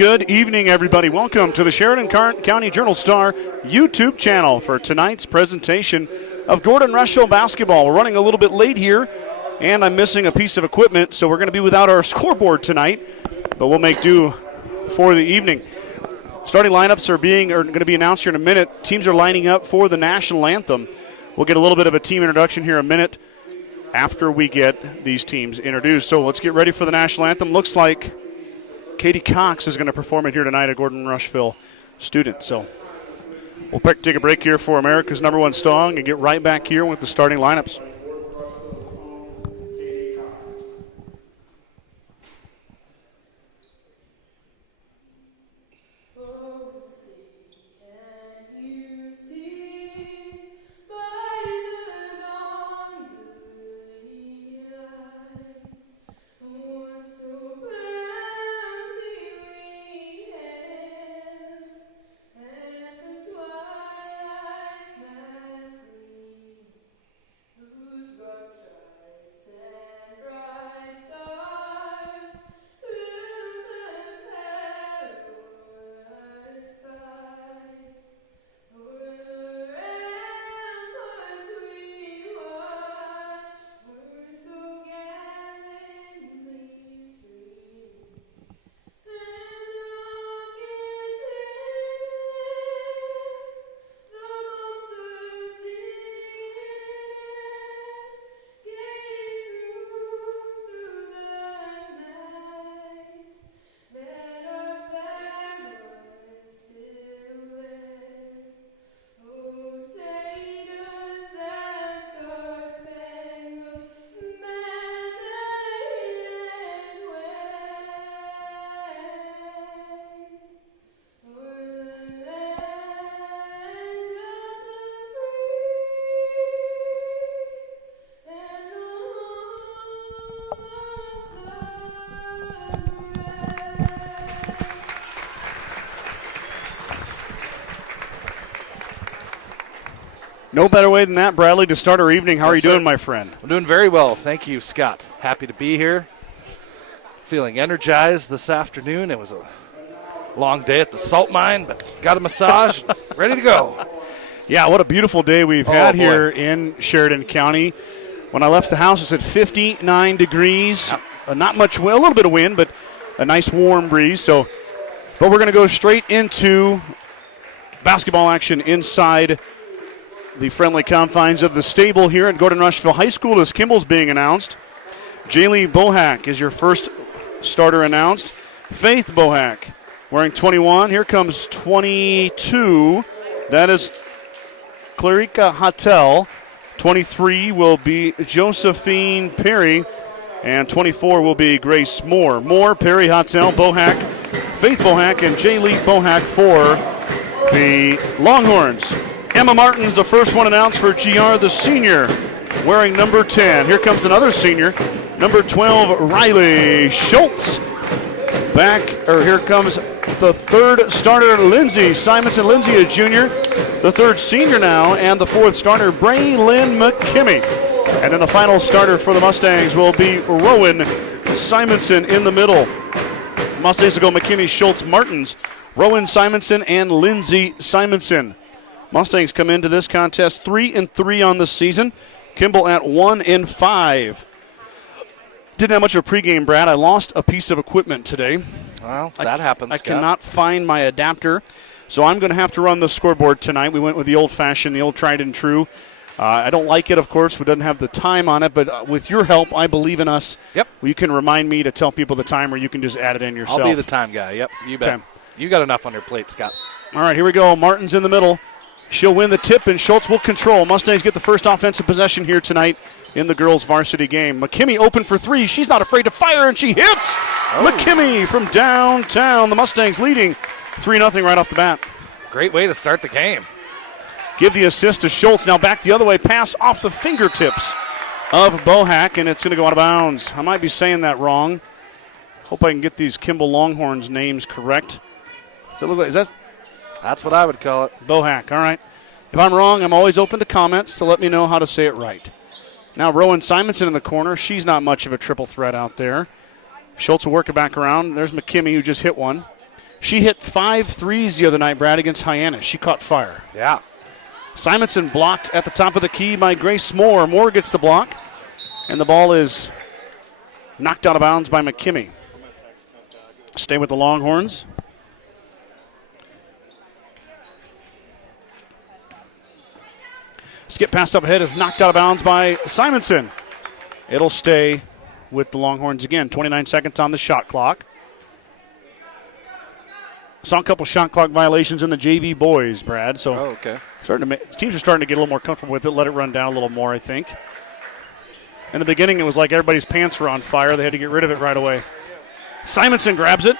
Good evening, everybody. Welcome to the Sheridan County Journal-Star YouTube channel for tonight's presentation of Gordon-Rushville Basketball. We're running a little bit late here, and I'm missing a piece of equipment, so we're going to be without our scoreboard tonight, but we'll make do for the evening. Starting lineups are going to be announced here in a minute. Teams are lining up for the national anthem. We'll get a little bit of a team introduction here in a minute after we get these teams introduced. So let's get ready for the national anthem. Looks like Katie Cox is going to perform it here tonight, a Gordon-Rushville student. So we'll take a break here for America's #1 song and get right back here with the starting lineups. No better way than that, Bradley, to start our evening. How are you doing, my friend? I'm doing very well. Thank you, Scott. Happy to be here. Feeling energized this afternoon. It was a long day at the salt mine, but got a massage, ready to go. Yeah, what a beautiful day we've had here in Sheridan County. When I left the house, it said 59 degrees. Not much wind, a little bit of wind, but a nice warm breeze. But we're going to go straight into basketball action inside the friendly confines of the stable here at Gordon-Rushville High School as Kimball's being announced. Jaylee Bohack is your first starter announced. Faith Bohack wearing 21. Here comes 22. That is Clarika Hattel. 23 will be Josephine Perry. And 24 will be Grace Moore. Moore, Perry, Hattel, Bohack, Faith Bohack, and Jaylee Bohack for the Longhorns. Emma Martin's the first one announced for GR, the senior, wearing number 10. Here comes another senior, number 12, Riley Schultz. Here comes the third starter, Lindsay Simonson. Lindsay, a junior, the third senior now, and the fourth starter, Braylon McKimmey. And then the final starter for the Mustangs will be Rowan Simonson in the middle. Mustangs will go McKimmey, Schultz, Martins, Rowan Simonson, and Lindsay Simonson. Mustangs come into this contest 3-3 on the season. Kimball at 1-5. Didn't have much of a pregame, Brad. I lost a piece of equipment today. Well, that happens. I cannot find my adapter, so I'm going to have to run the scoreboard tonight. We went with the old-fashioned, the old tried and true. I don't like it, of course. We doesn't have the time on it, but with your help, I believe in us. Yep. You can remind me to tell people the time, or you can just add it in yourself. I'll be the time guy. Yep, you bet. Okay. You got enough on your plate, Scott. All right, here we go. Martin's in the middle. She'll win the tip, and Schultz will control. Mustangs get the first offensive possession here tonight in the girls' varsity game. McKimmey open for three. She's not afraid to fire, and she hits. McKimmey from downtown. The Mustangs leading 3-0 right off the bat. Great way to start the game. Give the assist to Schultz. Now back the other way. Pass off the fingertips of Bohack, and it's going to go out of bounds. I might be saying that wrong. Hope I can get these Kimball Longhorns names correct. Does it look like, is that? That's what I would call it. Bohack, all right. If I'm wrong, I'm always open to comments to let me know how to say it right. Now Rowan Simonson in the corner. She's not much of a triple threat out there. Schultz will work it back around. There's McKimmey, who just hit one. She hit 5 threes the other night, Brad, against Hyannis. She caught fire. Yeah. Simonson blocked at the top of the key by Grace Moore. Moore gets the block, and the ball is knocked out of bounds by McKimmey. Stay with the Longhorns. Skip pass up ahead is knocked out of bounds by Simonson. It'll stay with the Longhorns again. 29 seconds on the shot clock. Saw a couple shot clock violations in the JV boys, Brad. So okay. Teams are starting to get a little more comfortable with it, let it run down a little more, I think. In the beginning, it was like everybody's pants were on fire. They had to get rid of it right away. Simonson grabs it.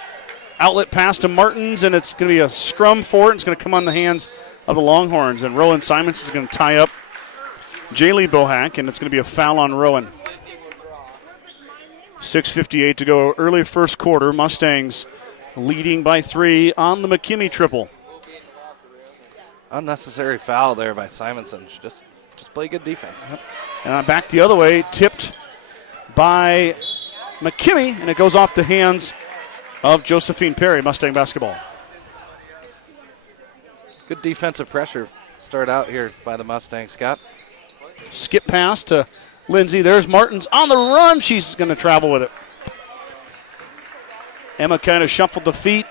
Outlet pass to Martins, and it's going to be a scrum for it. It's going to come on the hands of the Longhorns, and Rowan Simonson is going to tie up Jaylee Bohack, and it's going to be a foul on Rowan. 6:58 to go. Early first quarter. Mustangs leading by 3 on the McKimmey triple. Unnecessary foul there by Simonson. She just play good defense. Yep. And back the other way, tipped by McKimmey, and it goes off the hands of Josephine Perry, Mustang basketball. Good defensive pressure start out here by the Mustangs, Scott. Skip pass to Lindsay. There's Martins on the run. She's going to travel with it. Emma kind of shuffled the feet.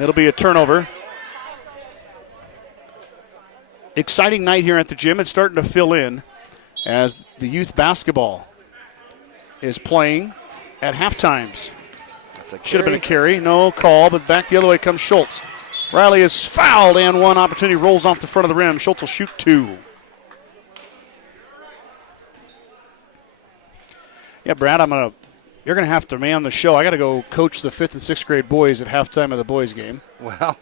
It'll be a turnover. Exciting night here at the gym. It's starting to fill in as the youth basketball is playing at half times. Should have been a carry. No call, but back the other way comes Schultz. Riley is fouled, and one opportunity rolls off the front of the rim. Schultz will shoot 2. Yeah, Brad, you're going to have to man the show. I got to go coach the 5th and 6th grade boys at halftime of the boys game. Well,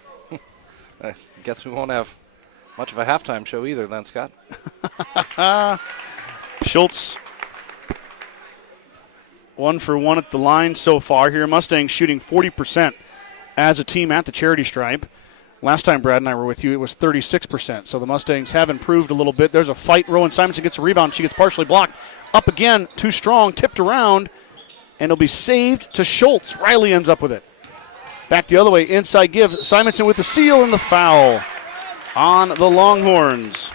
I guess we won't have much of a halftime show either then, Scott. Schultz, 1 for 1 at the line so far here. Mustangs shooting 40% as a team at the charity stripe. Last time Brad and I were with you, it was 36%. So the Mustangs have improved a little bit. There's a fight. Rowan Simonson gets a rebound. She gets partially blocked. Up again, too strong, tipped around, and it'll be saved to Schultz. Riley ends up with it. Back the other way, inside give. Simonson with the steal and the foul on the Longhorns.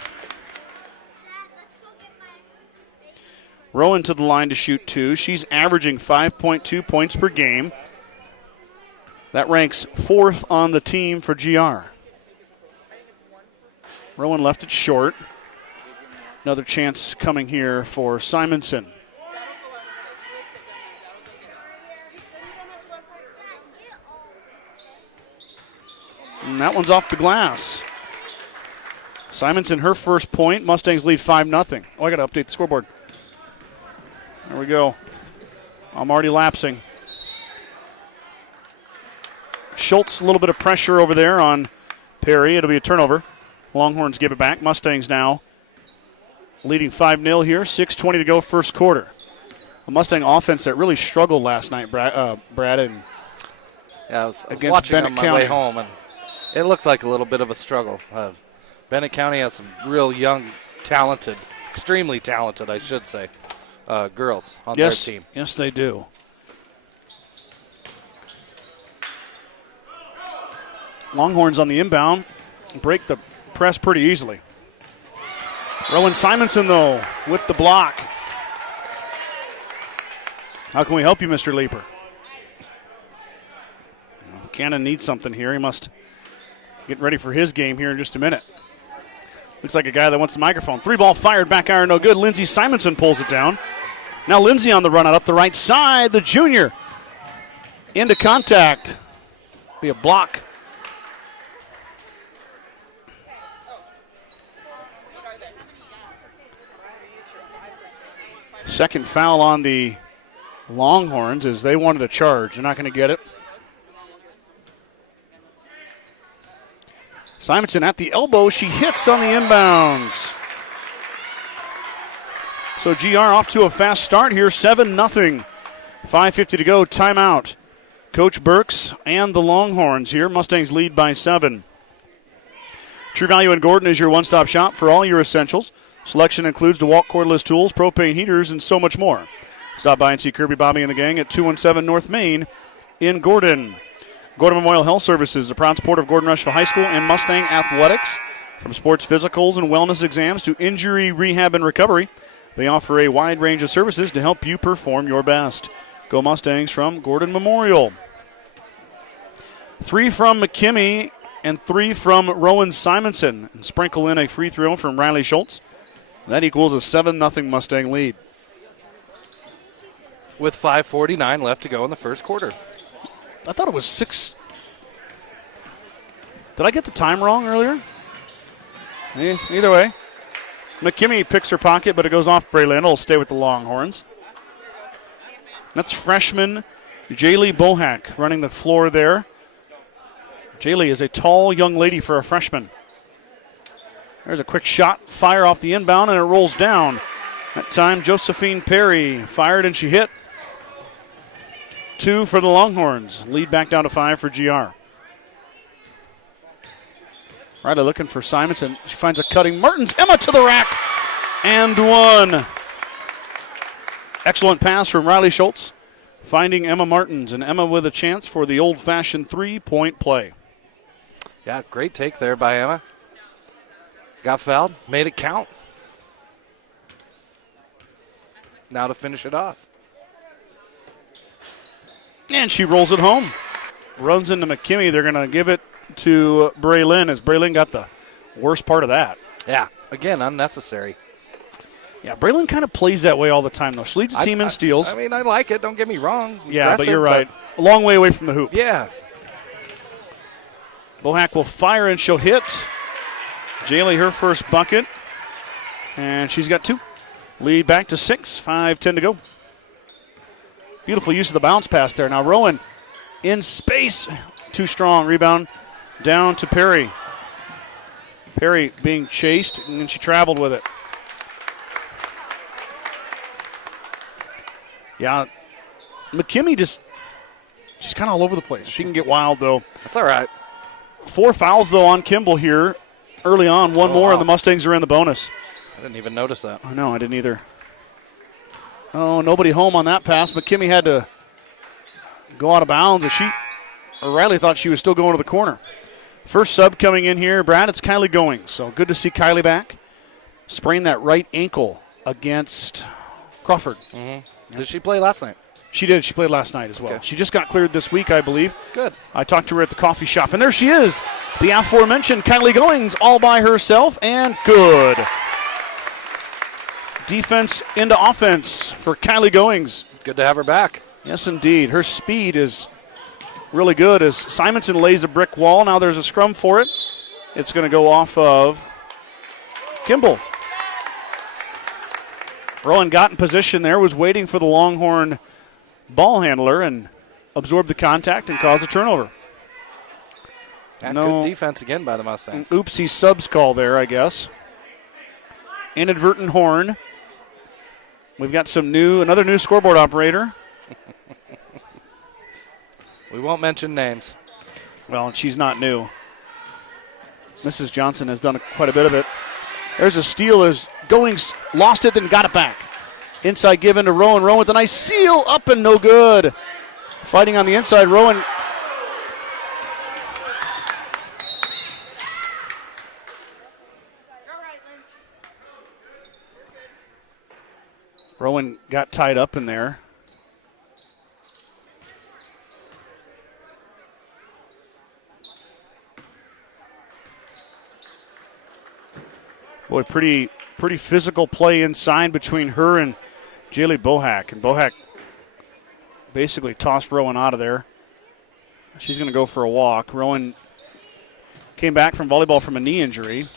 Rowan to the line to shoot 2. She's averaging 5.2 points per game. That ranks 4th on the team for GR. Rowan left it short. Another chance coming here for Simonson. And that one's off the glass. Simonson, her first point. Mustangs lead 5-0. Oh, I got to update the scoreboard. There we go. I'm already lapsing. Schultz, a little bit of pressure over there on Perry. It'll be a turnover. Longhorns give it back. Mustangs now leading 5-0 here. 6:20 to go first quarter. A Mustang offense that really struggled last night, Brad. And yeah, I was against watching Bennett on my County. way home, and it looked like a little bit of a struggle. Bennett County has some real young, talented, extremely talented, I should say, girls on their team. Yes, they do. Longhorns on the inbound break the press pretty easily. Rowan Simonson, though, with the block. How can we help you, Mr. Leeper? Cannon needs something here. He must get ready for his game here in just a minute. Looks like a guy that wants the microphone. 3-ball fired, back iron, no good. Lindsey Simonson pulls it down. Now Lindsey on the run out up the right side. The junior into contact. Be a block. Second foul on the Longhorns as they wanted a charge. They're not going to get it. Simonson at the elbow. She hits on the inbounds. So GR off to a fast start here, 7-0. 5:50 to go, timeout. Coach Burks and the Longhorns here. Mustangs lead by 7. True Value in Gordon is your one-stop shop for all your essentials. Selection includes DeWalt cordless tools, propane heaters, and so much more. Stop by and see Kirby, Bobby, and the gang at 217 North Main in Gordon. Gordon Memorial Health Services is a proud supporter of Gordon-Rushville High School and Mustang athletics. From sports physicals and wellness exams to injury rehab and recovery, they offer a wide range of services to help you perform your best. Go Mustangs from Gordon Memorial. 3 from McKimmie and 3 from Rowan Simonson. And sprinkle in a free throw from Riley Schultz. That equals a 7-0 Mustang lead. With 5:49 left to go in the first quarter. I thought it was 6. Did I get the time wrong earlier? Either way. McKimmie picks her pocket, but it goes off Braylon. It'll stay with the Longhorns. That's freshman Jaylee Bohack running the floor there. Jaylee is a tall young lady for a freshman. There's a quick shot, fire off the inbound, and it rolls down. That time, Josephine Perry fired and she hit. 2 for the Longhorns. Lead back down to 5 for GR. Riley looking for Simonson. She finds a cutting. Martins, Emma to the rack. And 1. Excellent pass from Riley Schultz. Finding Emma Martins. And Emma with a chance for the old-fashioned 3-point play. Yeah, great take there by Emma. Got fouled. Made it count. Now to finish it off. And she rolls it home. Runs into McKimmie. They're going to give it to Braylon as Braylon got the worst part of that. Yeah, again, unnecessary. Yeah, Braylon kind of plays that way all the time, though. She leads the team in steals. I mean, I like it. Don't get me wrong. Yeah, but you're right. A long way away from the hoop. Yeah. Bohack will fire and she'll hit. Jaylee, her first bucket. And she's got 2. Lead back to 6. 5:10 to go. Beautiful use of the bounce pass there. Now Rowan in space. Too strong. Rebound down to Perry. Perry being chased, and then she traveled with it. Yeah, McKimmie she's kind of all over the place. She can get wild, though. That's all right. 4 fouls, though, on Kimball here early on. One more, and the Mustangs are in the bonus. I didn't even notice that. Oh, no, I didn't either. Oh, nobody home on that pass. McKimmie had to go out of bounds. Riley thought she was still going to the corner. First sub coming in here, Brad, it's Kylie Goings. So good to see Kylie back. Sprained that right ankle against Crawford. Mm-hmm. Did she play last night? She did. She played last night as well. Okay. She just got cleared this week, I believe. Good. I talked to her at the coffee shop, and there she is. The aforementioned Kylie Goings all by herself, and good. Defense into offense for Kylie Goings. Good to have her back. Yes, indeed. Her speed is really good as Simonson lays a brick wall. Now there's a scrum for it. It's going to go off of Kimball. Rowan got in position there, was waiting for the Longhorn ball handler and absorbed the contact and caused a turnover. And good defense again by the Mustangs. Oopsie subs call there, I guess. Inadvertent horn. We've got another new scoreboard operator. We won't mention names. Well, she's not new. Mrs. Johnson has done quite a bit of it. There's a steal as Goings lost it, then got it back. Inside given to Rowan. Rowan with a nice seal, up and no good. Fighting on the inside, Rowan. Rowan got tied up in there. Boy, pretty physical play inside between her and Jaylee Bohack. And Bohack basically tossed Rowan out of there. She's going to go for a walk. Rowan came back from volleyball from a knee injury.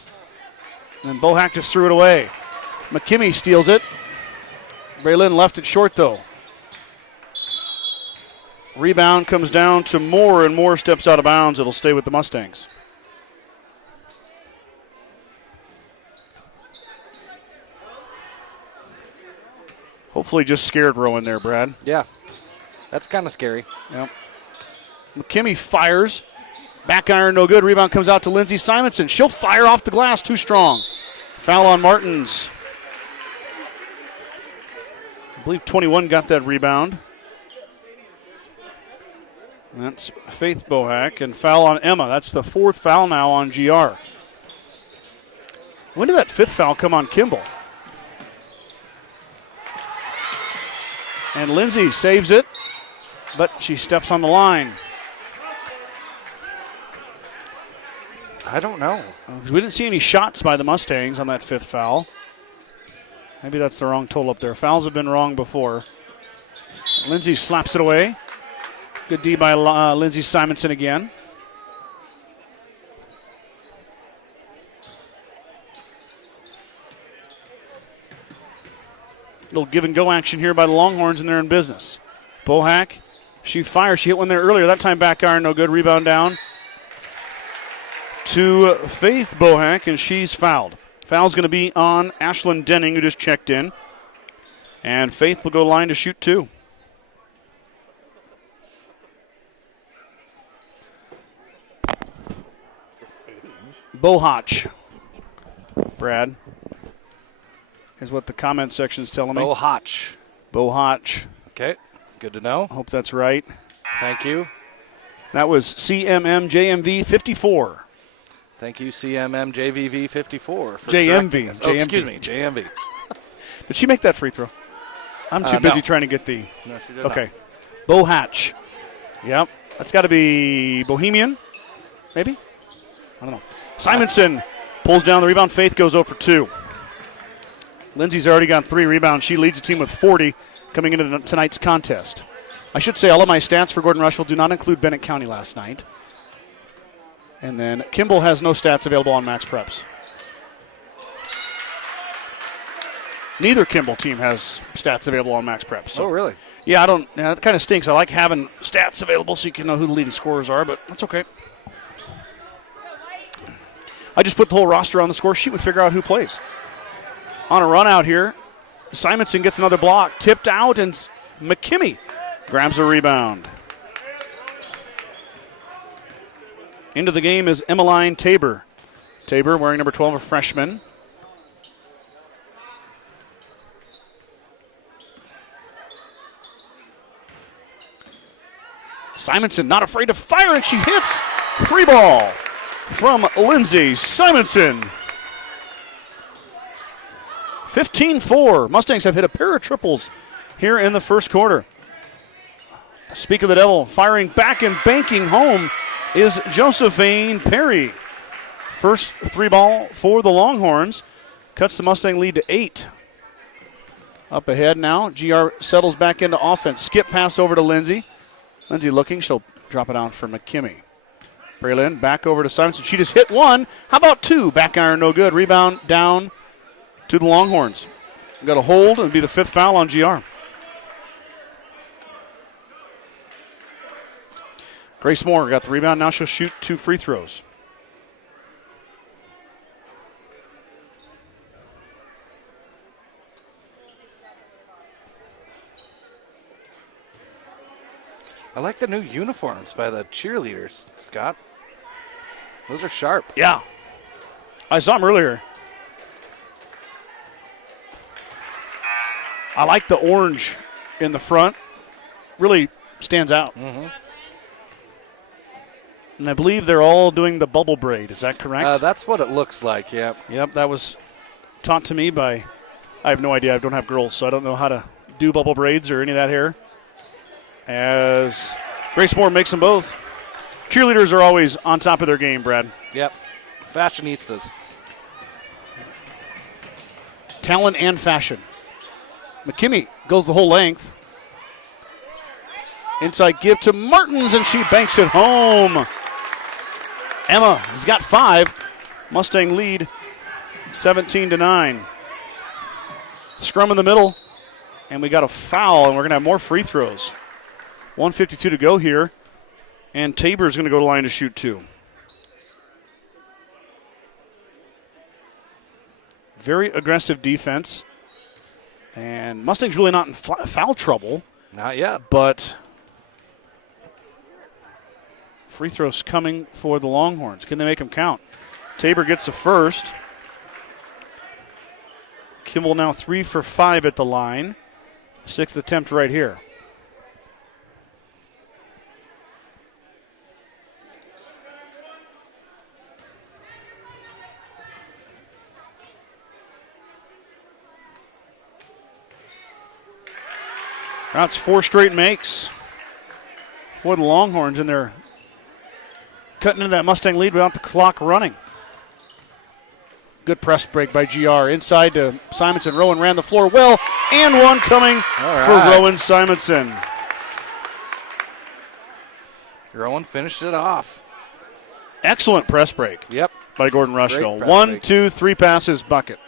And Bohack just threw it away. McKimmie steals it. Braylon left it short, though. Rebound comes down to Moore, and Moore steps out of bounds. It'll stay with the Mustangs. Hopefully just scared Rowan there, Brad. Yeah, that's kind of scary. Yep. McKimmie fires. Back iron, no good. Rebound comes out to Lindsey Simonson. She'll fire off the glass, too strong. Foul on Martins. I believe 21 got that rebound. That's Faith Bohack, and foul on Emma. That's the 4th foul now on GR. When did that 5th foul come on Kimball? And Lindsay saves it, but she steps on the line. I don't know. We didn't see any shots by the Mustangs on that 5th foul. Maybe that's the wrong total up there. Fouls have been wrong before. Lindsay slaps it away. Good D by Lindsay Simonson again. Little give and go action here by the Longhorns, and they're in business. Bohack, she fires. She hit one there earlier. That time back iron, no good. Rebound down to Faith Bohack, and she's fouled. Foul's going to be on Ashlyn Denning, who just checked in. And Faith will go line to shoot 2. Bohach, Brad, is what the comment section's telling me. Bohach. Bohach. Okay, good to know. Hope that's right. Thank you. That was CMMJMV 54. Thank you, CMMJVV 54. JMV. Oh, excuse me, JMV. Did she make that free throw? I'm too busy trying to get the. No, she did Okay. Bohach. Yep. That's got to be Bohemian, maybe? I don't know. Simonson pulls down the rebound. Faith goes 0 for 2. Lindsay's already got 3 rebounds. She leads the team with 40 coming into tonight's contest. I should say all of my stats for Gordon-Rushville do not include Bennett County last night. And then Kimball has no stats available on Max Preps. Neither Kimball team has stats available on Max Preps. So, oh, really? Yeah, that kind of stinks. I like having stats available so you can know who the leading scorers are, but that's okay. I just put the whole roster on the score sheet. We figure out who plays. On a run out here, Simonson gets another block. Tipped out, and McKimmey grabs a rebound. Into the game is Emmeline Tabor. Tabor wearing number 12, a freshman. Simonson not afraid to fire, and she hits 3 ball from Lindsay Simonson. 15-4. Mustangs have hit a pair of triples here in the first quarter. Speak of the devil, firing back and banking home is Josephine Perry. First 3 ball for the Longhorns. Cuts the Mustang lead to 8. Up ahead now. GR settles back into offense. Skip pass over to Lindsay. Lindsay looking. She'll drop it out for McKimmey. Braylon back over to Simonson. She just hit 1. How about 2? Back iron, no good. Rebound down to the Longhorns. Got a hold. It'll be the 5th foul on GR. Grace Moore got the rebound. Now she'll shoot 2 free throws. I like the new uniforms by the cheerleaders, Scott. Those are sharp. Yeah. I saw them earlier. I like the orange in the front. Really stands out. Mm-hmm. And I believe they're all doing the bubble braid. Is that correct? That's what it looks like, yeah. Yep, that was taught to me by, I have no idea. I don't have girls, so I don't know how to do bubble braids or any of that hair. As Grace Moore makes them both. Cheerleaders are always on top of their game, Brad. Yep. Fashionistas. Talent and fashion. McKimmey goes the whole length. Inside give to Martins, and she banks it home. Emma has got 5. Mustang lead 17-9. Scrum in the middle, and we got a foul, and we're going to have more free throws. 1:52 to go here, and Tabor's going to go to line to shoot 2. Very aggressive defense, and Mustang's really not in foul trouble. Not yet. But free throws coming for the Longhorns. Can they make them count? Tabor gets the first. Kimball now 3 for 5 at the line. 6th attempt right here. That's 4 straight makes for the Longhorns, and they're cutting into that Mustang lead without the clock running. Good press break by GR. Inside to Simonson. Rowan ran the floor well, and one coming for Rowan Simonson. Rowan finished it off. Excellent press break. Yep. By Gordon-Rushville. 1, 2, 3 passes, bucket.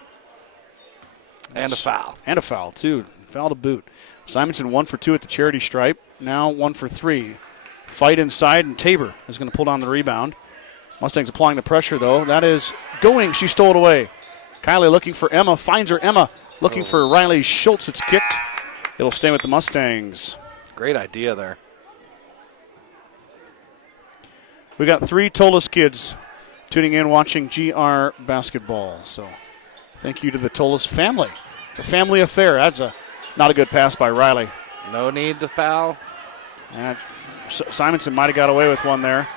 And a foul. And a foul, too. Foul to boot. Simonson 1 for 2 at the charity stripe. Now 1 for 3. Fight inside, and Tabor is going to pull down the rebound. Mustangs applying the pressure, though. That is going. She stole it away. Kylie looking for Emma. Finds her. Emma looking for Riley Schultz. It's kicked. It'll stay with the Mustangs. Great idea there. We got 3 Tolas kids tuning in watching GR basketball. So thank you to the Tolas family. It's a family affair. That's not a good pass by Riley. No need to foul. And Simonson might have got away with one there.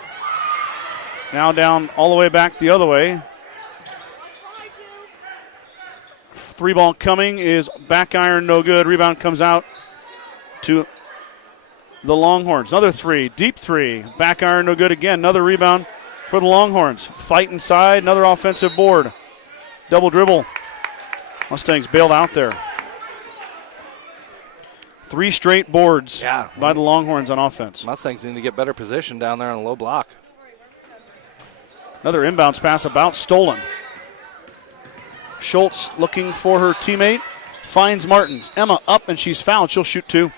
Now down all the way back the other way. 3 ball coming is back iron, no good. Rebound comes out to the Longhorns. Another 3, deep 3. Back iron, no good again. Another rebound for the Longhorns. Fight inside, another offensive board. Double dribble. Mustangs bailed out there. 3 straight boards by the Longhorns on offense. Mustangs need to get better position down there on the low block. Another inbounds pass about stolen. Schultz looking for her teammate. Finds Martins. Emma up, and she's fouled. She'll shoot 2.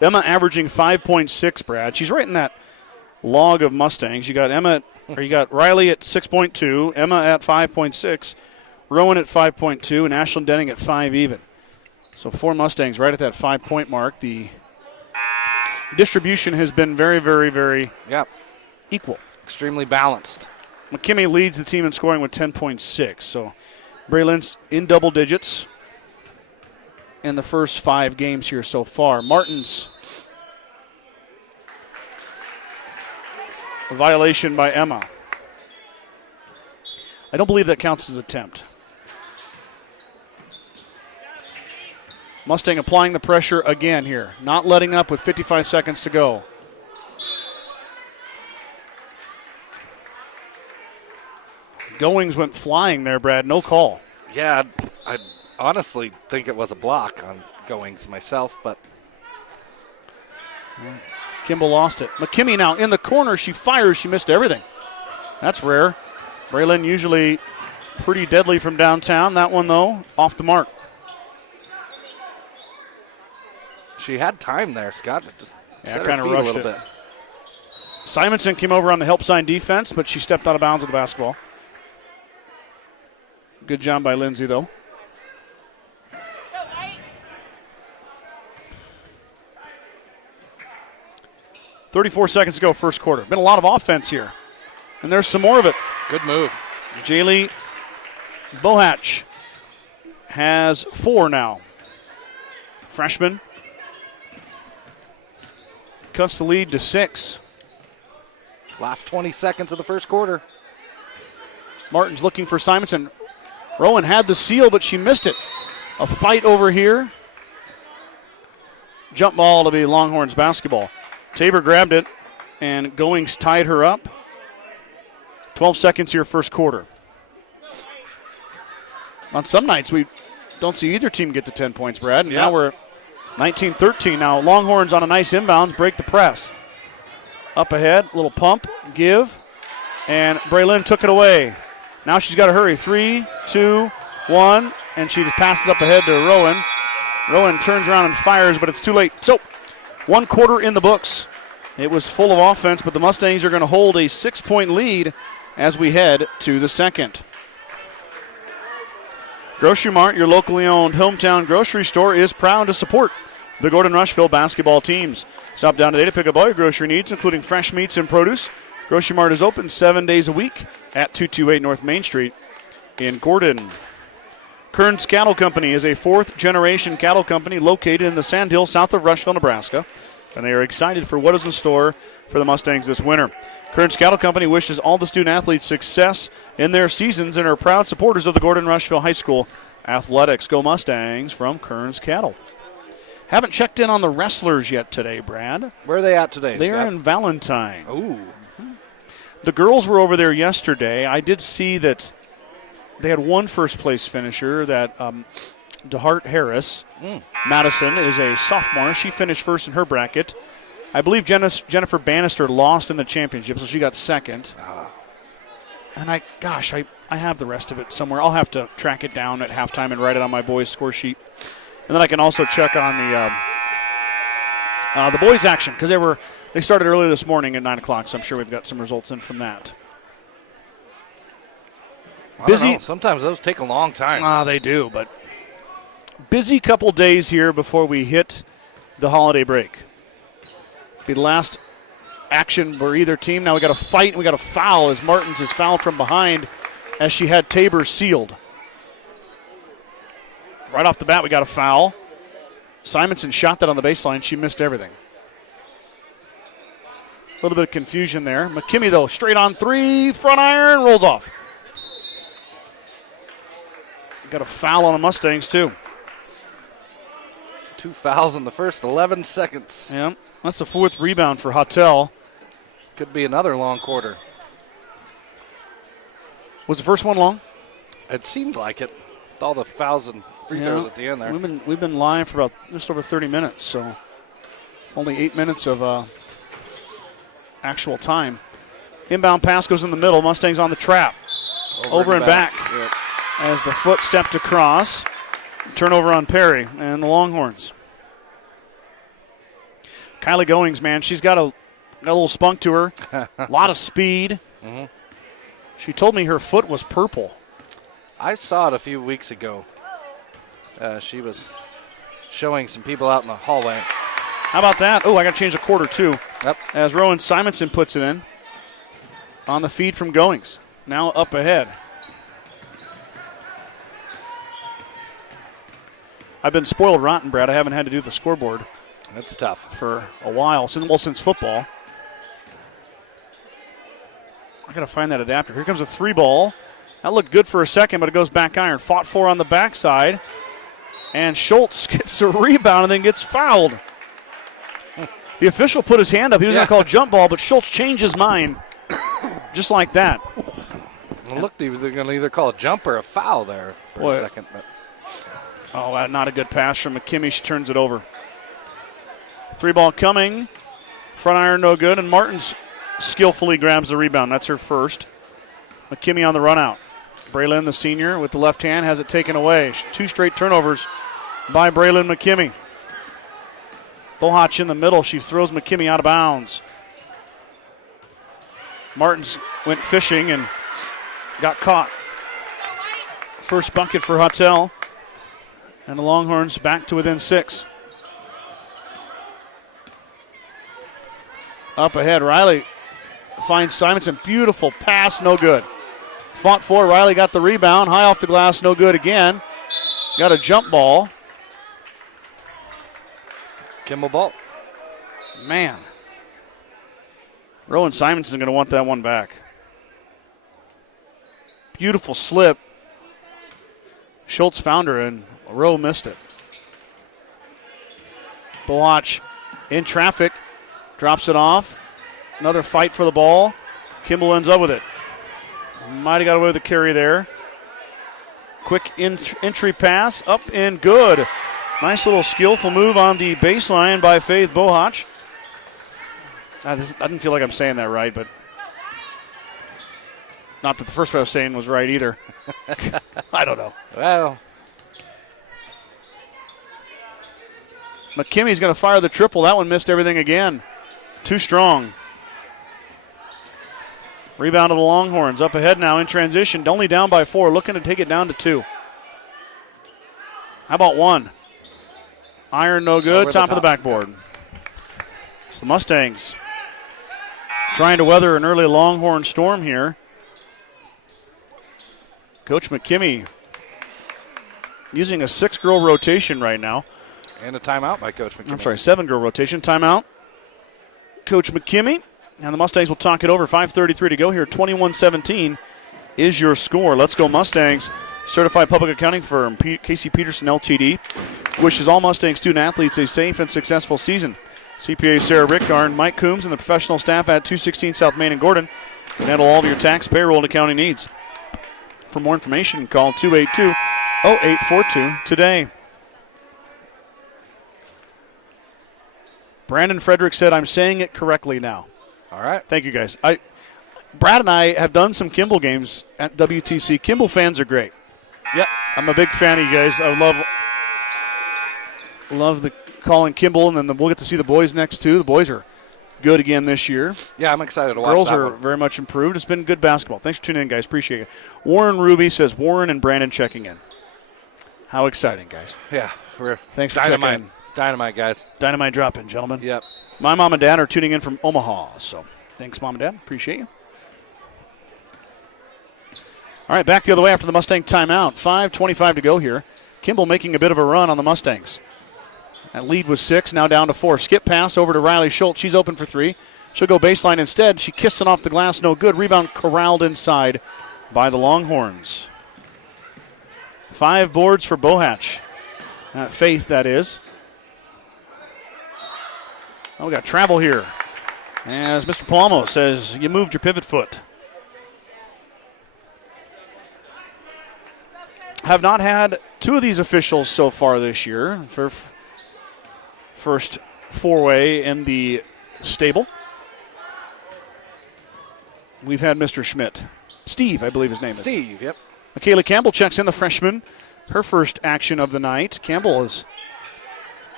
Emma averaging 5.6, Brad. She's right in that log of Mustangs. You got Riley at 6.2, Emma at 5.6, Rowan at 5.2, and Ashlyn Denning at 5 even. So 4 Mustangs right at that 5-point mark. The distribution has been very, very, very equal. Extremely balanced. McKimmey leads the team in scoring with 10.6. So Braylon's in double digits in the first 5 games here so far. Martins, a violation by Emma. I don't believe that counts as an attempt. Mustang applying the pressure again here, not letting up with 55 seconds to go. Goings went flying there, Brad. No call. Yeah, I honestly think it was a block on Goings myself, but Kimball lost it. McKimmey now in the corner. She fires. She missed everything. That's rare. Braylon usually pretty deadly from downtown. That one, though, off the mark. She had time there, Scott. Just set her kind of feet rushed a little it. bit. Simonson came over on the help sign defense, but she stepped out of bounds with the basketball. Good job by Lindsay, though. Go, Knight. 34 seconds to go, first quarter. Been a lot of offense here. And there's some more of it. Good move. Jaylee Bohatch has 4 now. Freshman cuts the lead to 6. Last 20 seconds of the first quarter. Martin's looking for Simonson. Rowan had the seal, but she missed it. A fight over here. Jump ball to be Longhorns basketball. Tabor grabbed it, and Goings tied her up. 12 seconds here, first quarter. On some nights, we don't see either team get to 10 points, Brad. And now we're 19-13. Now Longhorns on a nice inbounds, break the press. Up ahead, little pump, give, and Braylon took it away. Now she's got to hurry. 3, 2, 1, and she just passes up ahead to Rowan. Rowan turns around and fires, but it's too late. So, 1 quarter in the books. It was full of offense, but the Mustangs are going to hold a 6-point lead as we head to the second. Grocery Mart, your locally owned hometown grocery store, is proud to support the Gordon-Rushville basketball teams. Stop down today to pick up all your grocery needs, including fresh meats and produce. Grocery Mart is open 7 days a week at 228 North Main Street in Gordon. Kearns Cattle Company is a 4th-generation cattle company located in the Sand Hills south of Rushville, Nebraska, and they are excited for what is in store for the Mustangs this winter. Kearns Cattle Company wishes all the student-athletes success in their seasons and are proud supporters of the Gordon-Rushville High School Athletics Go Mustangs from Kearns Cattle. Haven't checked in on the wrestlers yet today, Brad. Where are they at today, They are Scott? in Valentine. Ooh. The girls were over there yesterday. I did see that they had one first-place finisher, that DeHart Harris. Madison is a sophomore. She finished first in her bracket. I believe Jennifer Bannister lost in the championship, so she got second. And I have the rest of it somewhere. I'll have to track it down at halftime and write it on my boys' score sheet. And then I can also check on the boys' action, because they started early this morning at 9 o'clock, so I'm sure we've got some results in from that. Busy. Sometimes those take a long time. They do, but busy couple days here before we hit the holiday break. Be the last action for either team. Now we got a fight and we got a foul as Martins is fouled from behind as she had Tabor sealed. Right off the bat, we got a foul. Simonson shot that on the baseline. She missed everything. A little bit of confusion there. McKimmie, though, straight on three, front iron, rolls off. Got a foul on the Mustangs, too. 2 fouls in the first 11 seconds. Yeah, that's the 4th rebound for Hottel. Could be another long quarter. Was the first one long? It seemed like it. With all the fouls and free throws at the end there. We've been live for about just over 30 minutes, so only 8 minutes of actual time. Inbound pass goes in the middle. Mustangs on the trap. Over and back. Yep. As the foot stepped across. Turnover on Perry and the Longhorns. Kylie Goings, man, she's got a little spunk to her. A lot of speed. Mm-hmm. She told me her foot was purple. I saw it a few weeks ago. She was showing some people out in the hallway. How about that? Oh, I got to change the quarter, too. Yep. As Rowan Simonson puts it in on the feed from Goings. Now up ahead. I've been spoiled rotten, Brad. I haven't had to do the scoreboard. That's tough. For a while, since football. I got to find that adapter. Here comes a 3-ball. That looked good for a second, but it goes back iron. Fought for on the backside. And Schultz gets a rebound and then gets fouled. The official put his hand up. He was going to call jump ball, but Schultz changed his mind just like that. It looked like they're going to either call a jump or a foul there for a second. But. Oh, not a good pass from McKimmie. She turns it over. 3-ball coming. Front iron no good, and Martins skillfully grabs the rebound. That's her first. McKimmie on the run out. Braylon, the senior, with the left hand, has it taken away. 2 straight turnovers by Braylon McKimmie. Bohach in the middle. She throws McKimmie out of bounds. Martins went fishing and got caught. First bucket for Hottel. And the Longhorns back to within 6. Up ahead, Riley finds Simonson. Beautiful pass, no good. Fought for, Riley got the rebound. High off the glass, no good again. Got a jump ball. Kimball ball. Man. Rowan Simonson's going to want that one back. Beautiful slip. Schultz found her, and Rowe missed it. Bohach in traffic. Drops it off. Another fight for the ball. Kimball ends up with it. Might have got away with the carry there. Quick entry pass. Up and good. Nice little skillful move on the baseline by Faith Bohach. I didn't feel like I'm saying that right, but not that the first one I was saying was right either. I don't know. Well, McKimmie's going to fire the triple. That one missed everything again. Too strong. Rebound of the Longhorns. Up ahead now in transition. Only down by 4. Looking to take it down to 2. How about 1? Iron no good. Top of the backboard. So the Mustangs trying to weather an early Longhorn storm here. Coach McKimmie using a 6-girl rotation right now. And a timeout by Coach McKimmie. I'm sorry, 7-girl rotation. Timeout. Coach McKimmie. And the Mustangs will talk it over. 5:33 to go here. 21-17 is your score. Let's go Mustangs certified public accounting firm, Casey Peterson LTD, wishes all Mustang student athletes a safe and successful season. CPA Sarah Rickgarn, Mike Coombs, and the professional staff at 216 South Main in Gordon can handle all of your tax, payroll, and accounting needs. For more information, call 282-0842 today. Brandon Frederick said, I'm saying it correctly now. All right. Thank you, guys. Brad and I have done some Kimball games at WTC. Kimball fans are great. Yep. I'm a big fan of you guys. I love the calling Kimball, and then we'll get to see the boys next, too. The boys are good again this year. Yeah, I'm excited to watch Girls that are one. very much improved. It's been good basketball. Thanks for tuning in, guys. Appreciate it. Warren Ruby says, Warren and Brandon checking in. How exciting, guys. Yeah. Thanks for Dynamite. checking in. Dynamite, guys. Dynamite drop-in, gentlemen. Yep. My mom and dad are tuning in from Omaha, so thanks, Mom and Dad. Appreciate you. All right, back the other way after the Mustang timeout. 5:25 to go here. Kimball making a bit of a run on the Mustangs. That lead was 6, now down to 4. Skip pass over to Riley Schultz. She's open for 3. She'll go baseline instead. She kissed it off the glass, no good. Rebound corralled inside by the Longhorns. 5 boards for Bohatch. Faith, that is. Oh, we got travel here. As Mr. Palamo says, you moved your pivot foot. Have not had 2 of these officials so far this year for first 4-way in the stable. We've had Mr. Schmidt. Steve, I believe his name is. Steve, yep. Michaela Campbell checks in, the freshman. Her first action of the night. Campbell has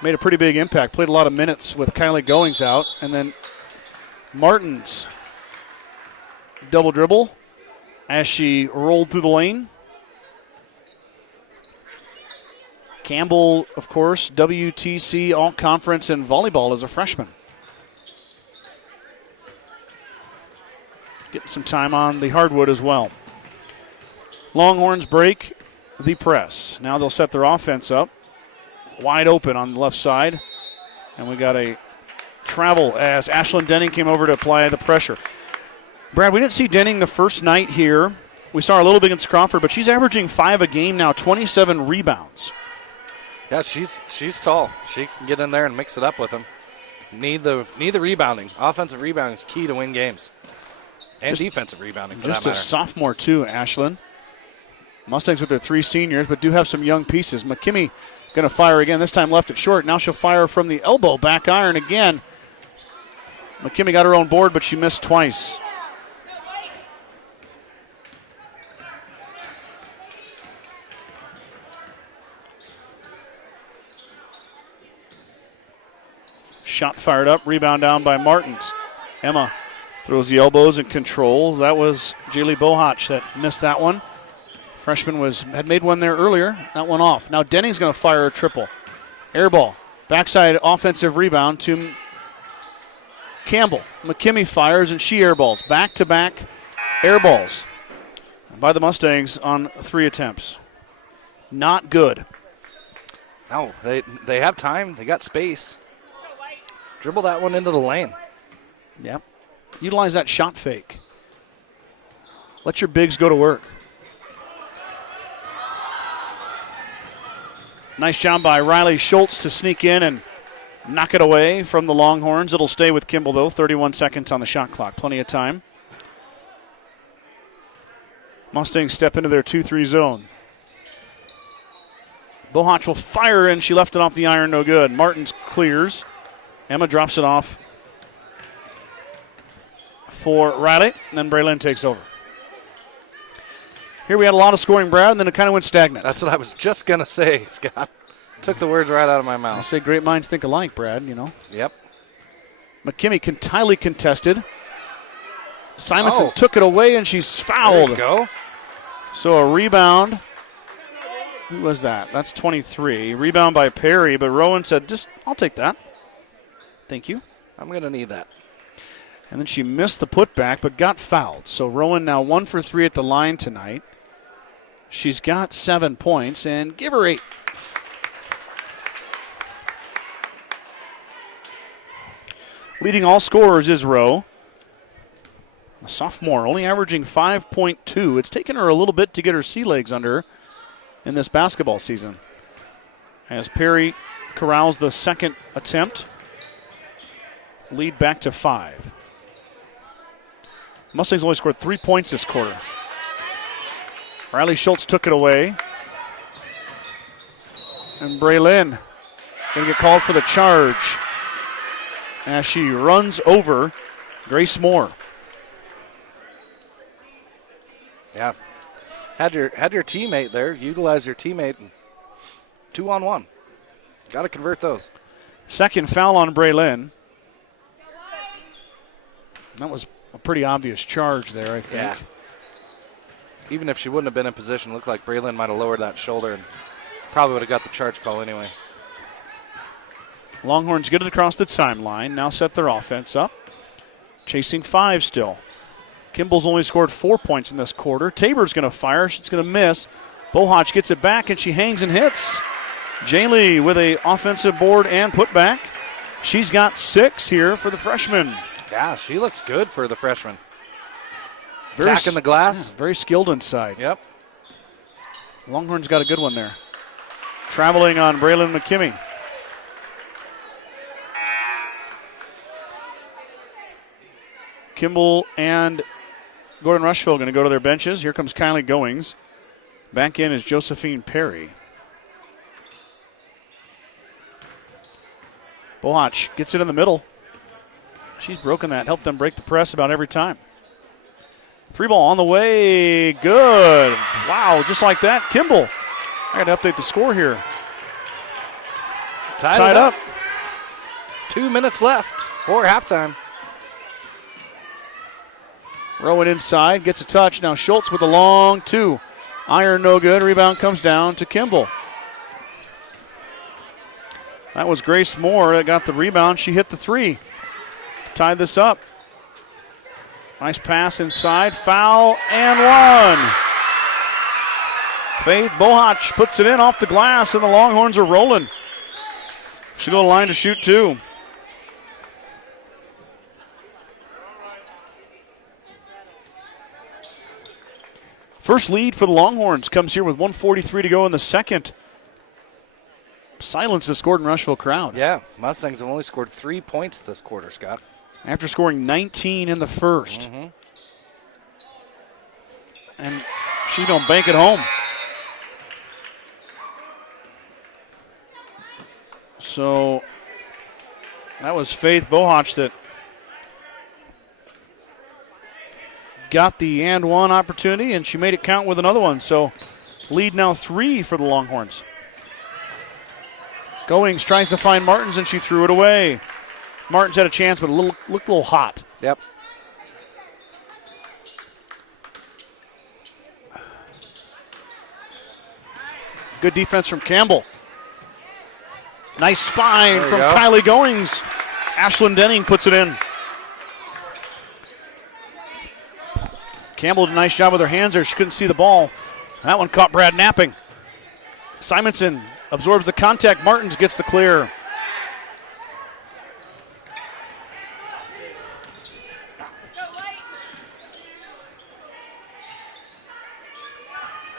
made a pretty big impact. Played a lot of minutes with Kylie Goings out. And then Martin's double dribble as she rolled through the lane. Campbell, of course, WTC All-Conference in volleyball as a freshman. Getting some time on the hardwood as well. Longhorns break the press. Now they'll set their offense up. Wide open on the left side. And we got a travel as Ashlyn Denning came over to apply the pressure. Brad, we didn't see Denning the first night here. We saw her a little bit against Crawford, but she's averaging 5 a game now, 27 rebounds. Yeah, she's tall. She can get in there and mix it up with them. Need the rebounding. Offensive rebounding is key to win games. And defensive rebounding, for just that matter. a sophomore, too, Ashlyn. Mustangs with their 3 seniors, but do have some young pieces. McKimmie going to fire again, this time left it short. Now she'll fire from the elbow, back iron again. McKimmie got her own board, but she missed twice. Shot fired up, rebound down by Martins. Emma throws the elbows and controls. That was Jaylee Bohatch that missed that one. Freshman had made one there earlier. That one off. Now Denning's going to fire a triple. Air ball. Backside offensive rebound to Campbell. McKimmie fires and she airballs. Back-to-back air balls by the Mustangs on 3 attempts. Not good. No, they have time. They got space. Dribble that one into the lane. Yep. Utilize that shot fake. Let your bigs go to work. Nice job by Riley Schultz to sneak in and knock it away from the Longhorns. It'll stay with Kimball, though. 31 seconds on the shot clock. Plenty of time. Mustangs step into their 2-3 zone. Bohatch will fire in. She left it off the iron, no good. Martins clears. Emma drops it off for Riley, and then Braylon takes over. Here we had a lot of scoring, Brad, and then it kind of went stagnant. That's what I was just going to say, Scott. Took the words right out of my I mouth. say great minds think alike, Brad, you know. Yep. McKimmie highly contested. Simonson took it away, and she's fouled. There you go. So a rebound. Who was that? That's 23. Rebound by Perry, but Rowan said, I'll take that. Thank you. I'm going to need that. And then she missed the putback, but got fouled. So Rowan now 1 for 3 at the line tonight. She's got 7 points, and give her 8. Leading all scorers is Rowe. A sophomore, only averaging 5.2. It's taken her a little bit to get her sea legs under her. in this basketball season. As Perry corrals the second attempt, lead back to 5. Mustangs only scored 3 points this quarter. Riley Schultz took it away. And Braylon going to get called for the charge as she runs over Grace Moore. Yeah. Had your teammate there. Utilize your teammate. 2-on-1. Got to convert those. Second foul on Braylon. That was a pretty obvious charge there, I think. Yeah. Even if she wouldn't have been in position, looked like Braylon might have lowered that shoulder and probably would have got the charge call anyway. Longhorns get it across the timeline. Now set their offense up. Chasing 5 still. Kimball's only scored 4 points in this quarter. Tabor's going to fire. She's going to miss. Bohach gets it back, and she hangs and hits. Jaylee with a offensive board and putback. She's got 6 here for the freshman. Yeah, she looks good for the freshman. Attacking the glass. Yeah, very skilled inside. Yep. Longhorns got a good one there. Traveling on Braylon McKimmey. Kimball and Gordon-Rushville going to go to their benches. Here comes Kylie Goings. Back in is Josephine Perry. Bohach gets it in the middle. She's broken that. Helped them break the press about every time. 3 ball on the way. Good. Wow, just like that. Kimball. I got to update the score here. Tied up. 2 minutes left for halftime. Rowan inside. Gets a touch. Now Schultz with a long 2. Iron no good. Rebound comes down to Kimball. That was Grace Moore that got the rebound. She hit the 3 to tie this up. Nice pass inside. Foul and 1. Faith Bohach puts it in off the glass, and the Longhorns are rolling. She'll go to the line to shoot 2. First lead for the Longhorns comes here with 1:43 to go in the second. Silence this Gordon-Rushville crowd. Yeah, Mustangs have only scored 3 points this quarter, Scott. After scoring 19 in the first. Mm-hmm. And she's going to bank it home. So that was Faith Bohach that got the and 1 opportunity, and she made it count with another one. So lead now 3 for the Longhorns. Goings tries to find Martins, and she threw it away. Martins had a chance, but looked a little hot. Yep. Good defense from Campbell. Nice find from go. Kylie Goings. Ashlyn Denning puts it in. Campbell did a nice job with her hands there. She couldn't see the ball. That one caught Brad napping. Simonson absorbs the contact. Martins gets the clear.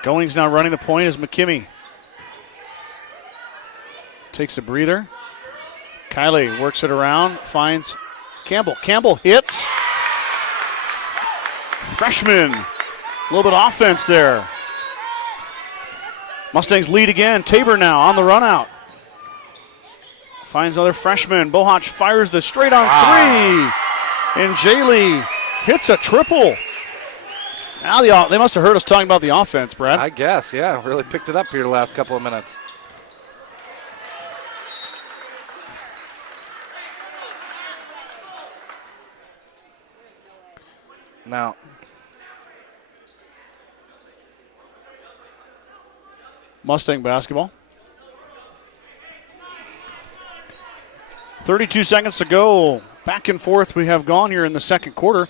Goings now running the point as McKimmey takes a breather. Kylie works it around, finds Campbell. Campbell hits. Freshman. A little bit of offense there. Mustangs lead again. Tabor now on the run out. Finds another freshman. Bohach fires the straight on 3. And Jaylee hits a triple. Now they must have heard us talking about the offense, Brad. I guess, yeah. Really picked it up here the last couple of minutes. Now, Mustang basketball. 32 seconds to go. Back and forth we have gone here in the second quarter.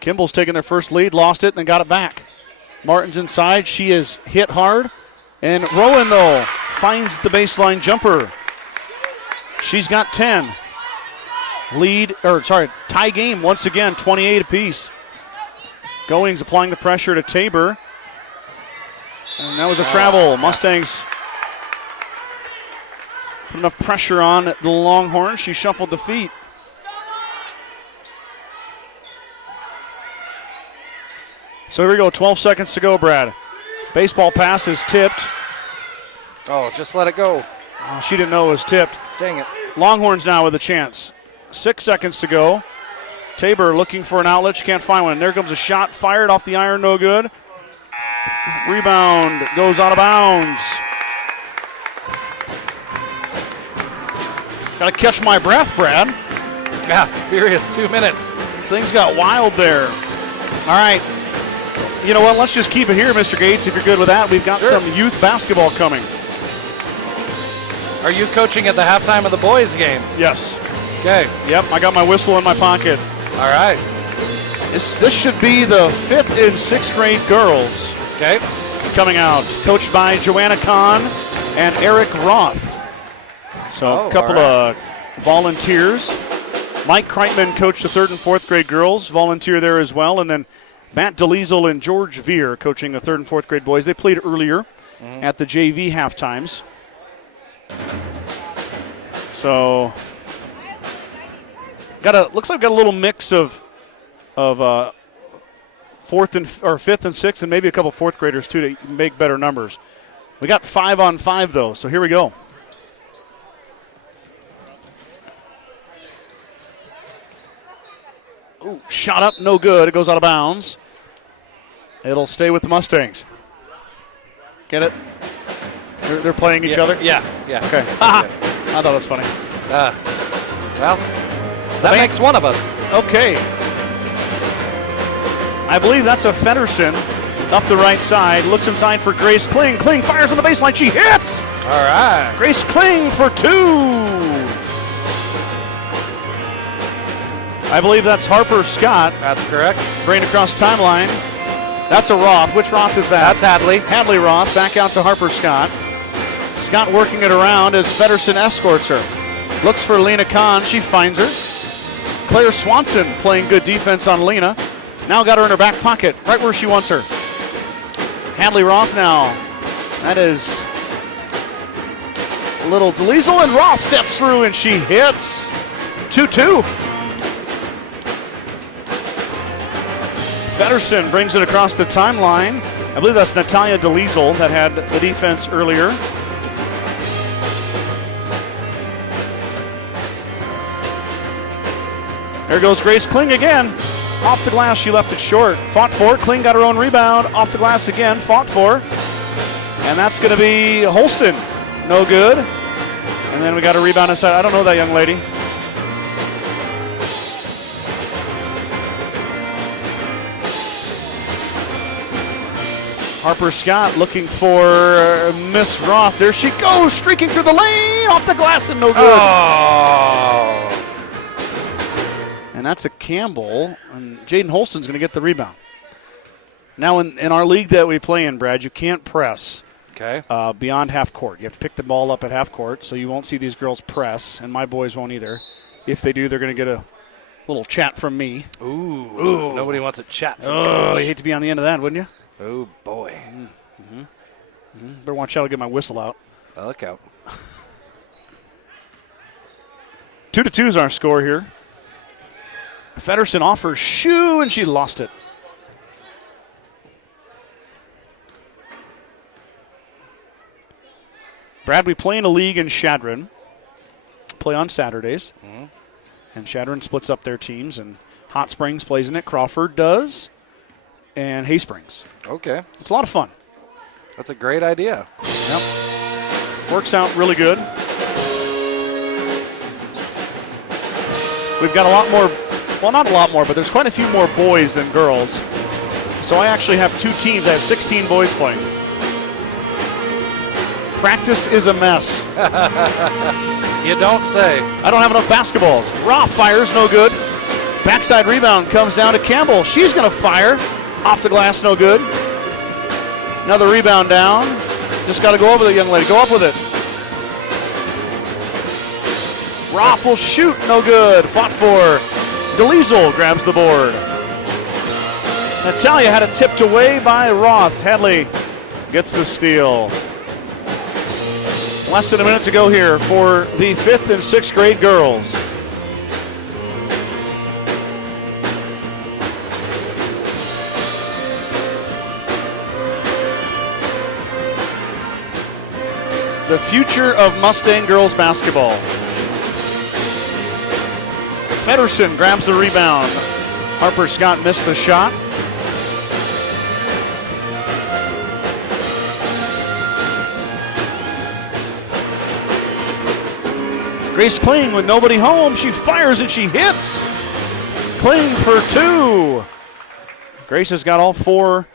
Kimball's taken their first lead, lost it, and then got it back. Martin's inside. She is hit hard. And Rowan, though, finds the baseline jumper. She's got 10. Tie game once again, 28 apiece. Goings applying the pressure to Tabor. And that was a travel. Mustangs put enough pressure on the Longhorns. She shuffled the feet. So here we go, 12 seconds to go, Brad. Baseball pass is tipped. Oh, just let it go. Oh, she didn't know it was tipped. Dang it. Longhorns now with a chance. 6 seconds to go. Tabor looking for an outlet. She can't find one. There comes a shot fired off the iron, no good. Rebound goes out of bounds. Got to catch my breath, Brad. Yeah, furious 2 minutes. Things got wild there. All right. You know what? Let's just keep it here, Mr. Gates, if you're good with that. We've got some youth basketball coming. Are you coaching at the halftime of the boys' game? Yes. Okay. Yep, I got my whistle in my pocket. All right. This should be the 5th and 6th grade girls. Okay. Coming out, coached by Joanna Kahn and Eric Roth. So a couple of volunteers. Mike Kreitman coached the 3rd and 4th grade girls, volunteer there as well. And then Matt DeLiesel and George Veer coaching the 3rd and 4th grade boys. They played earlier at the JV half times. So looks like we've got a little mix of 4th and 5th and 6th, and maybe a couple 4th graders too to make better numbers. We got 5-on-5 though, so here we go. Ooh, shot up, no good. It goes out of bounds. It'll stay with the Mustangs. Get it? They're playing each other? Yeah. Okay. I thought it was funny. Well, that makes one of us. Okay. I believe that's a Feddersen up the right side. Looks inside for Grace Kling. Kling fires on the baseline. She hits. All right. Grace Kling for 2. I believe that's Harper Scott. That's correct. Bring it across timeline. That's a Roth. Which Roth is that? That's Hadley. Hadley Roth. Back out to Harper Scott. Scott working it around as Feddersen escorts her. Looks for Lena Kahn. She finds her. Claire Swanson playing good defense on Lena. Now got her in her back pocket, right where she wants her. Hadley Roth now. That is a little DeLiesel, and Roth steps through and she hits. 2-2. Feddersen brings it across the timeline. I believe that's Natalia DeLiesel that had the defense earlier. There goes Grace Kling again. Off the glass, she left it short. Fought for it. Kling got her own rebound. Off the glass again. Fought for. And that's going to be Holston. No good. And then we got a rebound inside. I don't know that young lady. Harper Scott looking for Miss Roth. There she goes, streaking through the lane. Off the glass and no good. Oh. And that's a Kimball, and Jaden Holston's going to get the rebound. Now, in our league that we play in, Brad, you can't press beyond half court. You have to pick the ball up at half court, so you won't see these girls press, and my boys won't either. If they do, they're going to get a little chat from me. Ooh. Nobody wants a chat from Oh, you hate to be on the end of that, wouldn't you? Oh, boy. Better watch out. I'll get my whistle out. Oh, look out. 2-2 is our score here. Feddersen offers shoe, and she lost it. Brad, we play in a league in Chadron. Play on Saturdays. And Chadron splits up their teams, and Hot Springs plays in it. Crawford does, and Hay Springs. Okay. It's a lot of fun. That's a great idea. Yep. Works out really good. We've got a lot more, well, not a lot more, but there's quite a few more boys than girls. So I actually have 2 teams. I have 16 boys playing. Practice is a mess. You don't say. I don't have enough basketballs. Roth fires, no good. Backside rebound comes down to Kimball. She's going to fire. Off the glass, no good. Another rebound down. Just got to go over the young lady. Go up with it. Roth will shoot, no good. Fought for. DeLiesel grabs the board. Natalia had it tipped away by Roth. Hadley gets the steal. Less than a minute to go here for the 5th and 6th grade girls. The future of Mustang girls basketball. Feddersen grabs the rebound. Harper Scott missed the shot. Grace Kling with nobody home. She fires and she hits. Kling for 2. Grace has got all 4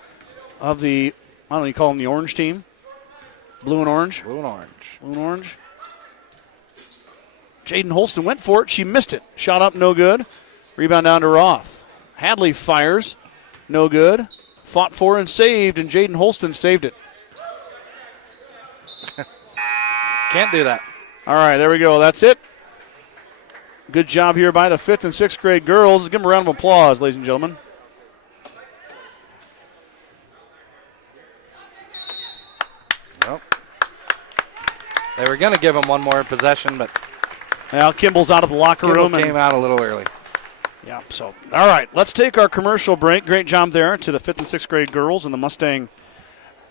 of the, I don't know, you call them the orange team? Blue and orange? Blue and orange. Blue and orange. Jaden Holston went for it. She missed it. Shot up, no good. Rebound down to Roth. Hadley fires. No good. Fought for and saved, and Jaden Holston saved it. Can't do that. All right, there we go. That's it. Good job here by the 5th and 6th grade girls. Give them a round of applause, ladies and gentlemen. Well, they were going to give them one more possession, but now Kimball's out of the locker room. Kimball came out a little early. Yeah, so, all right, let's take our commercial break. Great job there to the 5th and 6th grade girls in the Mustang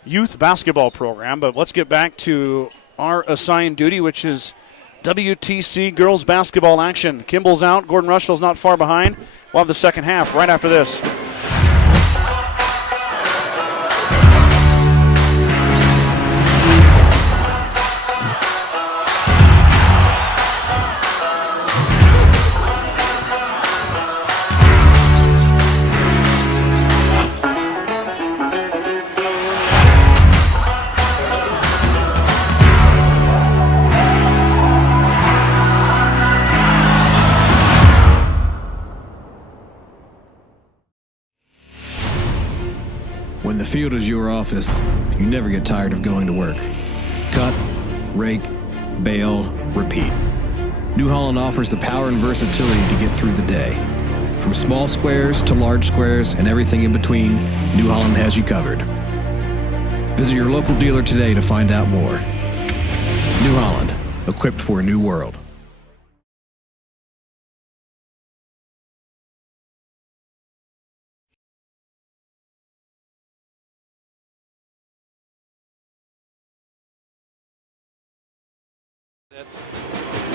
youth basketball program. But let's get back to our assigned duty, which is WTC girls basketball action. Kimball's out. Gordon-Rushville's not far behind. We'll have the second half right after this. When the field is your office, you never get tired of going to work. Cut, rake, bale, repeat. New Holland offers the power and versatility to get through the day. From small squares to large squares and everything in between, New Holland has you covered. Visit your local dealer today to find out more. New Holland, equipped for a new world.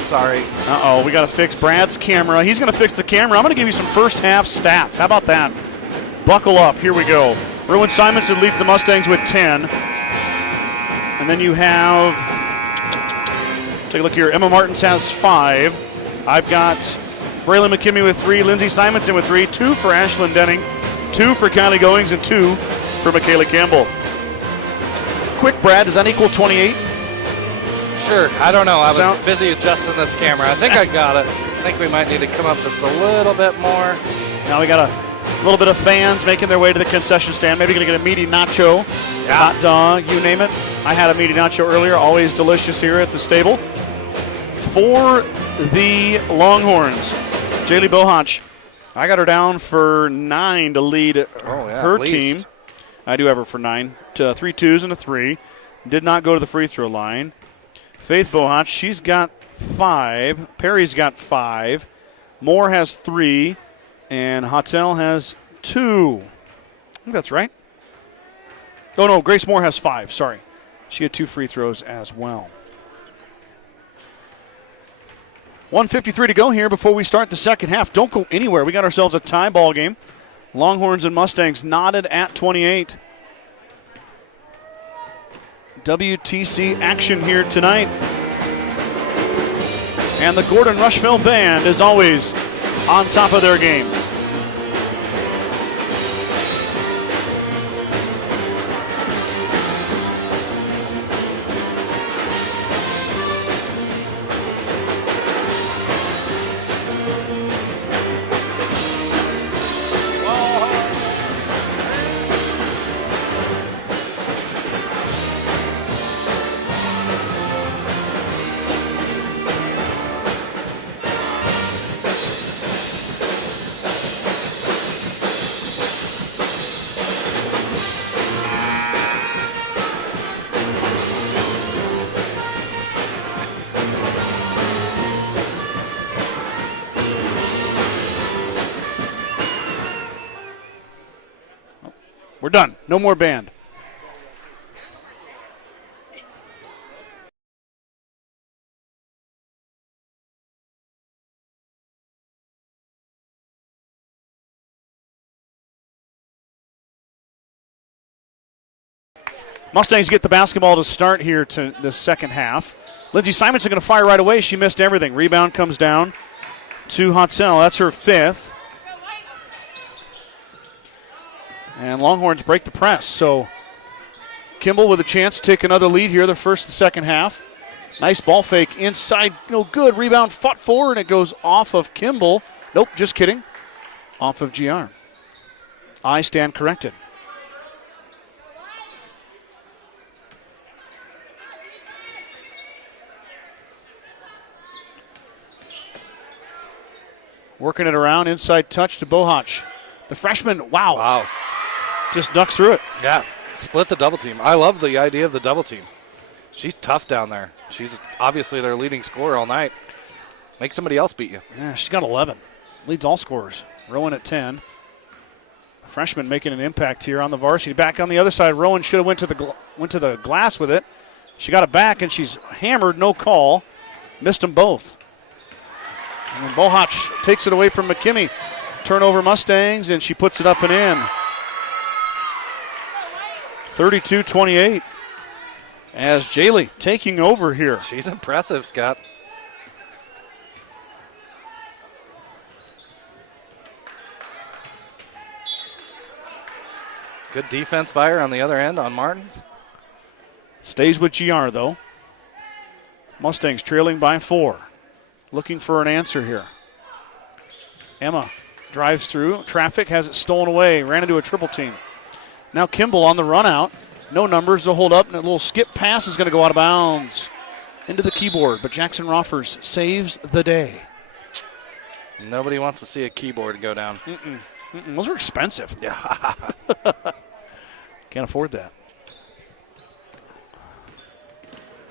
Sorry. Uh-oh, we got to fix Brad's camera. He's going to fix the camera. I'm going to give you some first half stats. How about that? Buckle up. Here we go. Rowan Simonson leads the Mustangs with 10. And then you have, take a look here, Emma Martins has 5. I've got Braylon McKimmey with 3, Lindsey Simonson with 3, 2 for Ashlyn Denning, 2 for Kylie Goings, and 2 for Michaela Campbell. Quick, Brad, does that equal 28? Sure. I don't know. I was busy adjusting this camera. I think I got it. I think we might need to come up just a little bit more. Now we got a little bit of fans making their way to the concession stand. Maybe going to get a meaty nacho, hot dog, you name it. I had a meaty nacho earlier. Always delicious here at the stable. For the Longhorns, Jaylee Bohach, I got her down for 9 to lead her team. I do have her for 9. 3 2s and a 3. Did not go to the free throw line. Faith Bohach, she's got 5. Perry's got 5. Moore has 3. And Hottel has 2. I think that's right. Oh, no, Grace Moore has 5. Sorry. She had 2 free throws as well. 1:53 to go here before we start the second half. Don't go anywhere. We got ourselves a tie ball game. Longhorns and Mustangs knotted at 28. WTC action here tonight. And the Gordon-Rushville Band is always on top of their game. done. No more band. Mustangs get the basketball to start here to the second half. Lindsey Simonson going to fire right away. She missed everything. Rebound comes down to Hotzel. That's her fifth. And Longhorns break the press. So Kimball with a chance to take another lead here, the first and second half. Nice ball fake inside. No good. Rebound fought for, and it goes off of Kimball. Nope, just kidding. Off of GR. I stand corrected. Working it around, inside touch to Bohach. The freshman, wow. Just ducks through it. Yeah, split the double team. I love the idea of the double team. She's tough down there. She's obviously their leading scorer all night. Make somebody else beat you. Yeah, she's got 11. Leads all scorers. Rowan at 10. The freshman making an impact here on the varsity. Back on the other side, Rowan should have went to the glass with it. She got it back, and she's hammered, no call. Missed them both. And then Bohach takes it away from McKimmey. Turnover Mustangs, and she puts it up and in. 32-28. As Jaylee taking over here. She's impressive, Scott. Good defense by her on the other end on Martins. Stays with GR, though. Mustangs trailing by 4. Looking for an answer here. Emma drives through. Traffic has it stolen away. Ran into a triple team. Now Kimball on the run out. No numbers to hold up. And a little skip pass is going to go out of bounds into the keyboard. But Jackson Roffers saves the day. Nobody wants to see a keyboard go down. Those are expensive. Yeah. Can't afford that.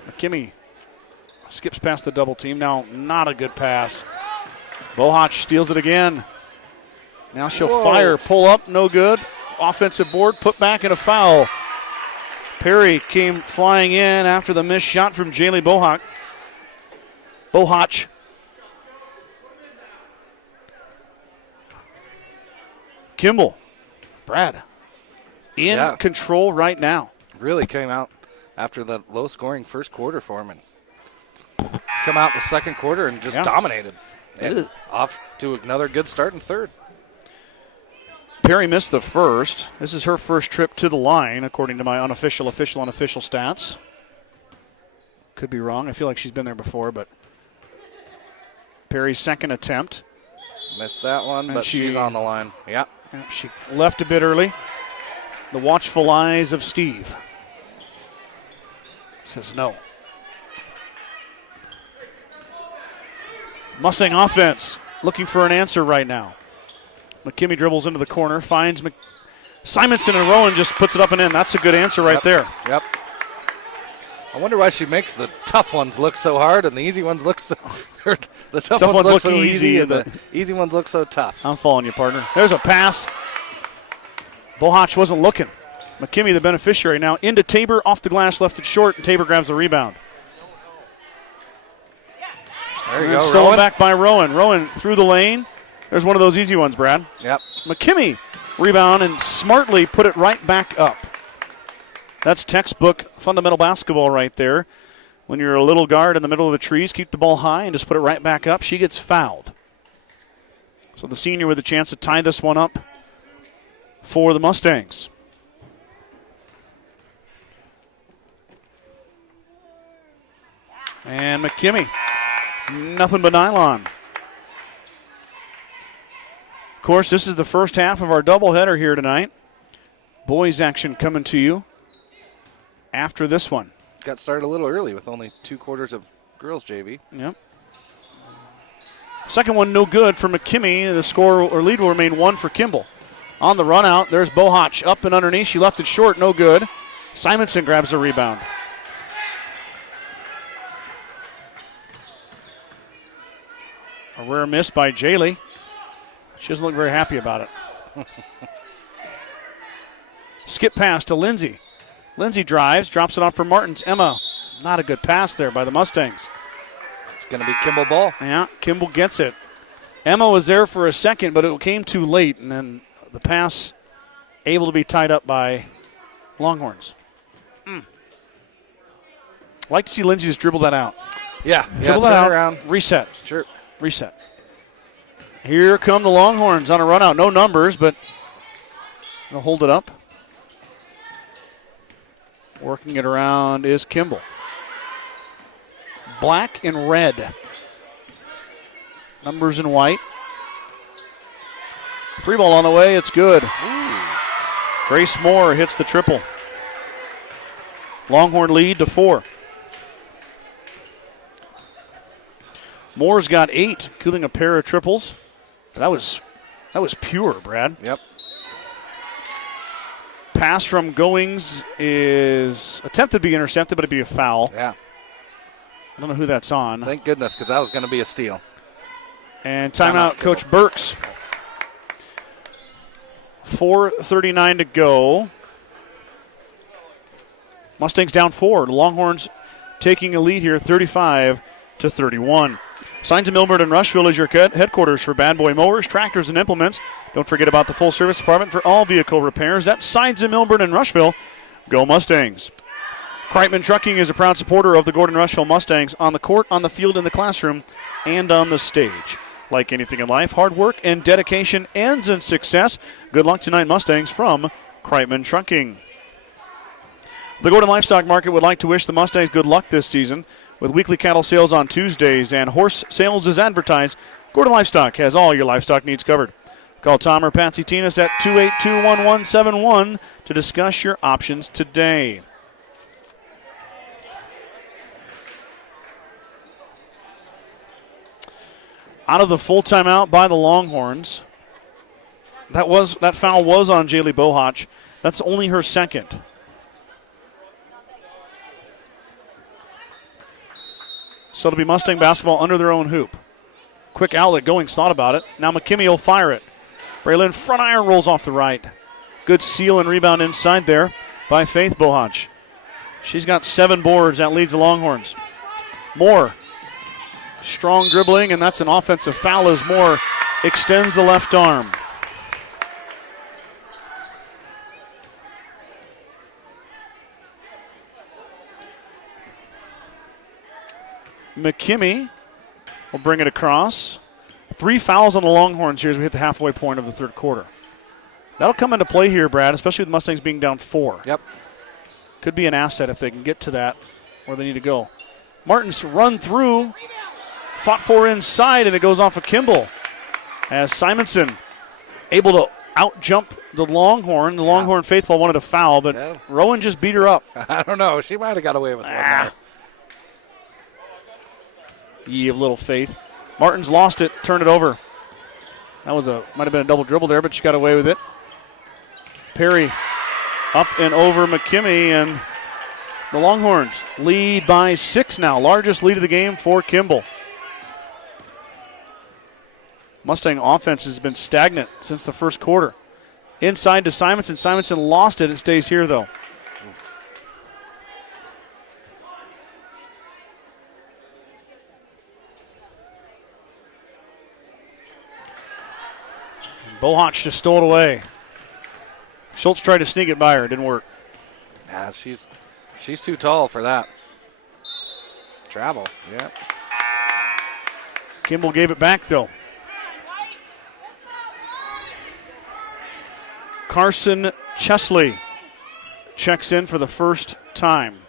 McKimmey skips past the double team. Now, not a good pass. Bohach steals it again. Now she'll fire. Pull up, no good. Offensive board, put back, and a foul. Perry came flying in after the missed shot from Jaylee Bohach. Kimball. Brad. In control right now. Really came out after the low-scoring first quarter for him. And come out in the second quarter and just dominated. And off to another good start in third. Perry missed the first. This is her first trip to the line, according to my unofficial stats. Could be wrong. I feel like she's been there before, but Perry's second attempt. Missed that one, but she's on the line. Yeah. She left a bit early. The watchful eyes of Steve. Says no. Mustang offense looking for an answer right now. McKimmey dribbles into the corner, finds Simonson, and Rowan just puts it up and in. That's a good answer right there. Yep. I wonder why she makes the tough ones look so hard and the easy ones look so the tough ones look so easy and the easy ones look so tough. I'm following you, partner. There's a pass. Bohach wasn't looking. McKimmey, the beneficiary, now into Tabor, off the glass, left it short, and Tabor grabs the rebound. There you go, stolen Rowan. back by Rowan. Rowan through the lane. There's one of those easy ones, Brad. Yep. McKimmey rebound and smartly put it right back up. That's textbook fundamental basketball right there. When you're a little guard in the middle of the trees, keep the ball high and just put it right back up. She gets fouled. So the senior with a chance to tie this one up for the Mustangs. And McKimmey, nothing but nylon. Of course, this is the first half of our doubleheader here tonight. Boys action coming to you after this one. Got started a little early with only 2 quarters of girls JV. Yep. Second one no good for McKimmey. The score or lead will remain 1 for Kimball. On the run out, there's Bohach up and underneath. She left it short, no good. Simonson grabs the rebound. A rare miss by Jaylee. She doesn't look very happy about it. skip pass to Lindsay. Lindsay drives, drops it off for Martins. Emma, not a good pass there by the Mustangs. It's going to be Kimball ball. Yeah, Kimball gets it. Emma was there for a second, but it came too late, and then the pass able to be tied up by Longhorns. Like to see Lindsay just dribble that out. Yeah, Dribble that turn out. around. Reset. Sure. Reset. Here come the Longhorns on a run out. No numbers, but they'll hold it up. Working it around is Kimball. Black and red. Numbers in white. Free ball on the way. It's good. Grace Moore hits the triple. Longhorn lead to 4. Moore's got 8, including a pair of triples. That was pure, Brad. Yep. Pass from Goings is attempted to be intercepted, but it'd be a foul. Yeah. I don't know who that's on. Thank goodness, because that was going to be a steal. And timeout, Coach Burks. 4:39 to go. Mustangs down 4. The Longhorns taking a lead here, 35-31. Signs of Milburn and Rushville is your headquarters for Bad Boy Mowers, Tractors, and Implements. Don't forget about the full service department for all vehicle repairs. That's Signs of Milburn and Rushville. Go Mustangs. Kreitman Trucking is a proud supporter of the Gordon-Rushville Mustangs on the court, on the field, in the classroom, and on the stage. Like anything in life, hard work and dedication ends in success. Good luck tonight, Mustangs, from Kreitman Trucking. The Gordon Livestock Market would like to wish the Mustangs good luck this season. With weekly cattle sales on Tuesdays and horse sales as advertised, Gordon Livestock has all your livestock needs covered. Call Tom or Patsy Tinas at 282-1171 to discuss your options today. Out of the full timeout by the Longhorns. That foul was on Jaylee Bohach. That's only her second. So it'll be Mustang basketball under their own hoop. Quick outlet. Goings thought about it. Now McKimmey will fire it. Braylon front iron rolls off the right. Good seal and rebound inside there by Faith Bohach. She's got 7 boards. That leads the Longhorns. Moore. Strong dribbling, and that's an offensive foul as Moore extends the left arm. McKimmey will bring it across. 3 fouls on the Longhorns here as we hit the halfway point of the third quarter. That'll come into play here, Brad, especially with Mustangs being down 4. Yep. Could be an asset if they can get to that where they need to go. Martins run through, fought for inside, and it goes off of Kimball. As Simonson able to out-jump the Longhorn. The Longhorn faithful wanted a foul, but Rowan just beat her up. I don't know. She might have got away with one there. Ye of little faith. Martins lost it, turned it over. That was might have been a double dribble there, but she got away with it. Perry up and over McKimmey, and the Longhorns lead by 6 now. Largest lead of the game for Kimball. Mustang offense has been stagnant since the first quarter. Inside to Simonson. Simonson lost it. It stays here, though. Bohach just stole it away. Schultz tried to sneak it by her. Didn't work. Yeah, she's too tall for that. Travel, yeah. Kimball gave it back, though. Carson Chesley checks in for the first time.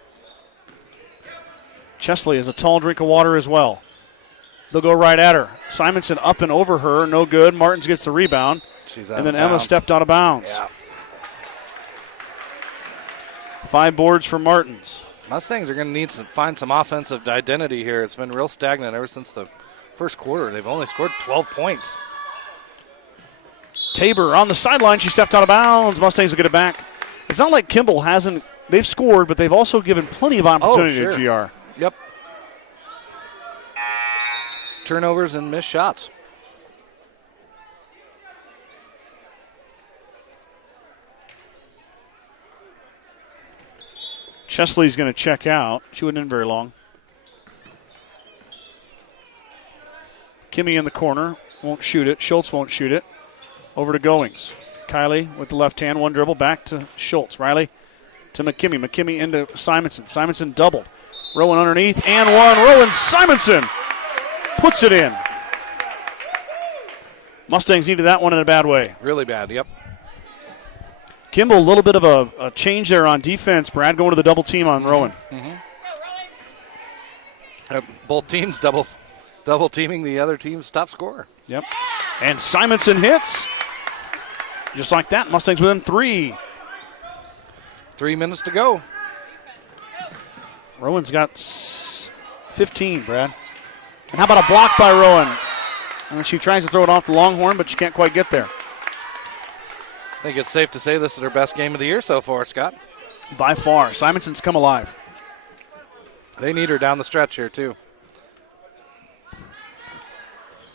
Chesley is a tall drink of water as well. They'll go right at her. Simonson up and over her, no good. Martins gets the rebound. And then Emma stepped out of bounds. Yeah. 5 boards for Martins. Mustangs are going to need to find some offensive identity here. It's been real stagnant ever since the first quarter. They've only scored 12 points. Tabor on the sideline. She stepped out of bounds. Mustangs will get it back. It's not like Kimball hasn't. They've scored, but they've also given plenty of opportunity to GR. Yep. Turnovers and missed shots. Chesley's going to check out. She wasn't in very long. Kimmy in the corner. Won't shoot it. Schultz won't shoot it. Over to Goings. Kylie with the left hand. One dribble back to Schultz. Riley to McKimmie. McKimmie into Simonson. Simonson doubled. Rowan underneath and one. Rowan Simonson puts it in. Mustangs needed that one in a bad way. Really bad, yep. Kimball, a little bit of a change there on defense. Brad going to the double team on Rowan. Both teams double teaming the other team's top scorer. Yep. And Simonson hits. Just like that, Mustangs within 3. 3 minutes to go. Rowan's got 15, Brad. And how about a block by Rowan? And she tries to throw it off the Longhorn, but she can't quite get there. I think it's safe to say this is her best game of the year so far, Scott. By far. Simonson's come alive. They need her down the stretch here, too.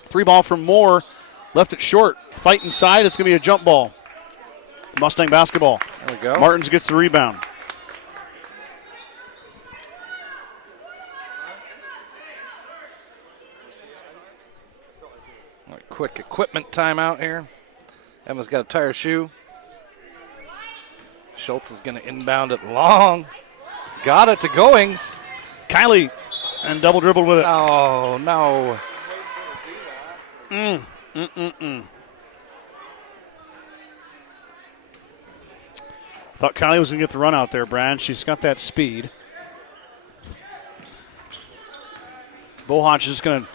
3 ball from Moore. Left it short. Fight inside. It's going to be a jump ball. Mustang basketball. There we go. Martins gets the rebound. Quick equipment timeout here. Emma's got a tire shoe. Schultz is going to inbound it long. Got it to Goings. Kylie and double dribbled with it. Oh, no. Thought Kylie was going to get the run out there, Brad. She's got that speed. Bohach is going to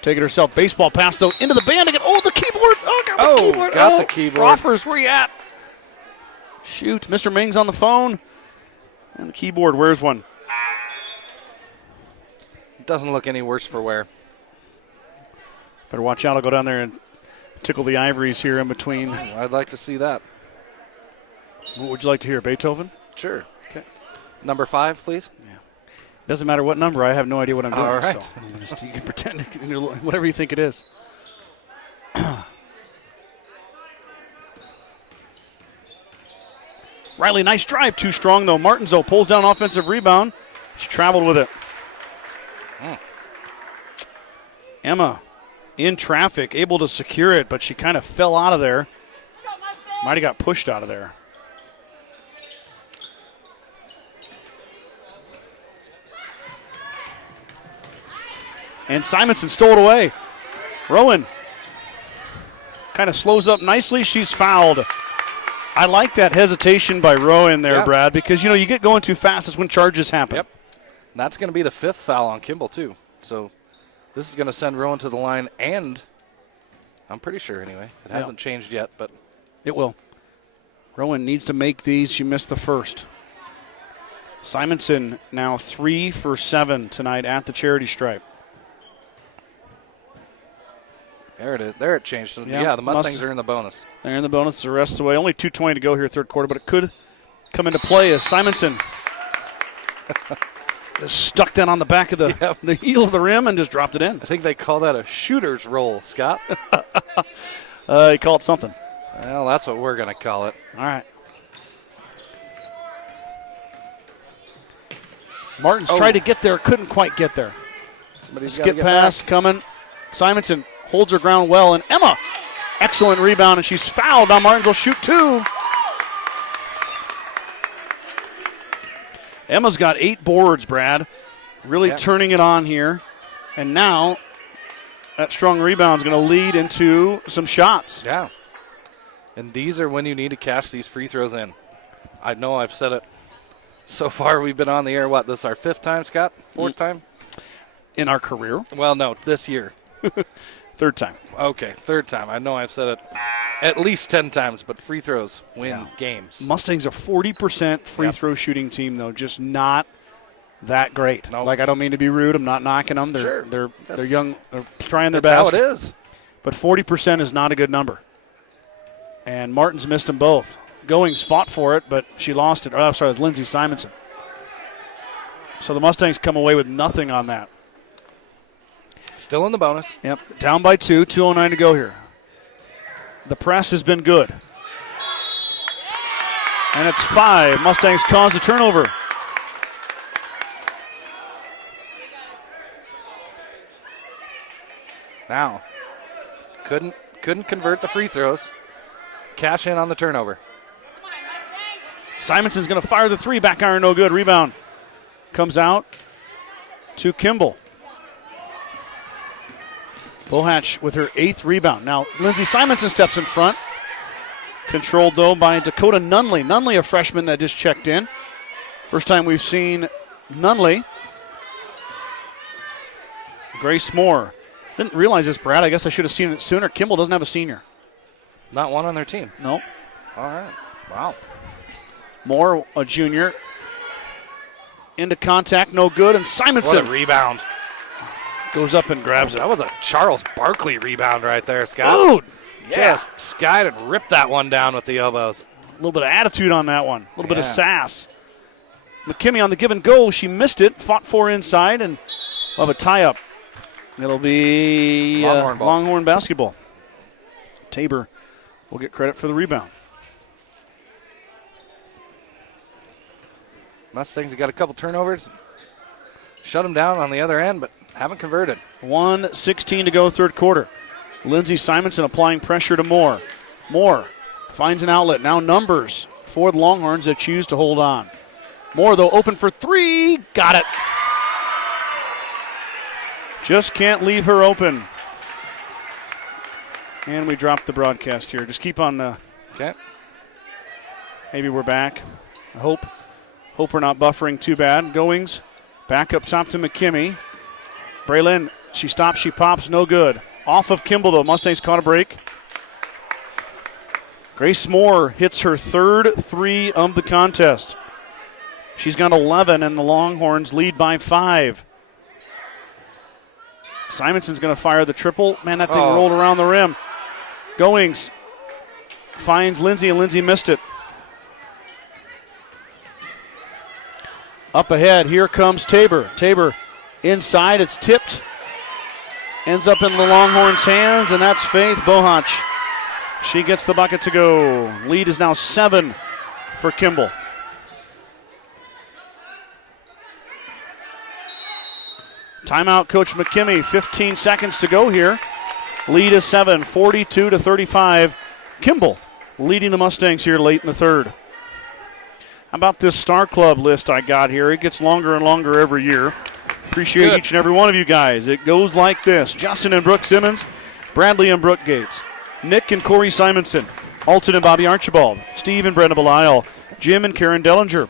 take it herself. Baseball pass, though, into the band again. Oh, the keyboard. Oh, got the keyboard. Got the keyboard. Roffers, where you at? Shoot. Mr. Ming's on the phone. And the keyboard, where's one? Doesn't look any worse for wear. Better watch out. I'll go down there and tickle the ivories here in between. I'd like to see that. What would you like to hear, Beethoven? Sure. Okay. Number 5, please. Yeah. Doesn't matter what number. I have no idea what I'm doing. All right. So you can pretend whatever you think it is. Riley, nice drive. Too strong, though. Martinzo pulls down offensive rebound. She traveled with it. Emma in traffic, able to secure it, but she kind of fell out of there. Might have got pushed out of there. And Simonson stole it away. Rowan kind of slows up nicely. She's fouled. I like that hesitation by Rowan there, Brad, because, you get going too fast. That's when charges happen. Yep. And that's going to be the 5th foul on Kimball, too. So this is going to send Rowan to the line, and I'm pretty sure anyway. It hasn't changed yet, but it will. Rowan needs to make these. She missed the first. Simonson now 3 for 7 tonight at the charity stripe. There it is. There it changed. So, yeah, the Mustangs are in the bonus. They're in the bonus the rest of the way. Only 2:20 to go here, third quarter, but it could come into play as Simonson stuck down on the back of the heel of the rim and just dropped it in. I think they call that a shooter's roll, Scott. He called something. Well, that's what we're going to call it. All right. Martins tried to get there, couldn't quite get there. Skip pass coming. Simonson holds her ground well, and Emma, excellent rebound, and she's fouled. Now Martins will shoot 2. Emma's got 8 boards, Brad. Really turning it on here. And now that strong rebound is going to lead into some shots. Yeah. And these are when you need to cash these free throws in. I know I've said it. So far we've been on the air, this is our 5th time, Scott? 4th time? In our career? Well, no, this year. 3rd time. Okay, 3rd time. I know I've said it at least 10 times, but free throws win games. Mustangs a 40% free throw shooting team, though, just not that great. Nope. Like, I don't mean to be rude. I'm not knocking them. They're young. They're trying their best. That's how it is. But 40% is not a good number. And Martins missed them both. Goings fought for it, but she lost it. Oh, sorry, it was Lindsey Simonson. So the Mustangs come away with nothing on that. Still in the bonus. Yep, down by 2, 2:09 to go here. The press has been good. And it's 5. Mustangs cause a turnover. Now, couldn't convert the free throws. Cash in on the turnover. Simonson's going to fire the three. Back iron, no good. Rebound comes out to Kimball. Bohatch with her 8th rebound. Now, Lindsey Simonson steps in front. Controlled, though, by Dakota Nunley. Nunley, a freshman that just checked in. First time we've seen Nunley. Grace Moore. Didn't realize this, Brad. I guess I should have seen it sooner. Kimball doesn't have a senior. Not one on their team. Nope. All right. Wow. Moore, a junior. Into contact, no good. And Simonson. What a rebound. Goes up and grabs it. That was a Charles Barkley rebound right there, Scott. Dude. Yeah. Just skied and ripped that one down with the elbows. A little bit of attitude on that one. A little bit of sass. McKimmie on the give and go. She missed it. Fought 4 inside and we'll have a tie-up. It'll be Longhorn basketball. Tabor will get credit for the rebound. Mustangs have got a couple turnovers. Shut them down on the other end, but haven't converted. 1:16 to go, third quarter. Lindsey Simonson applying pressure to Moore. Moore finds an outlet. Now numbers for the Longhorns that choose to hold on. Moore, though, open for 3. Got it. Just can't leave her open. And we dropped the broadcast here. Just keep on. Okay. Maybe we're back. I hope we're not buffering too bad. Goings back up top to McKimmie. Braylon, she stops, she pops, no good. Off of Kimball, though. Mustangs caught a break. Grace Moore hits her 3rd 3 of the contest. She's got 11, and the Longhorns lead by 5. Simonson's going to fire the triple. Man, that thing rolled around the rim. Goings finds Lindsey, and Lindsey missed it. Up ahead, here comes Tabor. Tabor inside, it's tipped. Ends up in the Longhorns' hands, and that's Faith Bohatch. She gets the bucket to go. Lead is now 7 for Kimball. Timeout, Coach McKimmie. 15 seconds to go here. Lead is 7, 42-35. Kimball leading the Mustangs here late in the third. How about this Star Club list I got here? It gets longer and longer every year. Appreciate each and every one of you guys. It goes like this. Justin and Brooke Simmons, Bradley and Brooke Gates, Nick and Corey Simonson, Alton and Bobby Archibald, Steve and Brenda Belisle, Jim and Karen Dellinger,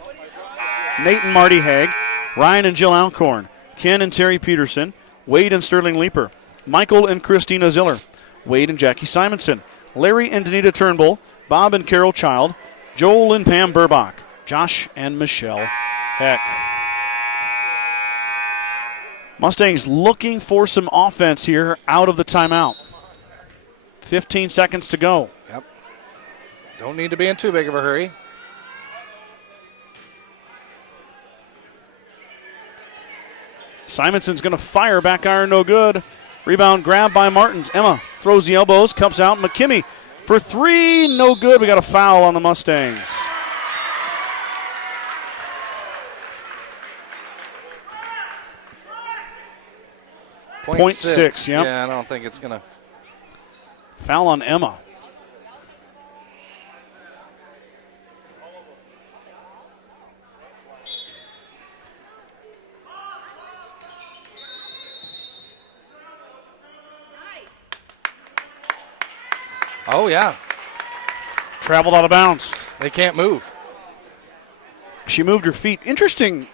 Nate and Marty Haig, Ryan and Jill Alcorn, Ken and Terry Peterson, Wade and Sterling Leeper, Michael and Christina Ziller, Wade and Jackie Simonson, Larry and Danita Turnbull, Bob and Carol Child, Joel and Pam Burbach, Josh and Michelle Heck. Mustangs looking for some offense here out of the timeout. 15 seconds to go. Yep. Don't need to be in too big of a hurry. Simonson's going to fire, back iron, no good. Rebound grab by Martins. Emma throws the elbows, cups out. McKimmie for 3, no good. We got a foul on the Mustangs. Point six, yep. Yeah, I don't think it's going to. Foul on Emma. Oh, yeah. Traveled out of bounds. They can't move. She moved her feet. Interesting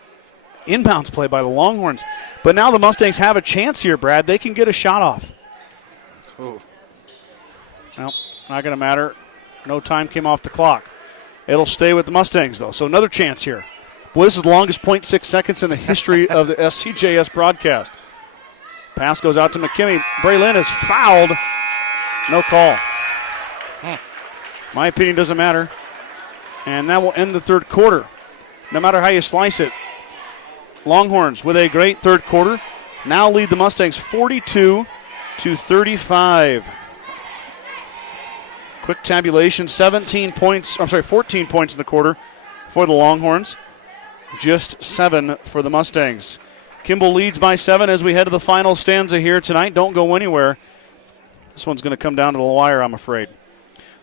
inbounds play by the Longhorns. But now the Mustangs have a chance here, Brad. They can get a shot off. Ooh. Well, not going to matter. No time came off the clock. It'll stay with the Mustangs, though. So another chance here. Boy, this is the longest 0.6 seconds in the history of the SCJS broadcast. Pass goes out to McKimmie. Braylon is fouled. No call. My opinion doesn't matter. And that will end the third quarter. No matter how you slice it. Longhorns with a great third quarter. Now lead the Mustangs 42-35. Quick tabulation, 14 points in the quarter for the Longhorns. Just 7 for the Mustangs. Kimball leads by 7 as we head to the final stanza here tonight. Don't go anywhere. This one's going to come down to the wire, I'm afraid.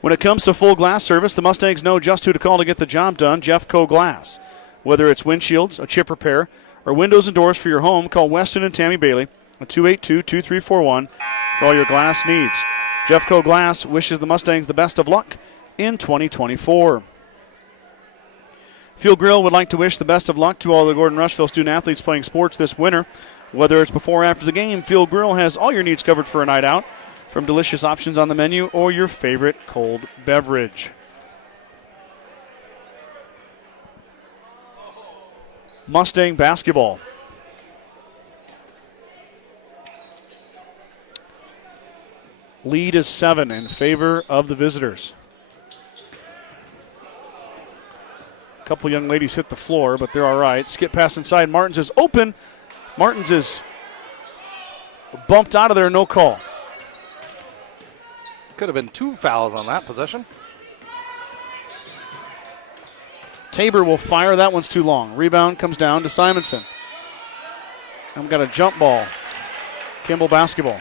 When it comes to full glass service, the Mustangs know just who to call to get the job done, Jeffco Glass. Whether it's windshields, a chip repair, or windows and doors for your home, call Weston and Tammy Bailey at 282-2341 for all your glass needs. Jeffco Glass wishes the Mustangs the best of luck in 2024. Field Grill would like to wish the best of luck to all the Gordon-Rushville student-athletes playing sports this winter. Whether it's before or after the game, Field Grill has all your needs covered for a night out, from delicious options on the menu or your favorite cold beverage. Mustang Basketball. Lead is 7 in favor of the visitors. A couple young ladies hit the floor, but they're all right. Skip pass inside. Martins is open. Martins is bumped out of there, no call. Could have been 2 fouls on that possession. Tabor will fire. That one's too long. Rebound comes down to Simonson. I've got a jump ball. Kimball basketball.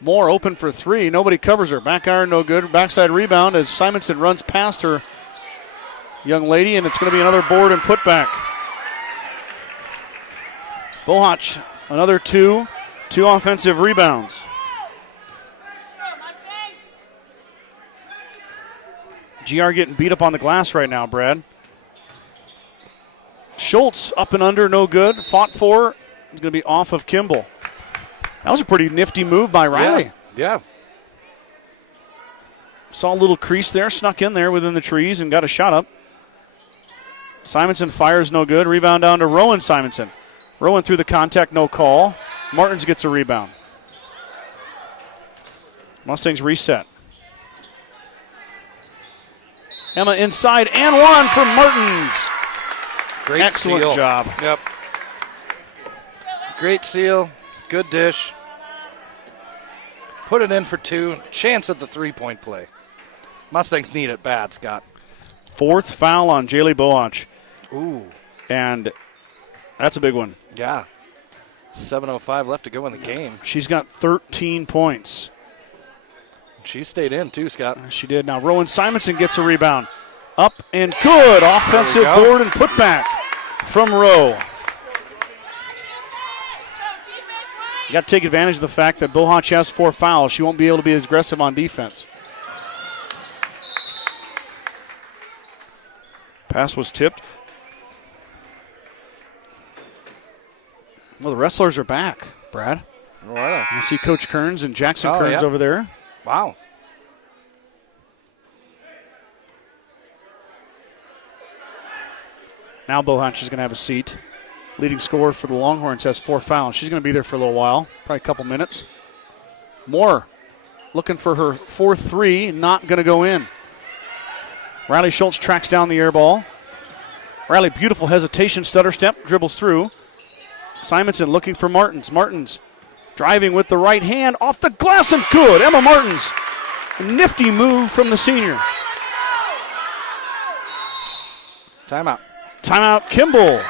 Moore open for 3. Nobody covers her. Back iron, no good. Backside rebound as Simonson runs past her young lady, and it's going to be another board and putback. Bohach, another 2 offensive rebounds. GR getting beat up on the glass right now, Brad. Schultz up and under, no good. Fought for. It's going to be off of Kimball. That was a pretty nifty move by Riley. Yeah. Saw a little crease there, snuck in there within the trees and got a shot up. Simonson fires, no good. Rebound down to Rowan Simonson. Rowan through the contact, no call. Martins gets a rebound. Mustangs reset. Emma inside and 1 for Martins. Great Excellent seal. job. Yep. Great seal. Good dish. Put it in for 2. Chance at the 3-point play. Mustangs need it bad, Scott. 4th foul on Jaylee Bohach. Ooh. And that's a big one. Yeah. 7:05 left to go in the game. She's got 13 points. She stayed in too, Scott. She did. Now Rowan Simonson gets a rebound. Up and good. Offensive board and putback from Rowe. You got to take advantage of the fact that Bohach has 4 fouls. She won't be able to be as aggressive on defense. Pass was tipped. Well, the wrestlers are back, Brad. Oh, really? You see Coach Kearns and Jackson Kearns over there. Wow. Now Bohach is going to have a seat. Leading scorer for the Longhorns has 4 fouls. She's going to be there for a little while, probably a couple minutes. Moore looking for her 4th 3, not going to go in. Riley Schultz tracks down the air ball. Riley, beautiful hesitation, stutter step, dribbles through. Simonson looking for Martins. Martins driving with the right hand off the glass and good. Emma Martins, a nifty move from the senior. Timeout. Timeout, Kimball.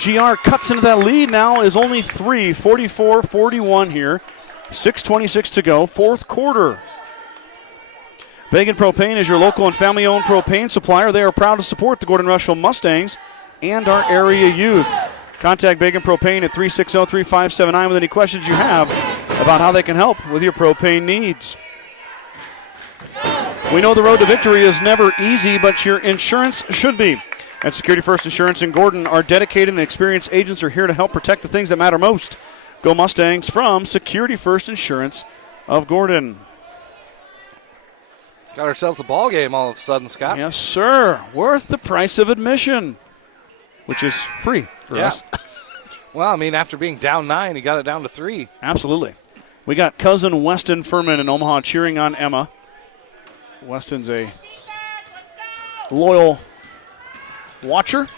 GR cuts into that lead now, is only 3, 44-41 here. 6:26 to go, 4th quarter. Bagan Propane is your local and family-owned propane supplier. They are proud to support the Gordon-Rushville Mustangs and our area youth. Contact Bagan Propane at 360-3579 with any questions you have about how they can help with your propane needs. We know the road to victory is never easy, but your insurance should be. At Security First Insurance in Gordon, our dedicated and experienced agents are here to help protect the things that matter most. Go Mustangs from Security First Insurance of Gordon. Got ourselves a ball game all of a sudden, Scott. Yes, sir. Worth the price of admission, which is free for us. Well, I mean, after being down 9, he got it down to 3. Absolutely. We got cousin Weston Furman in Omaha cheering on Emma. Weston's a loyal watcher.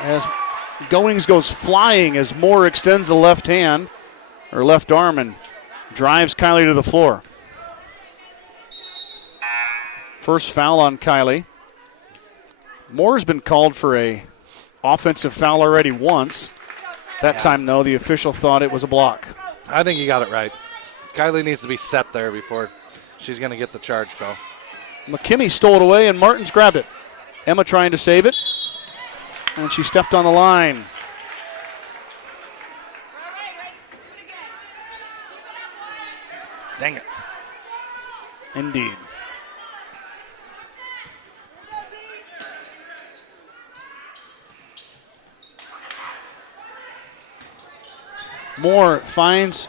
As Goings goes flying as Moore extends the left hand, or left arm, and drives Kylie to the floor. First foul on Kylie. Moore's been called for a offensive foul already once. That time, though, the official thought it was a block. I think you got it right. Kylie needs to be set there before she's going to get the charge call. McKimmey stole it away, and Martins grabbed it. Emma trying to save it, and she stepped on the line. Dang it. Indeed. Moore finds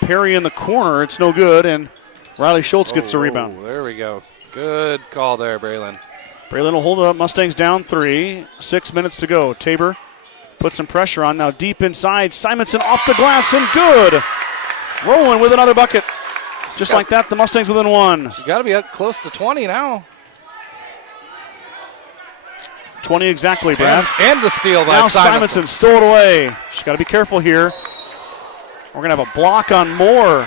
Perry in the corner. It's no good, and Riley Schultz gets the rebound. There we go. Good call there, Braylon. Braylon will hold it up. Mustangs down 3. 6 minutes to go. Tabor puts some pressure on. Now deep inside. Simonson off the glass and good. Rowan with another bucket. Just like that, the Mustangs within 1. She's got to be up close to 20 now. 20 exactly, Brad. And the steal by now Simonson. Stole it away. She's got to be careful here. We're going to have a block on Moore.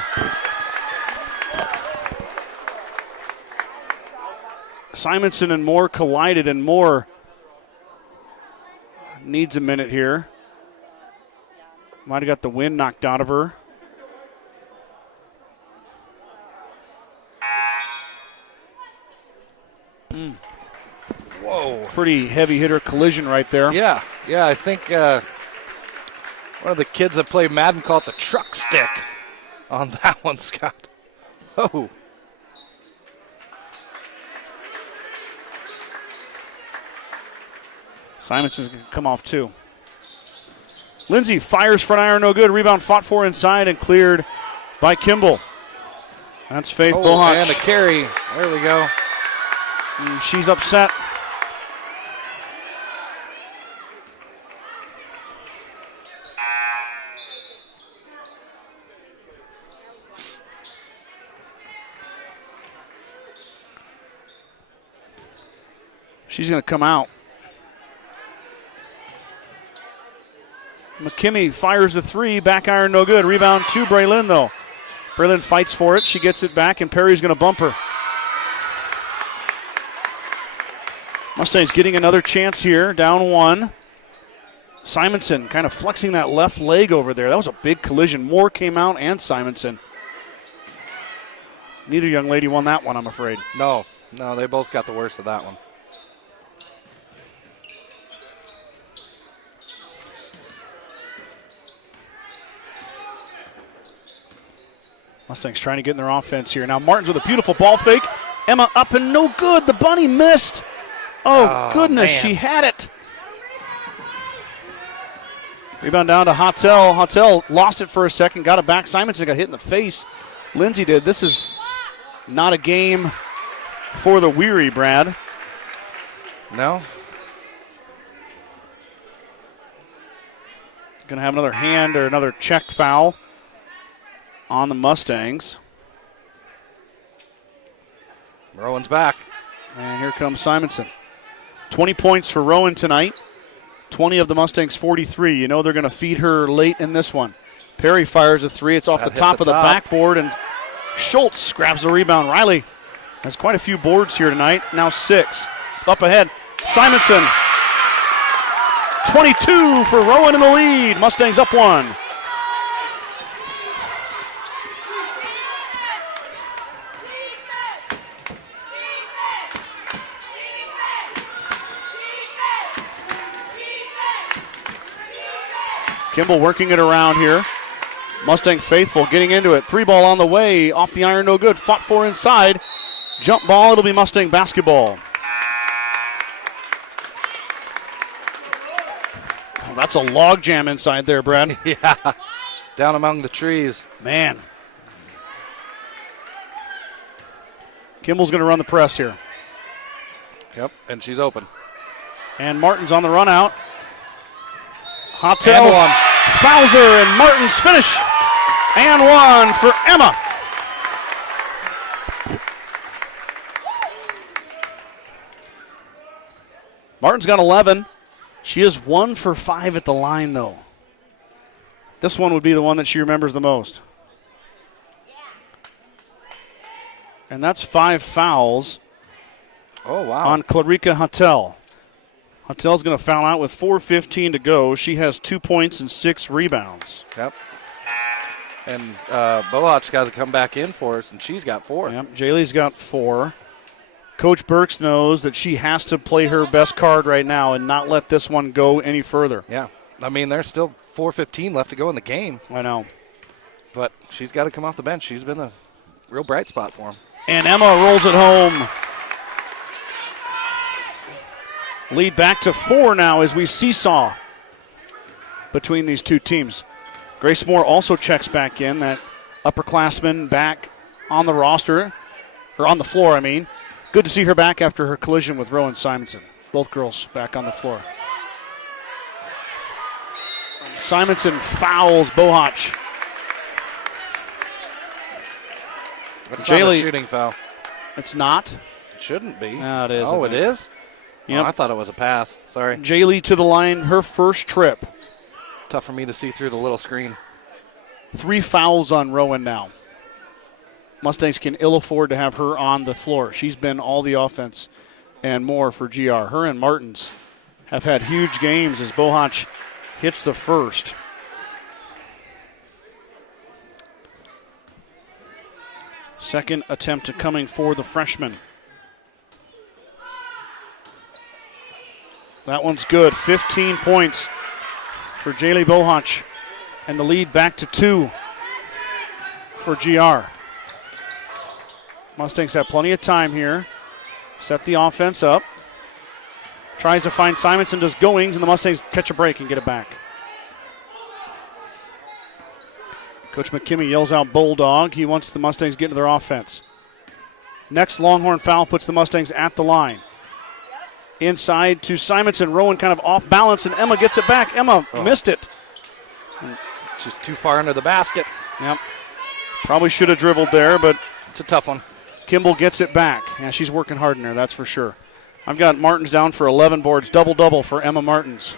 Simonson and Moore collided, and Moore needs a minute here. Might have got the wind knocked out of her. Whoa. Pretty heavy hitter collision right there. Yeah, I think one of the kids that play Madden called it the truck stick on that one, Scott. Oh. Simonson's going to come off too. Lindsay fires front iron, no good. Rebound fought for inside and cleared by Kimball. That's Faith Bohach. And a carry. There we go. And she's upset. She's going to come out. McKimmey fires the 3. Back iron, no good. Rebound to Braylon, though. Braylon fights for it. She gets it back, and Perry's going to bump her. Mustangs getting another chance here. Down 1. Simonson kind of flexing that left leg over there. That was a big collision. Moore came out and Simonson. Neither young lady won that one, I'm afraid. No, they both got the worst of that one. Mustangs trying to get in their offense here. Now Martins with a beautiful ball fake. Emma up and no good. The bunny missed. Oh goodness, man. She had it. Rebound down to Hotel. Hotel lost it for a second, got it back. Simonson got hit in the face. Lindsay did. This is not a game for the weary, Brad. No. Going to have another hand or another check foul on the Mustangs. Rowan's back. And here comes Simonson. 20 points for Rowan tonight. 20 of the Mustangs' 43. You know they're going to feed her late in this one. Perry fires a 3. It's off the top of the backboard, and Schultz grabs the rebound. Riley has quite a few boards here tonight. Now 6. Up ahead. Simonson. 22 for Rowan in the lead. Mustangs up 1. Kimball working it around here. Mustang faithful getting into it. 3 ball on the way. Off the iron, no good. Fought for inside. Jump ball. It'll be Mustang basketball. Oh, that's a log jam inside there, Brad. Yeah. Down among the trees. Man. Kimball's going to run the press here. Yep, and she's open. And Martin's on the run out. Hotel fouls her, and Martin's finish. And 1 for Emma. Martin's got 11. She is 1 for 5 at the line, though. This one would be the one that she remembers the most. And that's 5 fouls on Clarica Hattel. Hattel's going to foul out with 4:15 to go. She has 2 points and 6 rebounds. Yep. And Bohach got to come back in for us, and she's got 4. Yep, Jaylee's got 4. Coach Burks knows that she has to play her best card right now and not let this one go any further. Yeah. I mean, there's still 4:15 left to go in the game. I know. But she's got to come off the bench. She's been a real bright spot for them. And Emma rolls it home. Lead back to 4 now as we seesaw between these two teams. Grace Moore also checks back in, that upperclassman back on the roster, or on the floor, I mean. Good to see her back after her collision with Rowan Simonson. Both girls back on the floor. Simonson fouls Bohach. That's not a shooting foul. It's not? It shouldn't be. No, it is. Oh, it is? Yep. Oh, I thought it was a pass. Sorry. Jaylee to the line, her first trip. Tough for me to see through the little screen. 3 fouls on Rowan now. Mustangs can ill afford to have her on the floor. She's been all the offense and more for GR. Her and Martins have had huge games as Bohach hits the first. Second attempt coming for the freshman. That one's good. 15 points for Jaylee Bohach, and the lead back to 2 for GR. Mustangs have plenty of time here. Set the offense up. Tries to find Simonson, does goings, and the Mustangs catch a break and get it back. Coach McKimmey yells out Bulldog. He wants the Mustangs to get into their offense. Next Longhorn foul puts the Mustangs at the line. Inside to Simonson. Rowan kind of off balance, and Emma gets it back. Emma missed it. Just too far under the basket. Yep. Probably should have dribbled there, but it's a tough one. Kimball gets it back. Yeah, she's working hard in there, that's for sure. I've got Martins down for 11 boards. Double-double for Emma Martins.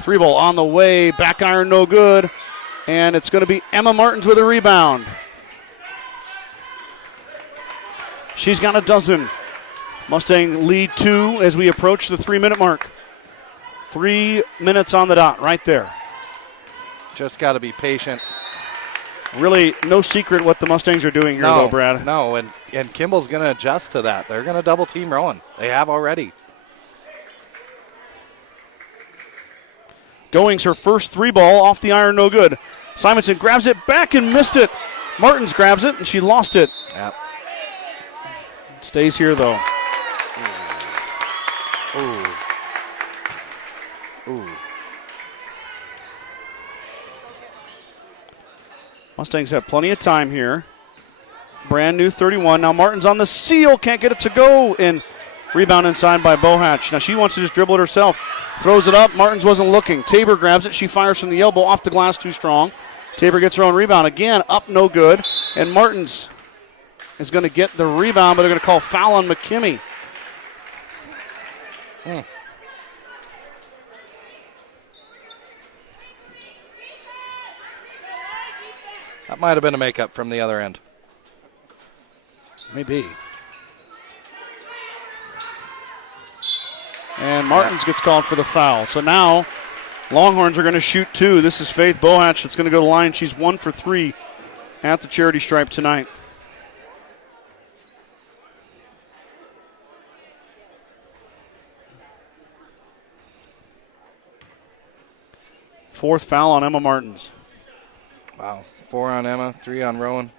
3 ball on the way. Back iron no good. And it's going to be Emma Martins with a rebound. She's got a dozen. Mustang lead 2 as we approach the 3-minute mark. 3 minutes on the dot right there. Just got to be patient. Really no secret what the Mustangs are doing here, though, Brad. No, and Kimball's going to adjust to that. They're going to double team Rowan. They have already. Goings, her first 3 ball off the iron, no good. Simonson grabs it back and missed it. Martins grabs it, and she lost it. Yep. Stays here, though. Ooh. Ooh. Mustangs have plenty of time here. Brand new 31. Now Martins on the seal. Can't get it to go. And rebound inside by Bohach. Now she wants to just dribble it herself. Throws it up. Martins wasn't looking. Tabor grabs it. She fires from the elbow. Off the glass, too strong. Tabor gets her own rebound. Again, up, no good. And Martins is going to get the rebound, but they're going to call foul on McKimmey. That might have been a makeup from the other end. Maybe. And Martins gets called for the foul. So now Longhorns are going to shoot 2. This is Faith Bohach that's going to go to the line. She's 1 for 3 at the charity stripe tonight. Fourth foul on Emma Martins. Wow. 4 on Emma, 3 on Rowan.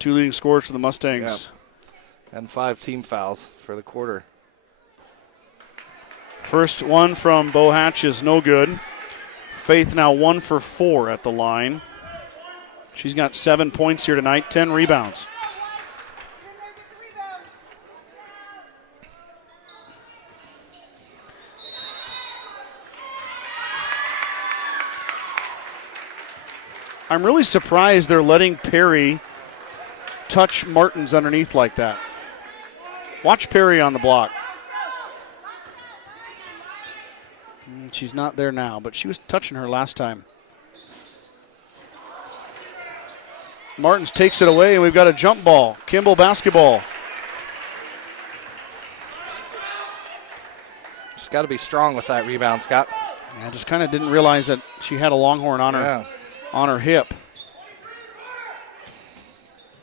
2 leading scorers for the Mustangs. Yep. And 5 team fouls for the quarter. First one from Bohach is no good. Faith now 1 for 4 at the line. She's got 7 points here tonight, 10 rebounds. I'm really surprised they're letting Perry touch Martins underneath like that. Watch Perry on the block. She's not there now, but she was touching her last time. Martins takes it away, and we've got a jump ball. Kimball basketball. Just got to be strong with that rebound, Scott. I just kind of didn't realize that she had a Longhorn on her hip.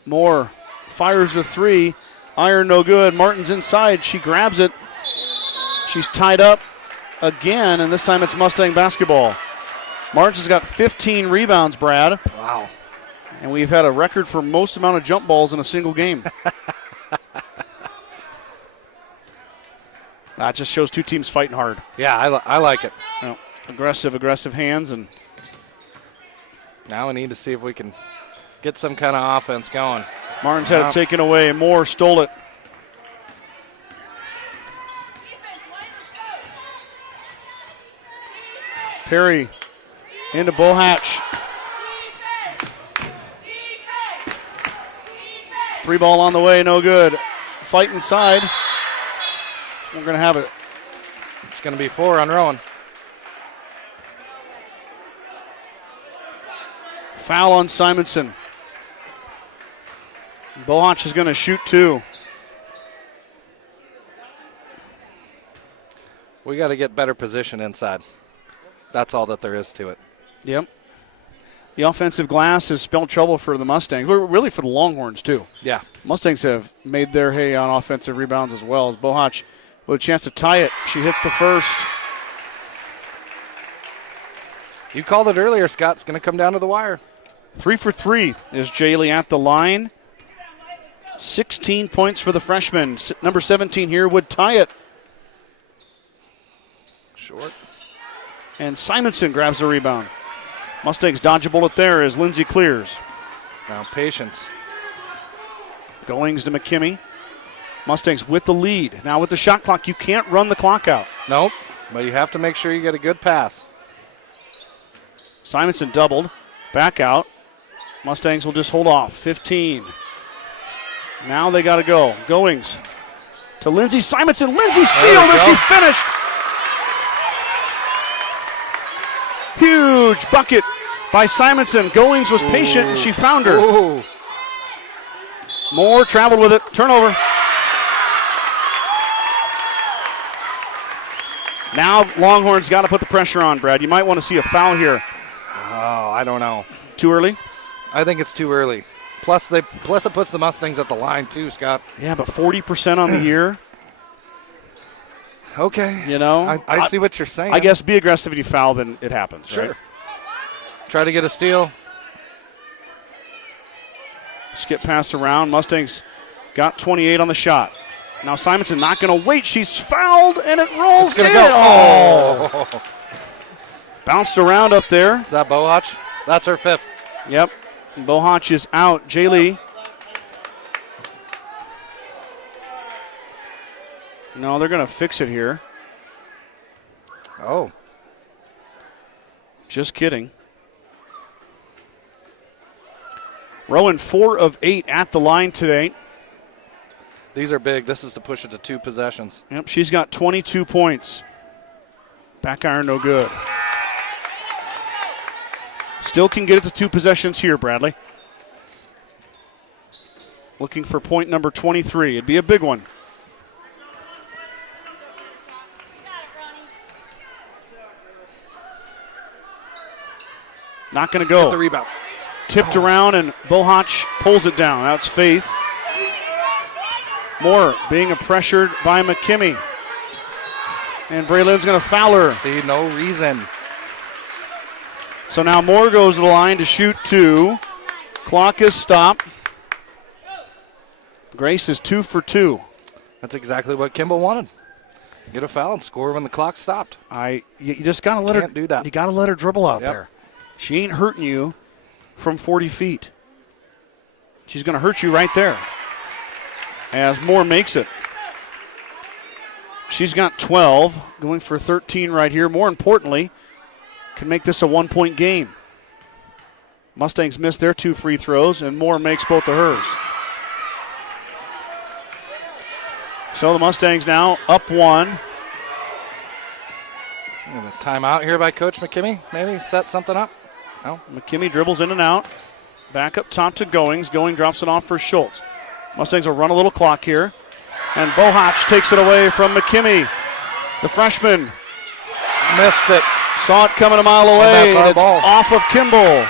Moore fires the three. Iron no good. Martins inside. She grabs it. She's tied up again, and this time it's Mustang basketball. Martins has got 15 rebounds, Brad. Wow. And we've had a record for most amount of jump balls in a single game. That just shows two teams fighting hard. Yeah, I like it. Aggressive hands. And now we need to see if we can get some kind of offense going. Martins had it taken away. Moore stole it. Perry into Bohatch. Three ball on the way, no good. Fight inside. We're going to have it. It's going to be 4 on Rowan. Foul on Simonson. Bohatch is going to shoot 2. We got to get better position inside. That's all that there is to it. Yep. The offensive glass has spelled trouble for the Mustangs. Really for the Longhorns, too. Yeah. Mustangs have made their hay on offensive rebounds as well. As Bohatch with a chance to tie it. She hits the first. You called it earlier, Scott. It's going to come down to the wire. 3 for 3 is Jaylee at the line. 16 points for the freshman. Number 17 here would tie it. Short. And Simonson grabs the rebound. Mustangs dodge a bullet there as Lindsay clears. Now patience. Goings to McKimmie. Mustangs with the lead. Now with the shot clock, you can't run the clock out. Nope, but you have to make sure you get a good pass. Simonson doubled. Back out. Mustangs will just hold off. 15. Now they got to go. Goings to Lindsay Simonson. Lindsay sealed and she finished. Huge bucket by Simonson. Goings was patient and she found her. Ooh. Moore traveled with it. Turnover. Now Longhorns got to put the pressure on, Brad. You might want to see a foul here. Oh, I don't know. Too early? I think it's too early. Plus it puts the Mustangs at the line too, Scott. Yeah, but 40% on the year. Okay. You know? I see what you're saying. I guess be aggressive if you foul, then it happens, Sure. right? Try to get a steal. Skip pass around. Mustangs got 28 on the shot. Now Simonson not going to wait. She's fouled, and it rolls It's going in. to go. Oh. Bounced around up there. Is that Bohatch? That's her 5th. Yep. Bohatch is out. Jaylee. No, they're going to fix it here. Oh. Just kidding. Rowan 4 of 8 at the line today. These are big. This is to push it to 2 possessions. Yep, she's got 22 points. Back iron no good. Still can get it to 2 possessions here, Bradley. Looking for point number 23. It'd be a big one. Not going to go. Get the rebound. Tipped around, and Bohatch pulls it down. That's Faith. Moore being pressured by McKimmie. And Braylon's going to foul her. See, no reason. So now Moore goes to the line to shoot 2. Clock is stopped. Grace is 2 for 2. That's exactly what Kimball wanted. Get a foul and score when the clock stopped. You just got to let her. Can't do that. You got to let her dribble out Yep. there. She ain't hurting you from 40 feet. She's going to hurt you right there. As Moore makes it. She's got 12, going for 13 right here. More importantly, can make this a 1-point game. Mustangs missed their 2 free throws, and Moore makes both of hers. So the Mustangs now up 1. A timeout here by Coach McKimmey. Maybe set something up. No. McKimmey dribbles in and out. Back up top to Goings. Going drops it off for Schultz. Mustangs will run a little clock here. And Bohach takes it away from McKimmey. The freshman Missed it. saw it coming a mile away. And that's our it's ball. off of Kimball.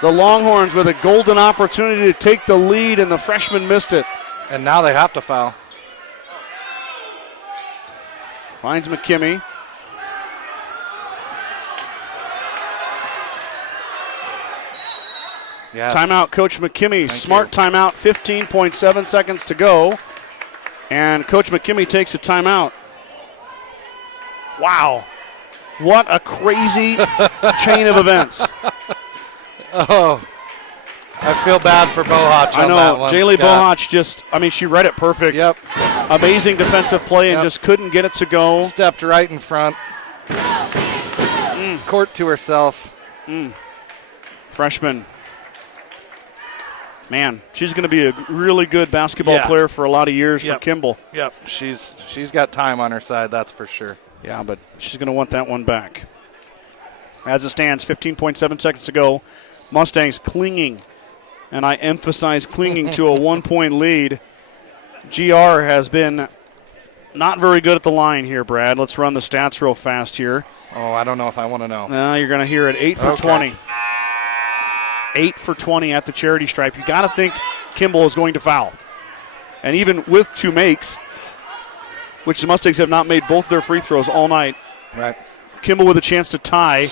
The Longhorns with a golden opportunity to take the lead, and the freshman missed it. And now they have to foul. Finds McKimmey. Yes. Timeout, Coach McKimmey. Smart timeout, 15.7 seconds to go. And Coach McKimmey takes a timeout. Wow. What a crazy chain of events. Oh, I feel bad for Bohach on I know. that one, Jaylee Scott. Bohach she read it perfect. Yep. Amazing defensive play and just couldn't get it to go. Stepped right in front. Court to herself. Freshman. Man, she's going to be a really good basketball player for a lot of years for Kimball. Yep. She's got time on her side, that's for sure. Yeah, but she's going to want that one back. As it stands, 15.7 seconds to go. Mustangs clinging, and I emphasize clinging to a 1-point lead. GR has been not very good at the line here, Brad. Let's run the stats real fast here. Oh, I don't know if I want to know. You're going to hear it. 8 for 20. 8 for 20 at the charity stripe. You got to think Kimball is going to foul. And even with 2 makes, which the Mustangs have not made both their free throws all night. Right. Kimball with a chance to tie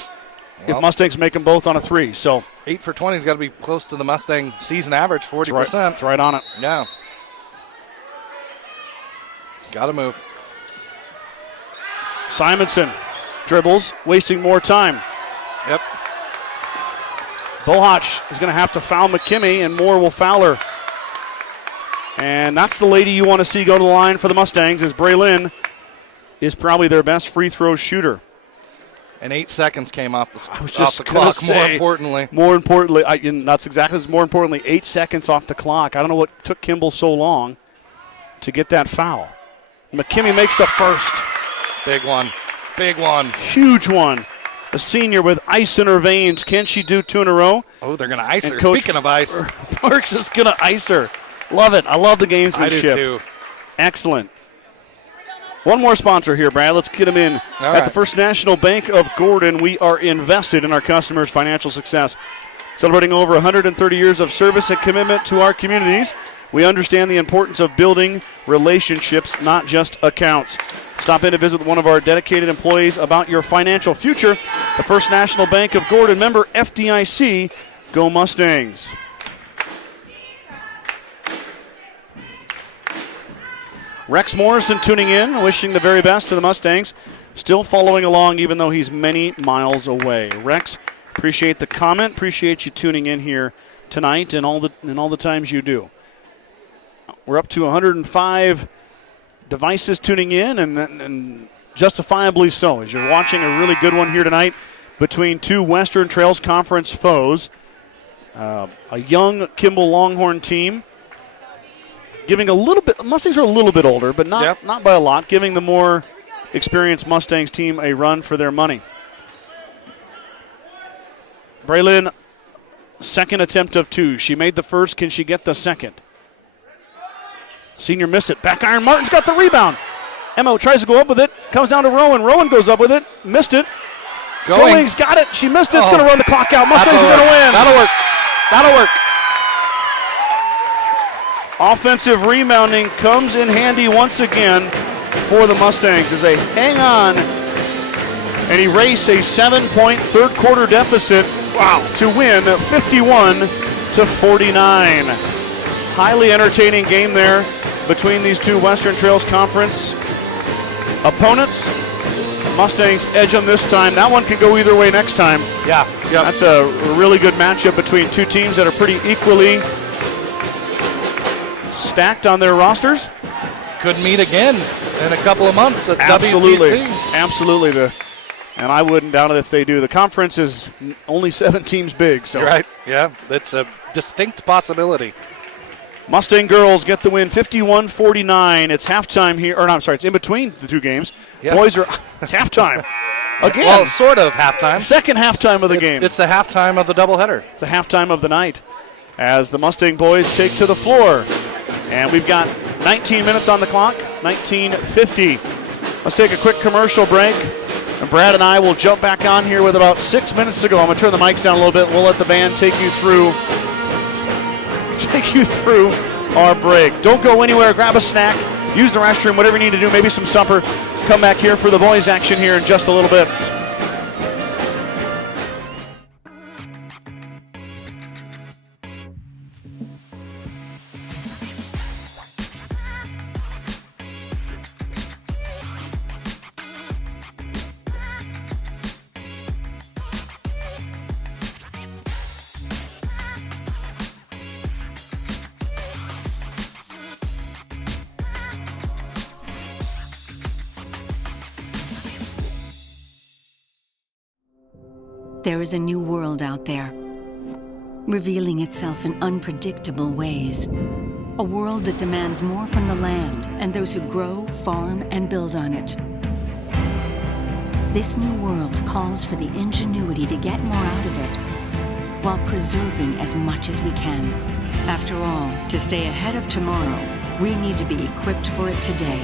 if Mustangs make them both on a 3. So 8 for 20 has got to be close to the Mustang season average, 40%. It's right on it. Yeah. Got to move. Simonson dribbles, wasting more time. Yep. Bohach is going to have to foul McKimmey, and Moore will foul her. And that's the lady you want to see go to the line for the Mustangs, as Braylon is probably their best free throw shooter. And 8 seconds came off the Clock. clock, More importantly, and that's exactly more importantly, 8 seconds off the clock. I don't know what took Kimball so long to get that foul. McKimmey makes the first. Big one. Big one. Huge one. A senior with ice in her veins. Can she do 2 in a row? Oh, they're going to ice And her. Coach Speaking of ice. Parks is going to ice her. Love it. I love the gamesmanship. I do too. Excellent. One more sponsor here, Brad. Let's get him in. At the First National Bank of Gordon, we are invested in our customers' financial success. Celebrating over 130 years of service and commitment to our communities, we understand the importance of building relationships, not just accounts. Stop in and visit with one of our dedicated employees about your financial future. The First National Bank of Gordon, member FDIC. Go Mustangs. Rex Morrison tuning in, wishing the very best to the Mustangs. Still following along even though he's many miles away. Rex, appreciate the comment. Appreciate you tuning in here tonight and all the times you do. We're up to 105 devices tuning in, and justifiably so, as you're watching a really good one here tonight between 2 Western Trails Conference foes. A young Kimball Longhorn team giving a little bit, Mustangs are a little bit older, but not by a lot, giving the more experienced Mustangs team a run for their money. Braylon, second attempt of 2. She made the first. Can she get the second? Senior missed it. Back iron. Martin's got the rebound. Emma tries to go up with it. Comes down to Rowan. Rowan goes up with it. Missed it. Goings got it. She missed it. It's going to run the clock out. Mustangs are going to win. That'll work. That'll work. Offensive rebounding comes in handy once again for the Mustangs as they hang on and erase a 7-point third quarter deficit to win 51-49. Highly entertaining game there between these 2 Western Trails Conference opponents. Mustangs edge them this time. That one can go either way next time. Yeah. That's a really good matchup between 2 teams that are pretty equally stacked on their rosters. Could meet again in a couple of months at Absolutely. WTC. Absolutely. And I wouldn't doubt it if they do. The conference is only 7 teams big. So You're right. Yeah, that's a distinct possibility. Mustang girls get the win 51-49. It's halftime here, or no, I'm sorry, it's in between the two games. Yeah. Boys are, it's halftime. Again. Well, sort of halftime. Second halftime of the game. It's the halftime of the doubleheader. It's the halftime of the night as the Mustang boys take to the floor. And we've got 19 minutes on the clock, 19:50. Let's take a quick commercial break. And Brad and I will jump back on here with about 6 minutes to go. I'm going to turn the mics down a little bit. We'll let the band take you through our break. Don't go anywhere. Grab a snack. Use the restroom, whatever you need to do. Maybe some supper. Come back here for the boys' action here in just a little bit. There is a new world out there, revealing itself in unpredictable ways. A world that demands more from the land and those who grow, farm, and build on it. This new world calls for the ingenuity to get more out of it, while preserving as much as we can. After all, to stay ahead of tomorrow, we need to be equipped for it today.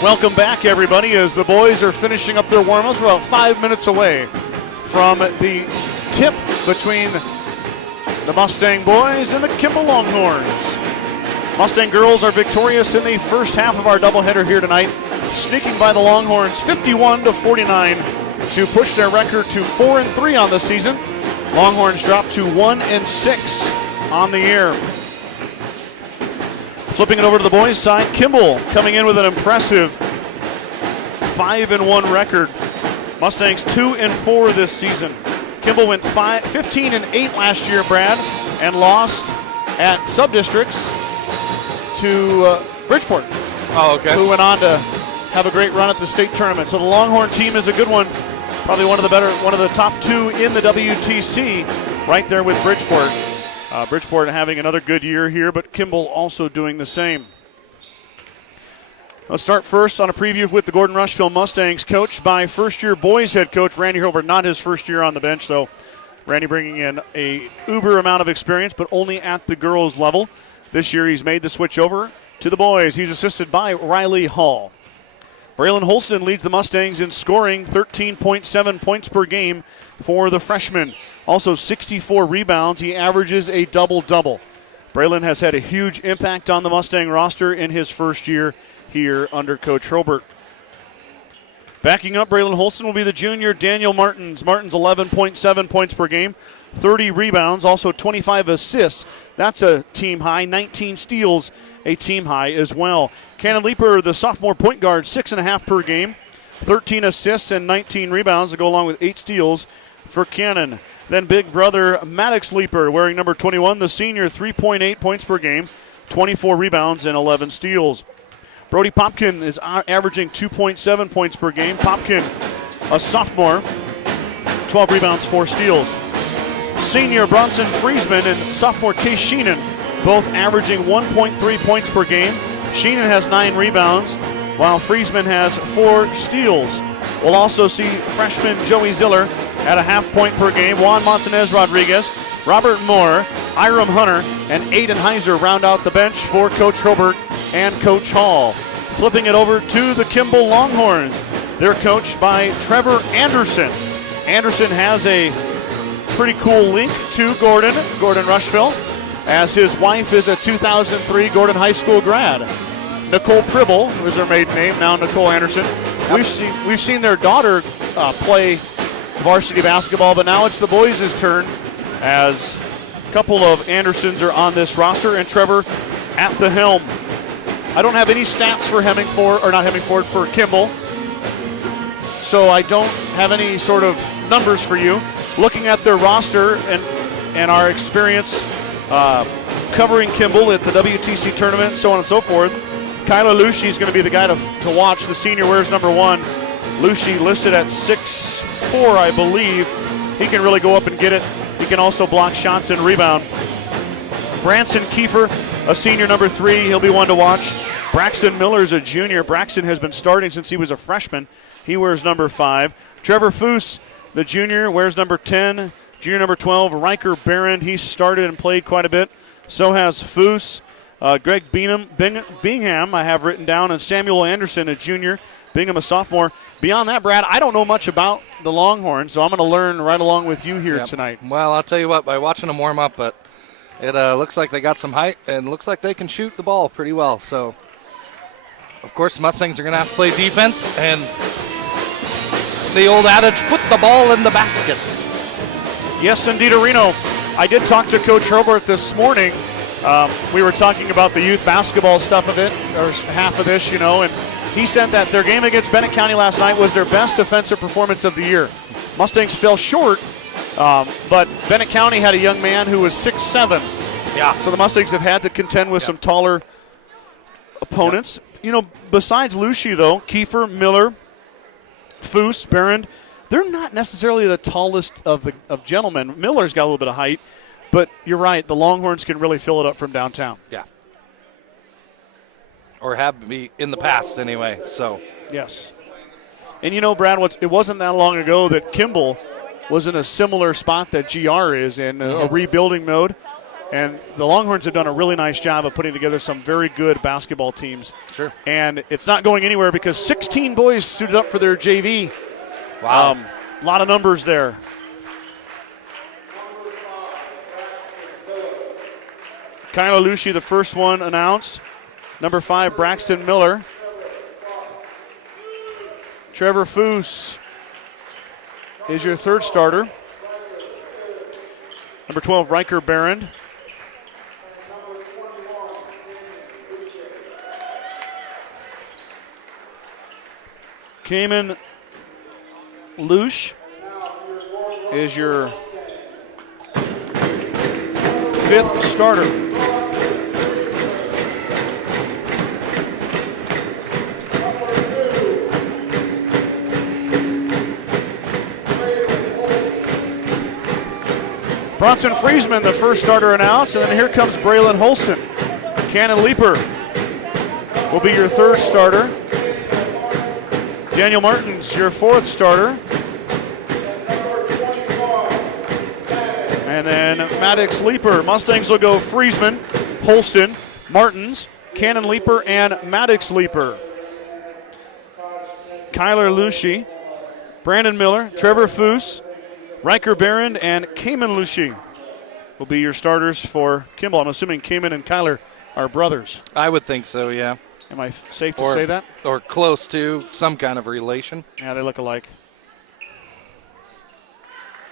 Welcome back, everybody, as the boys are finishing up their warm-ups. We're about 5 minutes away from the tip between the Mustang boys and the Kimball Longhorns. Mustang girls are victorious in the first half of our doubleheader here tonight, sneaking by the Longhorns 51-49 to push their record to 4-3 on the season. Longhorns dropped to 1-6 on the year. Flipping it over to the boys' side, Kimball coming in with an impressive 5-1 record. Mustangs 2-4 this season. Kimball went 15-8 last year, Brad, and lost at sub-districts to Bridgeport. Oh, okay. Who went on to have a great run at the state tournament. So the Longhorn team is a good one. Probably one of the top two in the WTC, right there with Bridgeport. Bridgeport having another good year here, but Kimball also doing the same. Let's start first on a preview with the Gordon-Rushville Mustangs, coached by first-year boys head coach Randy Hurlbert. Not his first year on the bench, though. Randy bringing in a uber amount of experience, but only at the girls' level. This year he's made the switch over to the boys. He's assisted by Riley Hall. Braylon Holston leads the Mustangs in scoring, 13.7 points per game for the freshman. Also 64 rebounds. He averages a double-double. Braylon has had a huge impact on the Mustang roster in his first year here under Coach Hurlbert. Backing up Braylon Holston will be the junior Daniel Martins. Martins 11.7 points per game, 30 rebounds, also 25 assists. That's a team high. 19 steals, a team high as well. Cannon Leaper, the sophomore point guard, 6.5 per game, 13 assists and 19 rebounds to go along with 8 steals for Cannon. Then big brother Maddox Leaper, wearing number 21, the senior, 3.8 points per game, 24 rebounds and 11 steals. Brody Popkin is averaging 2.7 points per game. Popkin, a sophomore, 12 rebounds, 4 steals. Senior Bronson Friesman and sophomore Case Sheenan, both averaging 1.3 points per game. Sheenan has 9 rebounds, while Friesman has 4 steals. We'll also see freshman Joey Ziller at a half point per game. Juan Montanez Rodriguez, Robert Moore, Hiram Hunter, and Aiden Heiser round out the bench for Coach Hurlbert and Coach Hall. Flipping it over to the Kimball Longhorns. They're coached by Trevor Anderson. Anderson has a pretty cool link to Gordon-Rushville, as his wife is a 2003 Gordon High School grad. Nicole Pribble was her maiden name, now Nicole Anderson. We've seen their daughter play varsity basketball, but now it's the boys' turn, as a couple of Andersons are on this roster, and Trevor at the helm. I don't have any stats for for Kimball, so I don't have any sort of numbers for you. Looking at their roster and our experience covering Kimball at the WTC tournament, so on and so forth, Kyla Lucy is going to be the guy to watch. The senior wears number 1. Lucy listed at 6'4", I believe. He can really go up and get it. He can also block shots and rebound. Branson Kiefer, a senior, number 3. He'll be one to watch. Braxton Miller is a junior. Braxton has been starting since he was a freshman. He wears number 5. Trevor Foose, the junior, wears number 10. Junior number 12, Riker Barron. He started and played quite a bit. So has Foose. Greg Bingham, I have written down, and Samuel Anderson, a junior. Bingham, a sophomore. Beyond that, Brad, I don't know much about the Longhorns, so I'm going to learn right along with you here tonight. Well, I'll tell you what, by watching them warm up, but it looks like they got some height and looks like they can shoot the ball pretty well. So, of course, the Mustangs are going to have to play defense, and the old adage, put the ball in the basket. Yes, indeed, Reno. I did talk to Coach Hurlbert this morning. We were talking about the youth basketball stuff of it, or half of this, and he said that their game against Bennett County last night was their best defensive performance of the year. Mustangs fell short, but Bennett County had a young man who was 6'7". Yeah. So the Mustangs have had to contend with some taller opponents. Yep. Besides Lucy, though, Kiefer, Miller, Foose, Barron, they're not necessarily the tallest of gentlemen. Miller's got a little bit of height, but you're right. The Longhorns can really fill it up from downtown. Yeah. Or have me in the past anyway. So yes. And Brad, it wasn't that long ago that Kimball was in a similar spot that GR is in, a rebuilding mode. And the Longhorns have done a really nice job of putting together some very good basketball teams. Sure. And it's not going anywhere because 16 boys suited up for their JV. Wow. A lot of numbers there. Kyla Lucy, the first one announced. Number 5, Braxton Miller. Trevor Foose is your third starter. Number 12, Riker Barron. Cayman Lush is your fifth starter. Bronson Friesman, the first starter announced, and then here comes Braylon Holston. Cannon Leaper will be your third starter. Daniel Martins, your fourth starter. And then Maddox Leaper. Mustangs will go Friesman, Holston, Martins, Cannon Leaper, and Maddox Leaper. Kyler Lucy, Brandon Miller, Trevor Foose, Riker Barron, and Cayman Lucy will be your starters for Kimball. I'm assuming Cayman and Kyler are brothers. I would think so, yeah. Am I safe to say that? Or close to some kind of relation. Yeah, they look alike.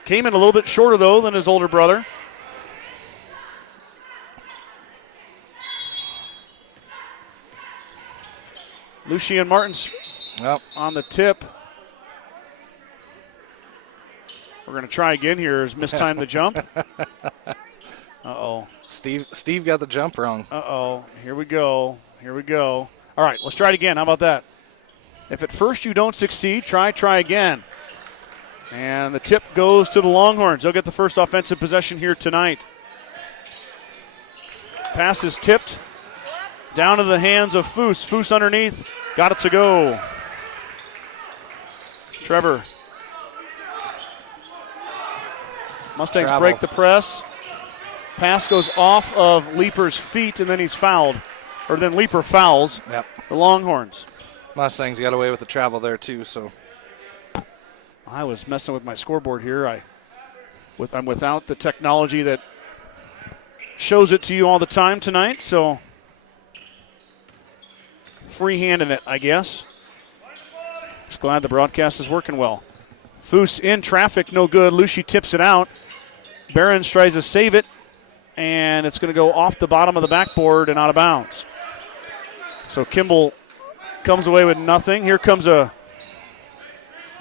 Cayman a little bit shorter, though, than his older brother. Lucy and Martins on the tip. We're going to try again here. Is mistime the jump? Uh-oh. Steve got the jump wrong. Uh-oh. Here we go. Here we go. All right, let's try it again. How about that? If at first you don't succeed, try again. And the tip goes to the Longhorns. They'll get the first offensive possession here tonight. Pass is tipped down to the hands of Foose. Foose underneath. Got it to go. Trevor. Mustangs break the press. Pass goes off of Leaper's feet, and then he's fouled. Or then Leaper fouls the Longhorns. Mustangs got away with the travel there, too. So I was messing with my scoreboard here. I'm without the technology that shows it to you all the time tonight, so freehanding it, I guess. Just glad the broadcast is working well. Foose in traffic, no good. Lucy tips it out. Barons tries to save it, and it's going to go off the bottom of the backboard and out of bounds. So Kimball comes away with nothing. Here comes a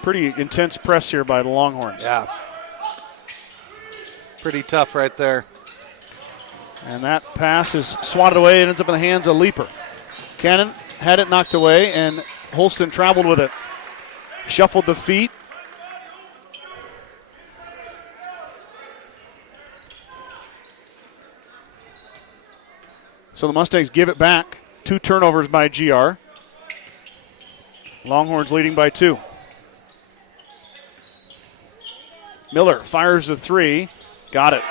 pretty intense press here by the Longhorns. Yeah. Pretty tough right there. And that pass is swatted away and ends up in the hands of Leaper. Cannon had it knocked away, and Holston traveled with it. Shuffled the feet. So the Mustangs give it back. 2 turnovers by GR. Longhorns leading by 2. Miller fires the 3. Got it.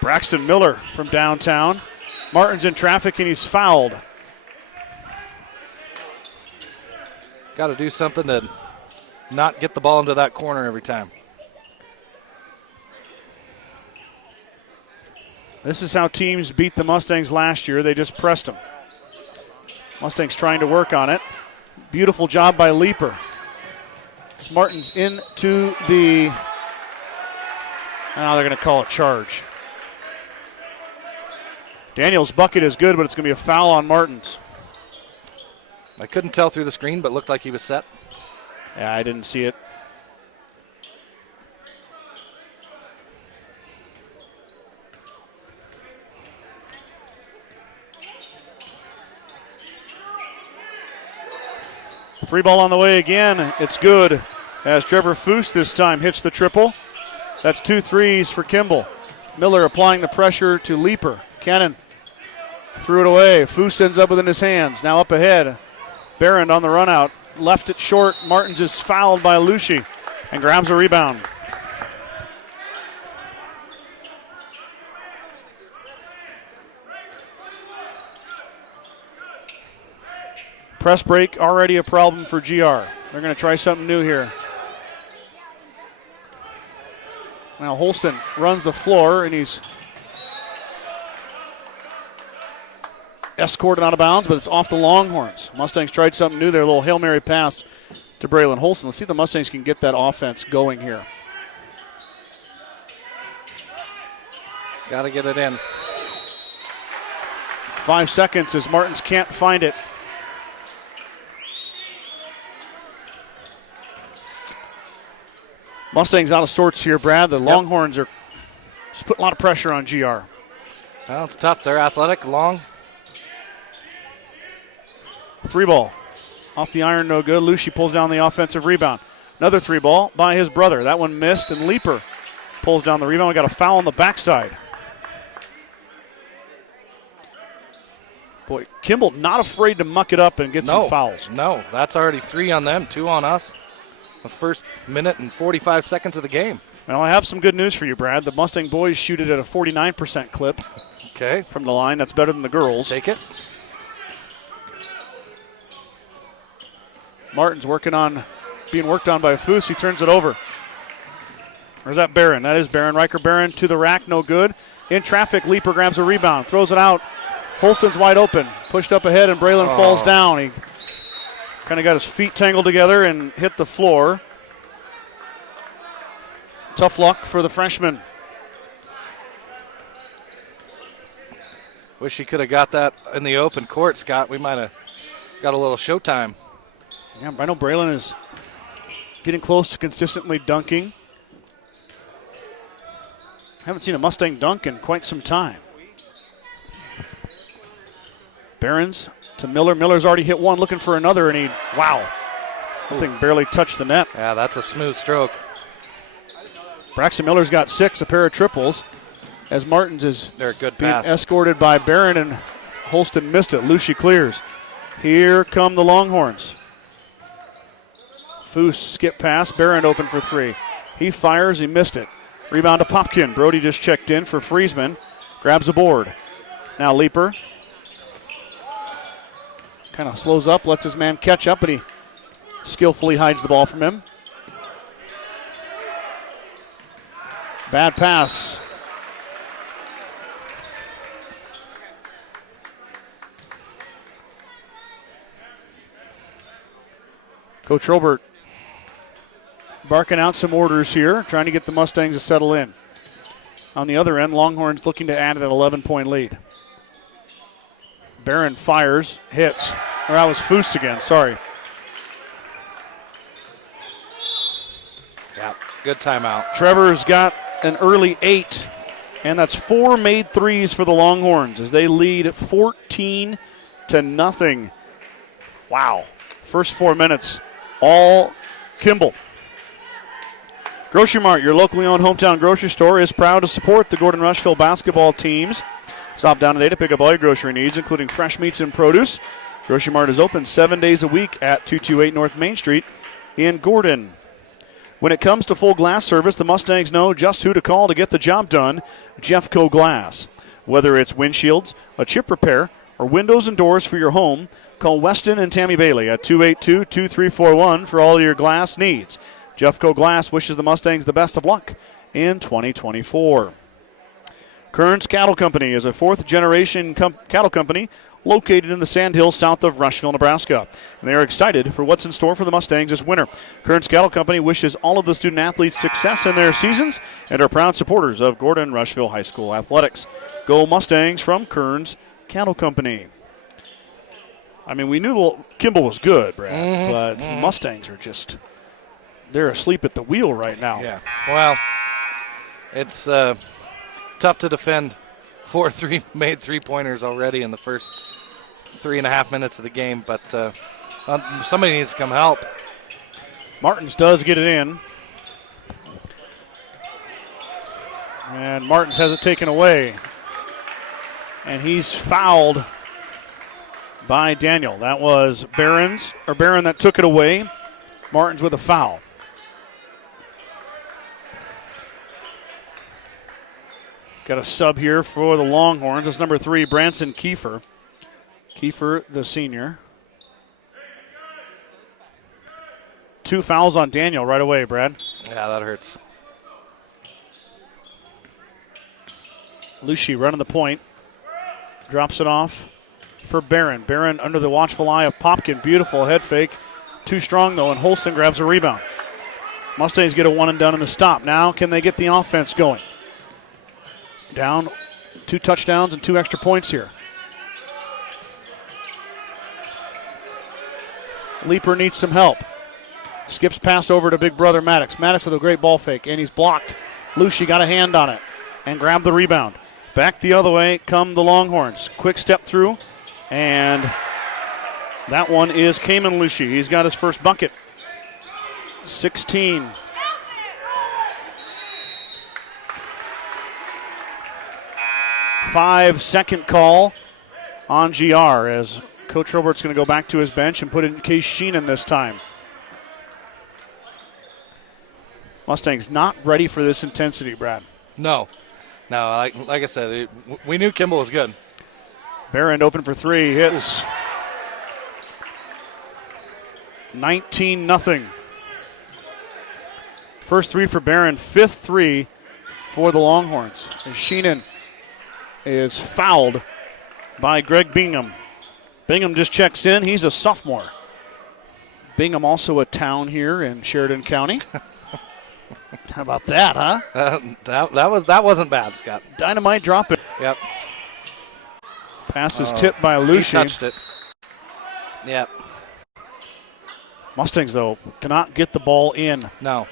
Braxton Miller from downtown. Martin's in traffic, and he's fouled. Got to do something to not get the ball into that corner every time. This is how teams beat the Mustangs last year. They just pressed them. Mustangs trying to work on it. Beautiful job by Leaper. Martin's into the... Now they're going to call it charge. Daniel's bucket is good, but it's going to be a foul on Martins. I couldn't tell through the screen, but looked like he was set. Yeah, I didn't see it. Free ball on the way again. It's good as Trevor Foose this time hits the triple. That's 2 threes for Kimball. Miller applying the pressure to Leaper. Cannon threw it away. Foose ends up within his hands. Now up ahead. Barron on the run out. Left it short. Martins is fouled by Lucy and grabs a rebound. Press break already a problem for GR. They're going to try something new here. Now Holston runs the floor, and he's escorted out of bounds, but it's off the Longhorns. Mustangs tried something new there, a little Hail Mary pass to Braylon Holston. Let's see if the Mustangs can get that offense going here. Got to get it in. 5 seconds as Martins can't find it. Mustangs out of sorts here, Brad. The Longhorns are just putting a lot of pressure on GR. Well, it's tough. They're athletic, long. 3 ball. Off the iron, no good. Lucy pulls down the offensive rebound. Another 3 ball by his brother. That one missed, and Leeper pulls down the rebound. We got a foul on the backside. Boy, Kimball not afraid to muck it up and get some fouls. No, that's already 3 on them, 2 on us. The first minute and 45 seconds of the game. Well, I have some good news for you, Brad. The Mustang boys shoot it at a 49% clip. Okay. From the line. That's better than the girls. Take it. Martin's being worked on by Foose. He turns it over. Or is that Barron? That is Barron. Riker Barron to the rack, no good. In traffic, Leeper grabs a rebound, throws it out. Holston's wide open. Pushed up ahead, and Braylon falls down. He kind of got his feet tangled together and hit the floor. Tough luck for the freshman. Wish he could have got that in the open court, Scott. We might have got a little showtime. Yeah, I know Braylon is getting close to consistently dunking. Haven't seen a Mustang dunk in quite some time. Barons to Miller. Miller's already hit one, looking for another, and that thing barely touched the net. Yeah, that's a smooth stroke. Braxton Miller's got 6, a pair of triples, as Martins is They're a good being pass. escorted by Barron, and Holston missed it. Lucy clears. Here come the Longhorns. Foose skip pass. Barron open for 3. He fires. He missed it. Rebound to Popkin. Brody just checked in for Friesman. Grabs a board. Now Leeper. Kind of slows up, lets his man catch up, but he skillfully hides the ball from him. Bad pass. Coach Robert barking out some orders here, trying to get the Mustangs to settle in. On the other end, Longhorns looking to add an 11-point lead. Barron fires, hits. Or that was Foose again, sorry. Yeah, good timeout. Trevor's got an early 8, and that's 4 made threes for the Longhorns as they lead 14-0. Wow. First 4 minutes, all Kimball. Grocery Mart, your locally owned hometown grocery store, is proud to support the Gordon-Rushville basketball teams. Stop down today to pick up all your grocery needs, including fresh meats and produce. Grocery Mart is open 7 days a week at 228 North Main Street in Gordon. When it comes to full glass service, the Mustangs know just who to call to get the job done, Jeffco Glass. Whether it's windshields, a chip repair, or windows and doors for your home, call Weston and Tammy Bailey at 282-2341 for all your glass needs. Jeffco Glass wishes the Mustangs the best of luck in 2024. Kearns Cattle Company is a fourth-generation cattle company located in the Sandhills south of Rushville, Nebraska. And they are excited for what's in store for the Mustangs this winter. Kearns Cattle Company wishes all of the student-athletes success in their seasons and are proud supporters of Gordon-Rushville High School athletics. Go Mustangs from Kearns Cattle Company. I mean, we knew Kimball was good, Brad, but Mustangs are just, they're asleep at the wheel right now. Yeah, well, it's tough to defend 4 made three-pointers already in the first 3.5 minutes of the game, but somebody needs to come help. Martins does get it in. And Martins has it taken away. And he's fouled by Daniel. That was Barron that took it away. Martins with a foul. Got a sub here for the Longhorns. It's number 3, Branson Kiefer. Kiefer, the senior. 2 fouls on Daniel right away, Brad. Yeah, that hurts. Lucy running the point. Drops it off for Barron. Barron under the watchful eye of Popkin. Beautiful head fake. Too strong, though, and Holston grabs a rebound. Mustangs get a one and done in the stop. Now can they get the offense going? Down 2 touchdowns and 2 extra points here. Leaper needs some help. Skips pass over to big brother Maddox. Maddox with a great ball fake, and he's blocked. Lucy got a hand on it and grabbed the rebound. Back the other way come the Longhorns. Quick step through, and that one is Cayman Lucy. He's got his first bucket. 16. Five-second call on GR as Coach Robert's going to go back to his bench and put in Case Sheenan this time. Mustangs not ready for this intensity, Brad. No, like I said, we knew Kimball was good. Barron open for 3, hits. 19-0. First 3 for Barron, 5th 3 for the Longhorns. And Sheenan is fouled by Greg Bingham. Bingham just checks in. He's a sophomore. Bingham also a town here in Sheridan County. How about that, huh? That wasn't bad, Scott. Dynamite drop it. Yep. Pass is tipped by Lucy. He touched it. Yep. Mustangs, though, cannot get the ball in. No,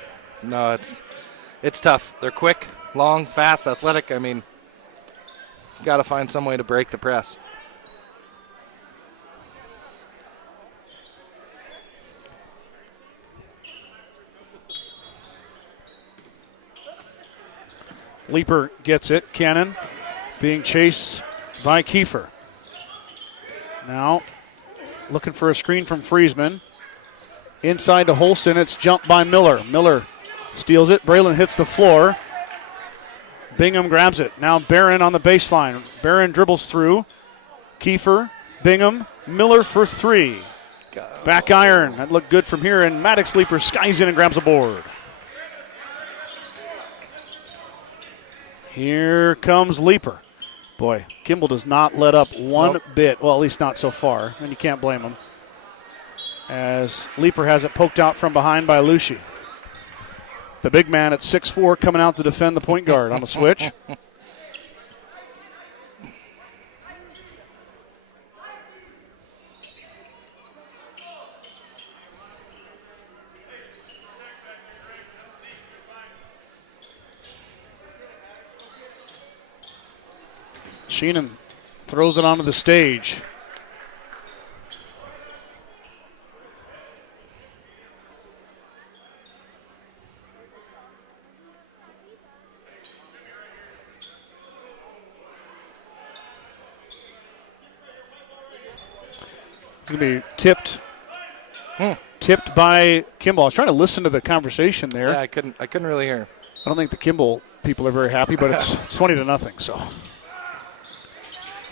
it's tough. They're quick, long, fast, athletic. I mean, got to find some way to break the press. Leaper gets it. Cannon being chased by Kiefer. Now looking for a screen from Friesman. Inside to Holston. It's jumped by Miller. Miller steals it. Braylon hits the floor. Bingham grabs it. Now Barron on the baseline. Barron dribbles through. Kiefer, Bingham, Miller for 3. Back iron. That looked good from here. And Maddox Leaper skies in and grabs a board. Here comes Leaper. Boy, Kimball does not let up one bit. Well, at least not so far, and you can't blame him. As Leaper has it poked out from behind by Lucy. The big man at 6'4" coming out to defend the point guard on the switch. Sheenan throws it onto the stage. It's going to be tipped. Tipped by Kimball. I was trying to listen to the conversation there. Yeah, I couldn't really hear. I don't think the Kimball people are very happy, but it's 20-0. So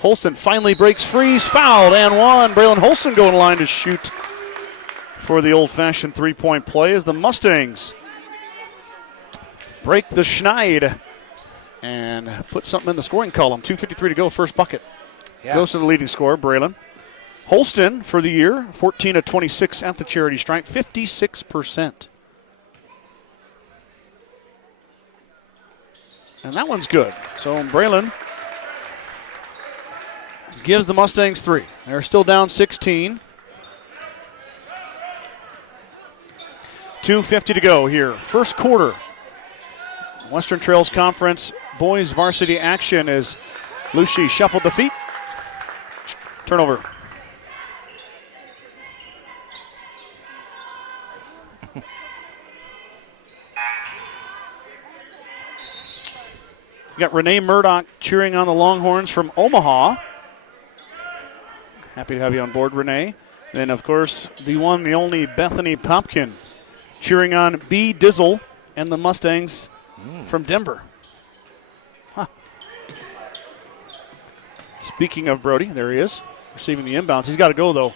Holston finally breaks free. He's fouled and one. Braylon Holston going to line to shoot for the old-fashioned three-point play as the Mustangs break the schneid and put something in the scoring column. 2:53 to go, first bucket. Yeah. Goes to the leading scorer, Braylon. Holston for the year, 14 of 26 at the charity stripe, 56%. And that one's good. So Braylon gives the Mustangs 3. They're still down 16. 2:50 to go here. First quarter. Western Trails Conference boys varsity action as Lucy shuffled the feet. Turnover. We got Renee Murdoch cheering on the Longhorns from Omaha. Happy to have you on board, Renee. Then, of course, the one, the only Bethany Popkin cheering on B. Dizzle and the Mustangs from Denver. Huh. Speaking of Brody, there he is, receiving the inbounds. He's got to go, though.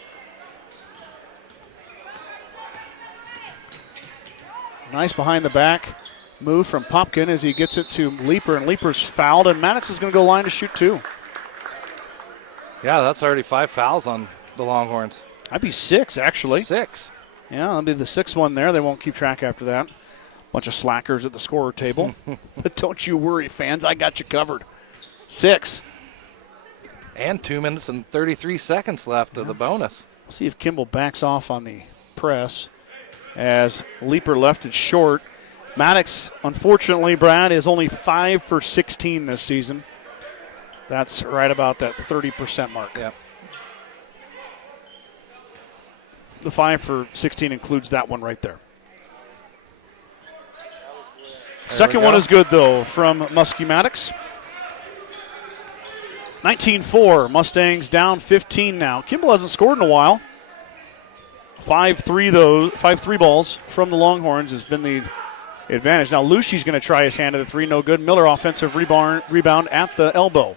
Nice behind the back move from Popkin as he gets it to Leaper, and Leaper's fouled, and Maddox is going to go line to shoot 2. Yeah, that's already 5 fouls on the Longhorns. That'd be 6, actually. 6. Yeah, that'll be the 6th one there. They won't keep track after that. Bunch of slackers at the scorer table. But don't you worry, fans. I got you covered. 6. And 2 minutes and 33 seconds left of the bonus. We'll see if Kimball backs off on the press as Leaper left it short. Maddox, unfortunately, Brad, is only 5 for 16 this season. That's right about that 30% mark. Yep. The 5 for 16 includes that one right there. Second one is good, though, from Muskie Maddox. 19-4. Mustangs down 15 now. Kimball hasn't scored in a while. 5 3 balls from the Longhorns has been the advantage. Now Lucci's going to try his hand at a 3. No good. Miller offensive rebound at the elbow.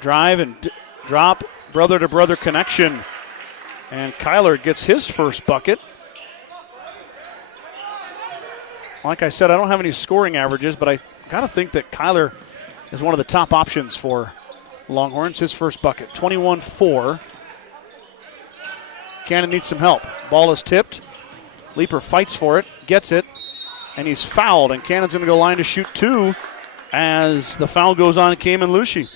Drive and drop, brother-to-brother connection. And Kyler gets his first bucket. Like I said, I don't have any scoring averages, but I got to think that Kyler is one of the top options for Longhorns. His first bucket, 21-4. Cannon needs some help. Ball is tipped. Leaper fights for it, gets it, and he's fouled. And Cannon's going to go line to shoot 2 as the foul goes on Cayman Lucci.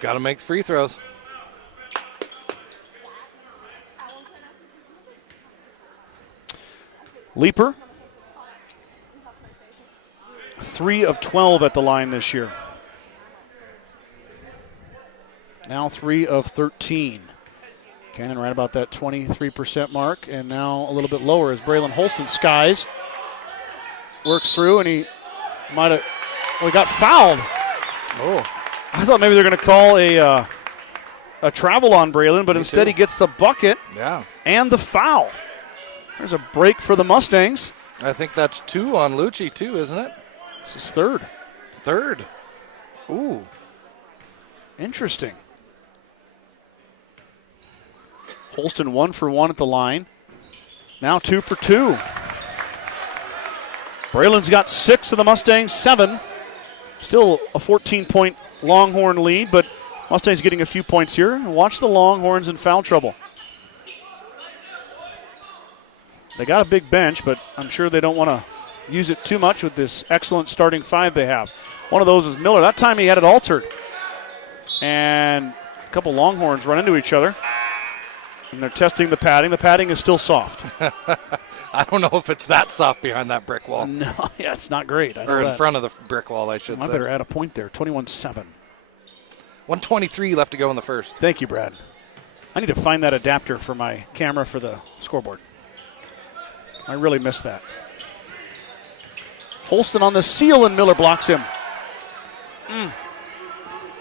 Got to make free throws. Leaper, 3 of 12 at the line this year. Now 3 of 13. Cannon right about that 23% mark, and now a little bit lower as Braylon Holston skies. Works through, and he might have, well, he got fouled. Oh. I thought maybe they're going to call a travel on Braylon, but instead he gets the bucket and the foul. There's a break for the Mustangs. I think that's 2 on Lucci, too, isn't it? This is 3rd. 3rd. Ooh. Interesting. Holston 1 for 1 at the line. Now 2 for 2. Braylon's got 6 of the Mustangs, 7. Still a 14-point Longhorn lead, but Mustangs getting a few points here. Watch the Longhorns in foul trouble. They got a big bench, but I'm sure they don't want to use it too much with this excellent starting 5 they have. One of those is Miller. That time he had it altered. And a couple Longhorns run into each other. And they're testing the padding. The padding is still soft. I don't know if it's that soft behind that brick wall. No, yeah, it's not great. I know or in that. front of the brick wall, I should say. I better add a point there. 21-7. 1:23 left to go in the first. Thank you, Brad. I need to find that adapter for my camera for the scoreboard. I really missed that. Holston on the seal, and Miller blocks him.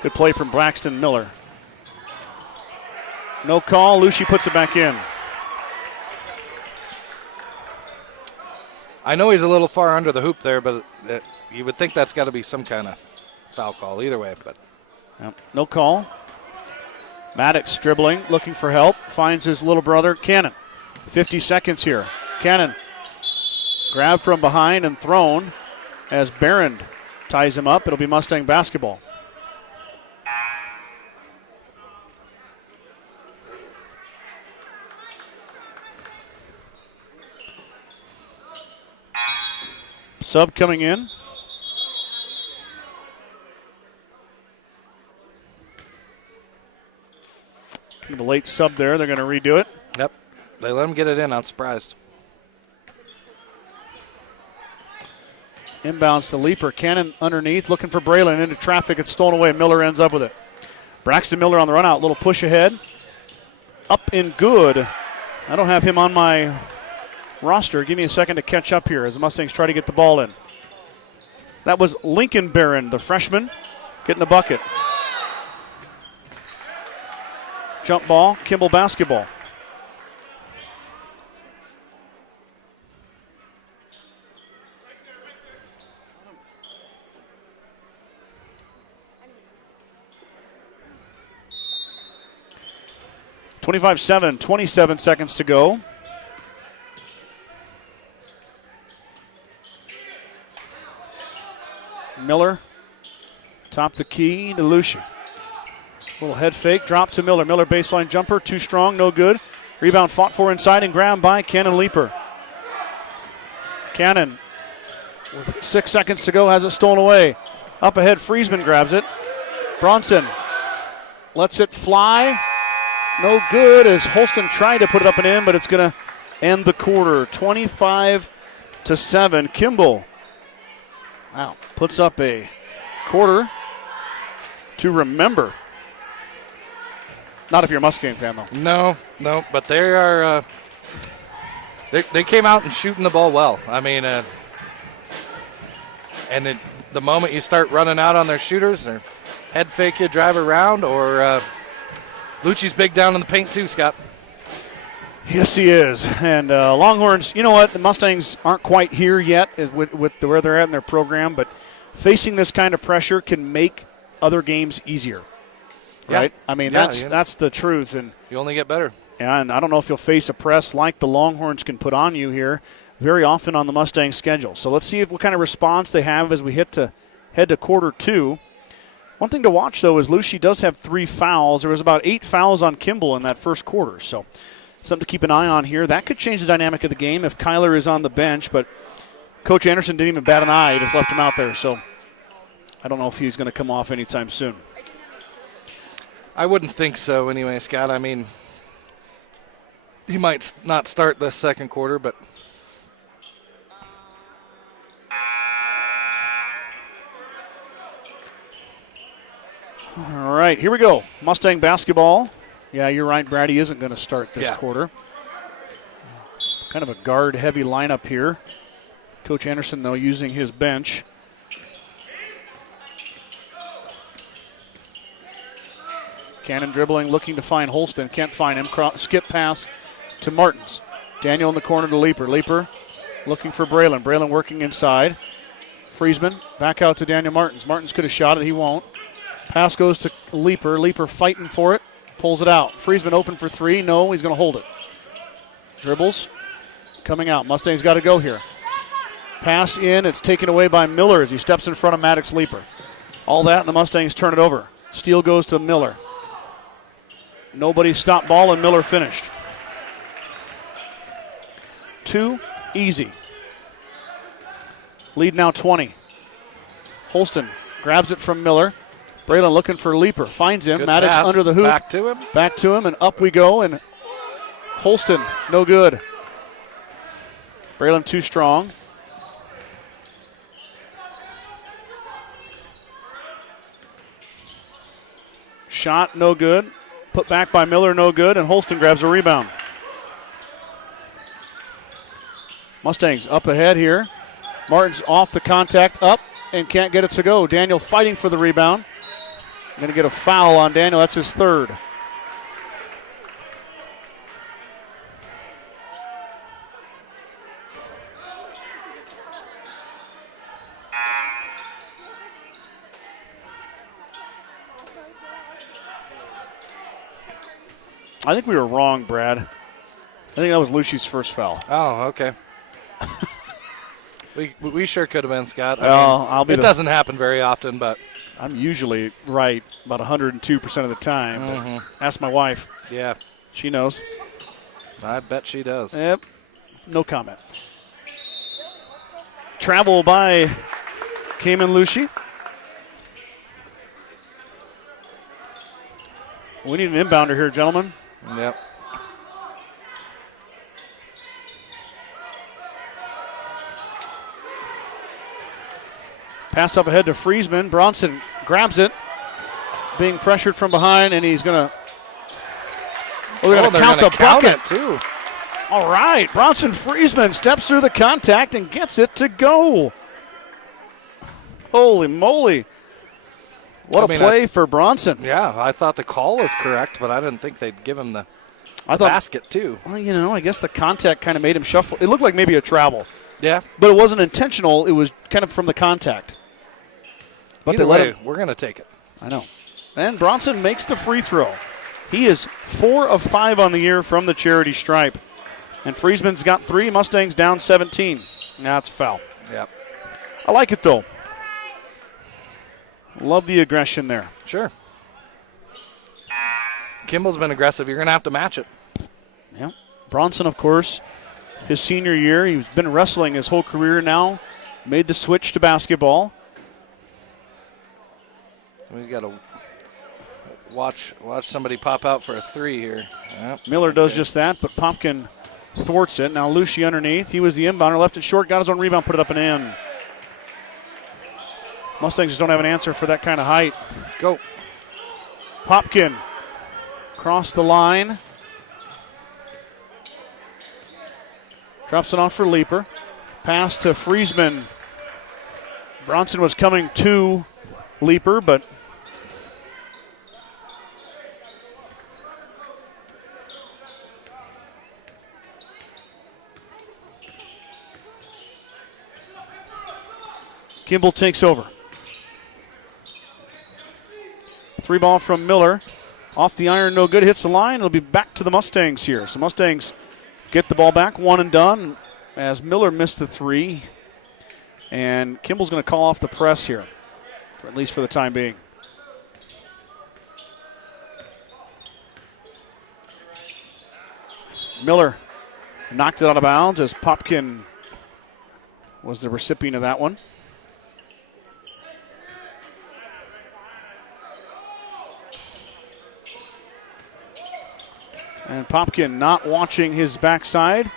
Good play from Braxton Miller. No call. Lucci puts it back in. I know he's a little far under the hoop there, but you would think that's got to be some kind of foul call either way. But Yep. No call. Maddox dribbling, looking for help. Finds his little brother, Cannon. 50 seconds here. Cannon grabbed from behind and thrown as Barron ties him up. It'll be Mustang basketball. Sub coming in. The late sub there. They're going to redo it. Yep. They let him get it in. I'm surprised. Inbounds to Leaper. Cannon underneath, looking for Braylon. Into traffic. It's stolen away. Miller ends up with it. Braxton Miller on the run out. Little push ahead. Up and good. I don't have him on my roster. Give me a second to catch up here as the Mustangs try to get the ball in. That was Lincoln Barron, the freshman, getting the bucket. Jump ball, Kimball basketball. 25-7, 27 seconds to go. Miller, top the key to Lucia. Little head fake, drop to Miller. Miller baseline jumper, too strong, no good. Rebound fought for inside and grabbed by Cannon Leaper. Cannon, with 6 seconds to go, has it stolen away. Up ahead, Friesman grabs it. Bronson lets it fly. No good as Holston tried to put it up and in, but it's going to end the quarter. 25-7. Kimball, wow, puts up a quarter to remember. Not if you're a Mustang fan, though. No, but they are. They came out and shooting the ball well. I mean, the moment you start running out on their shooters, they're head fake you, drive around, or Lucci's big down in the paint too, Scott. Yes, he is. And Longhorns, you know what? The Mustangs aren't quite here yet with where they're at in their program, but facing this kind of pressure can make other games easier. Right? Yeah. I mean, that's the truth. And you only get better. And I don't know if you'll face a press like the Longhorns can put on you here very often on the Mustang schedule. So let's see what kind of response they have as we head to quarter two. One thing to watch, though, is Lucia does have 3 fouls. There was about 8 fouls on Kimball in that first quarter. So something to keep an eye on here. That could change the dynamic of the game if Kyler is on the bench. But Coach Anderson didn't even bat an eye. He just left him out there. So I don't know if he's going to come off anytime soon. I wouldn't think so anyway, Scott. I mean, he might not start the second quarter, but all right, here we go. Mustang basketball. Yeah, you're right, Brad. He isn't going to start this quarter. Kind of a guard-heavy lineup here. Coach Anderson, though, using his bench. Cannon dribbling, looking to find Holston. Can't find him. Skip pass to Martins. Daniel in the corner to Leaper. Leaper looking for Braylon. Braylon working inside. Friesman back out to Daniel Martins. Martins could have shot it. He won't. Pass goes to Leaper. Leaper fighting for it. Pulls it out. Friesman open for 3. No, he's going to hold it. Dribbles. Coming out. Mustang's got to go here. Pass in. It's taken away by Miller as he steps in front of Maddox Leaper. All that, and the Mustangs turn it over. Steal goes to Miller. Nobody stopped ball, and Miller finished. Too easy. Lead now 20. Holston grabs it from Miller. Braylon looking for Leaper. Finds him. Good Maddox pass. under the hoop. Back to him, and up we go. And Holston, no good. Braylon too strong. Shot, no good. Put back by Miller, no good. And Holston grabs a rebound. Mustangs up ahead here. Martin's off the contact, up, and can't get it to go. Daniel fighting for the rebound. Going to get a foul on Daniel. That's his third. I think we were wrong, Brad. I think that was Lucia's first foul. Oh, okay. we sure could have been, Scott. It doesn't happen very often, but I'm usually right about 102% of the time. Mm-hmm. Ask my wife. Yeah. She knows. I bet she does. Yep. No comment. Travel by Cayman Lucia. We need an inbounder here, gentlemen. Yep. Pass up ahead to Friesman. Bronson grabs it, being pressured from behind, and he's going to. Oh, they're going to count the bucket too. All right, Bronson Friesman steps through the contact and gets it to go. Holy moly! What a play for Bronson. Yeah, I thought the call was correct, but I didn't think they'd give him the basket too. Well, I guess the contact kind of made him shuffle. It looked like maybe a travel. Yeah. But it wasn't intentional. It was kind of from the contact. But Either way, we're going to take it. I know. And Bronson makes the free throw. He is 4 of 5 on the year from the charity stripe. And Friesman's got 3. Mustangs down 17. That's a foul. Yep. I like it, though. Love the aggression there. Sure. Kimball's been aggressive. You're going to have to match it. Yeah. Bronson, of course, his senior year, he's been wrestling his whole career now. Made the switch to basketball. We've got to watch somebody pop out for a 3 here. Yep. Miller does just that, but Popkin thwarts it. Now Lucy underneath. He was the inbounder, left it short, got his own rebound, put it up and in. Mustangs just don't have an answer for that kind of height. Go. Popkin across the line. Drops it off for Leaper. Pass to Friesman. Bronson was coming to Leaper, but Kimball takes over. 3 ball from Miller. Off the iron, no good. Hits the line. It'll be back to the Mustangs here. So Mustangs get the ball back, 1 and done, as Miller missed the 3. And Kimball's going to call off the press here, at least for the time being. Miller knocked it out of bounds as Popkin was the recipient of that one. And Popkin not watching his backside.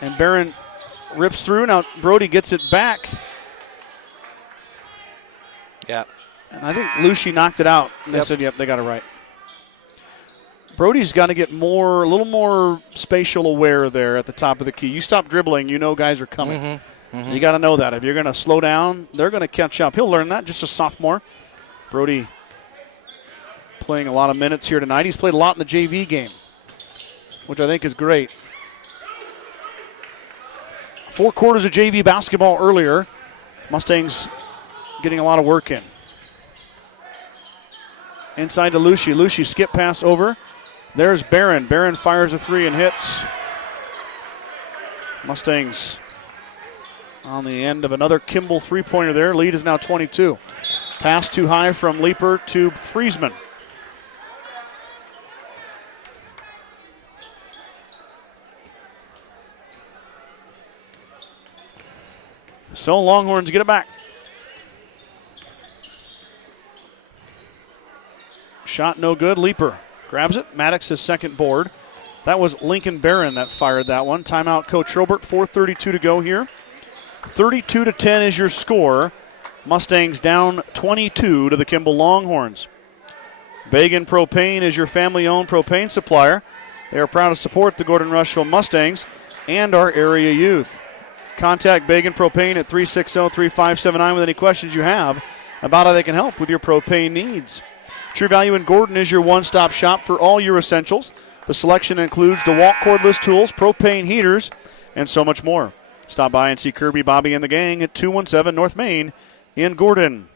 And Barron rips through. Now Brody gets it back. Yeah. And I think Lucy knocked it out. And they said, yep, they got it right. Brody's got to get a little more spatial aware there at the top of the key. You stop dribbling, you know guys are coming. Mm-hmm. Mm-hmm. You got to know that. If you're going to slow down, they're going to catch up. He'll learn that, just a sophomore. Brody playing a lot of minutes here tonight. He's played a lot in the JV game, which I think is great. 4 quarters of JV basketball earlier. Mustangs getting a lot of work in. Inside to Lucy. Lucy skip pass over. There's Barron. Barron fires a 3 and hits. Mustangs on the end of another Kimball three-pointer there. Lead is now 22. Pass too high from Leaper to Friesman. So Longhorns get it back. Shot no good. Leaper grabs it. Maddox his second board. That was Lincoln Barron that fired that one. Timeout, Coach Robert. 4:32 to go here. 32-10 is your score. Mustangs down 22 to the Kimball Longhorns. Bagan Propane is your family-owned propane supplier. They are proud to support the Gordon-Rushville Mustangs and our area youth. Contact Bagan Propane at 360-3579 with any questions you have about how they can help with your propane needs. True Value in Gordon is your one-stop shop for all your essentials. The selection includes DeWalt cordless tools, propane heaters, and so much more. Stop by and see Kirby, Bobby, and the gang at 217 North Main in Gordon.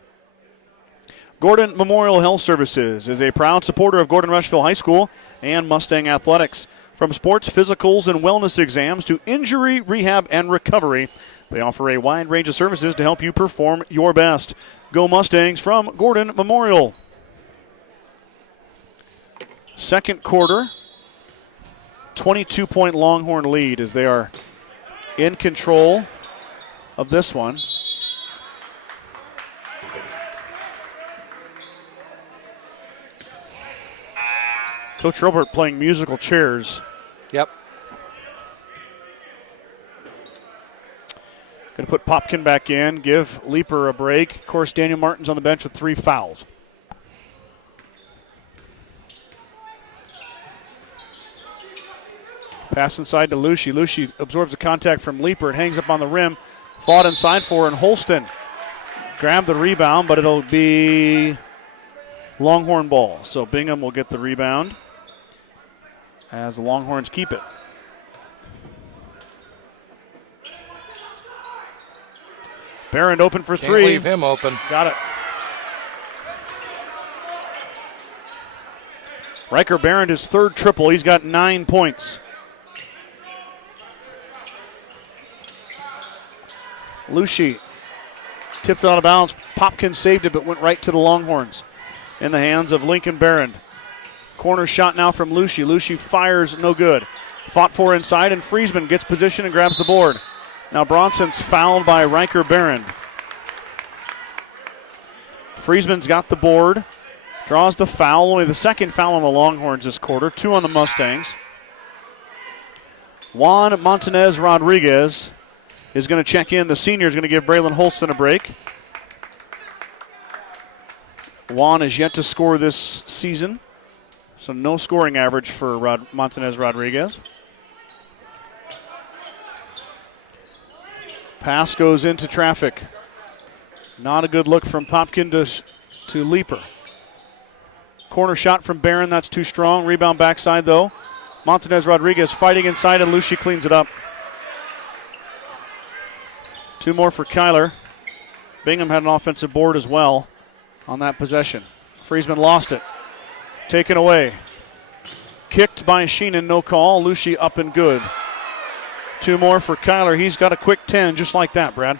Gordon Memorial Health Services is a proud supporter of Gordon-Rushville High School and Mustang Athletics. From sports, physicals, and wellness exams to injury, rehab, and recovery, they offer a wide range of services to help you perform your best. Go Mustangs from Gordon Memorial. Second quarter, 22-point Longhorn lead as they are in control of this one. Coach Robert playing musical chairs. Yep. Going to put Popkin back in, give Leaper a break. Of course, Daniel Martin's on the bench with 3 fouls. Pass inside to Lucy. Lucy absorbs the contact from Leaper. It hangs up on the rim. Fought inside for, and Holston grabbed the rebound, but it'll be Longhorn ball. So Bingham will get the rebound as the Longhorns keep it. Barron open for 3. Can't leave him open. Got it. Riker Barron, his third triple. He's got 9 points. Lucy tipped it out of bounds. Popkins saved it, but went right to the Longhorns in the hands of Lincoln Barron. Corner shot now from Lucy. Lucy fires, no good. Fought for inside, and Friesman gets position and grabs the board. Now Bronson's fouled by Riker Barron. Friesman's got the board, draws the foul. Only the second foul on the Longhorns this quarter, 2 on the Mustangs. Juan Montanez Rodriguez is going to check in. The senior is going to give Braylon Holston a break. Juan is yet to score this season, so no scoring average for Montanez Rodriguez. Pass goes into traffic. Not a good look from Popkin to Leaper. Corner shot from Barron, that's too strong. Rebound backside though. Montanez Rodriguez fighting inside, and Lucy cleans it up. 2 more for Kyler. Bingham had an offensive board as well on that possession. Friesman lost it. Taken away. Kicked by Sheenan, no call. Lucy up and good. 2 more for Kyler. He's got a quick 10 just like that, Brad.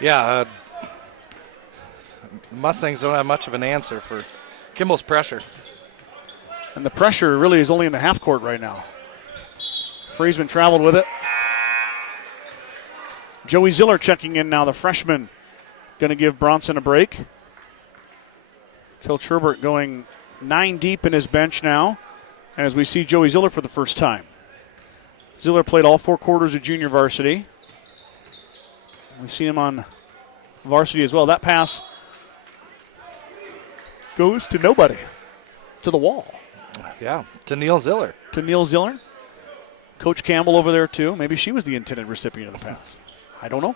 Yeah, Mustangs don't have much of an answer for Kimball's pressure. And the pressure really is only in the half court right now. Friesman traveled with it. Joey Ziller checking in now, the freshman. Going to give Bronson a break. Coach Herbert going 9 deep in his bench now as we see Joey Ziller for the first time. Ziller played all 4 quarters of junior varsity. We've seen him on varsity as well. That pass goes to nobody, to the wall. Yeah, to Neil Ziller. To Neil Ziller. Coach Campbell over there too. Maybe she was the intended recipient of the pass. I don't know.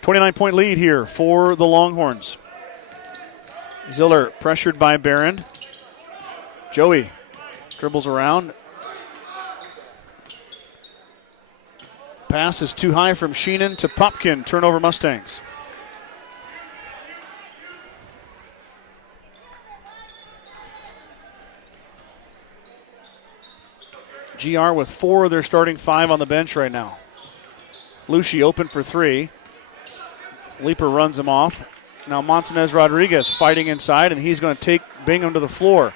29-point lead here for the Longhorns. Ziller pressured by Barron. Joey dribbles around. Pass is too high from Sheenan to Popkin. Turnover Mustangs. GR with 4 of their starting 5 on the bench right now. Lucy open for 3. Leaper runs him off. Now Montanez Rodriguez fighting inside, and he's going to take Bingham to the floor.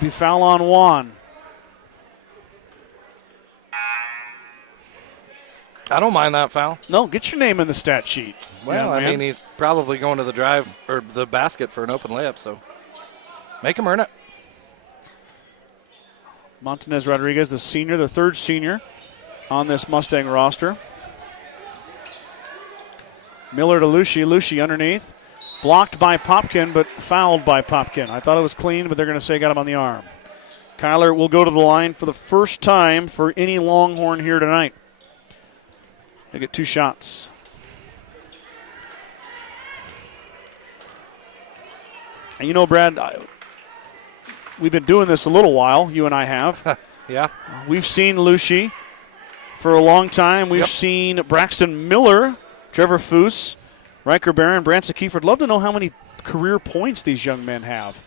Be foul on Juan. I don't mind that foul. No, get your name in the stat sheet. Well, I mean, he's probably going to the drive or the basket for an open layup, so make him earn it. Montanez Rodriguez, the senior, the third senior on this Mustang roster. Miller to Lucy. Lucy underneath. Blocked by Popkin, but fouled by Popkin. I thought it was clean, but they're going to say got him on the arm. Kyler will go to the line for the first time for any Longhorn here tonight. They get 2 shots. And you know, Brad, we've been doing this a little while, you and I have. Yeah. We've seen Lucy for a long time. We've seen Braxton Miller, Trevor Foose, Riker Barron, Branson Kiefer. I'd love to know how many career points these young men have.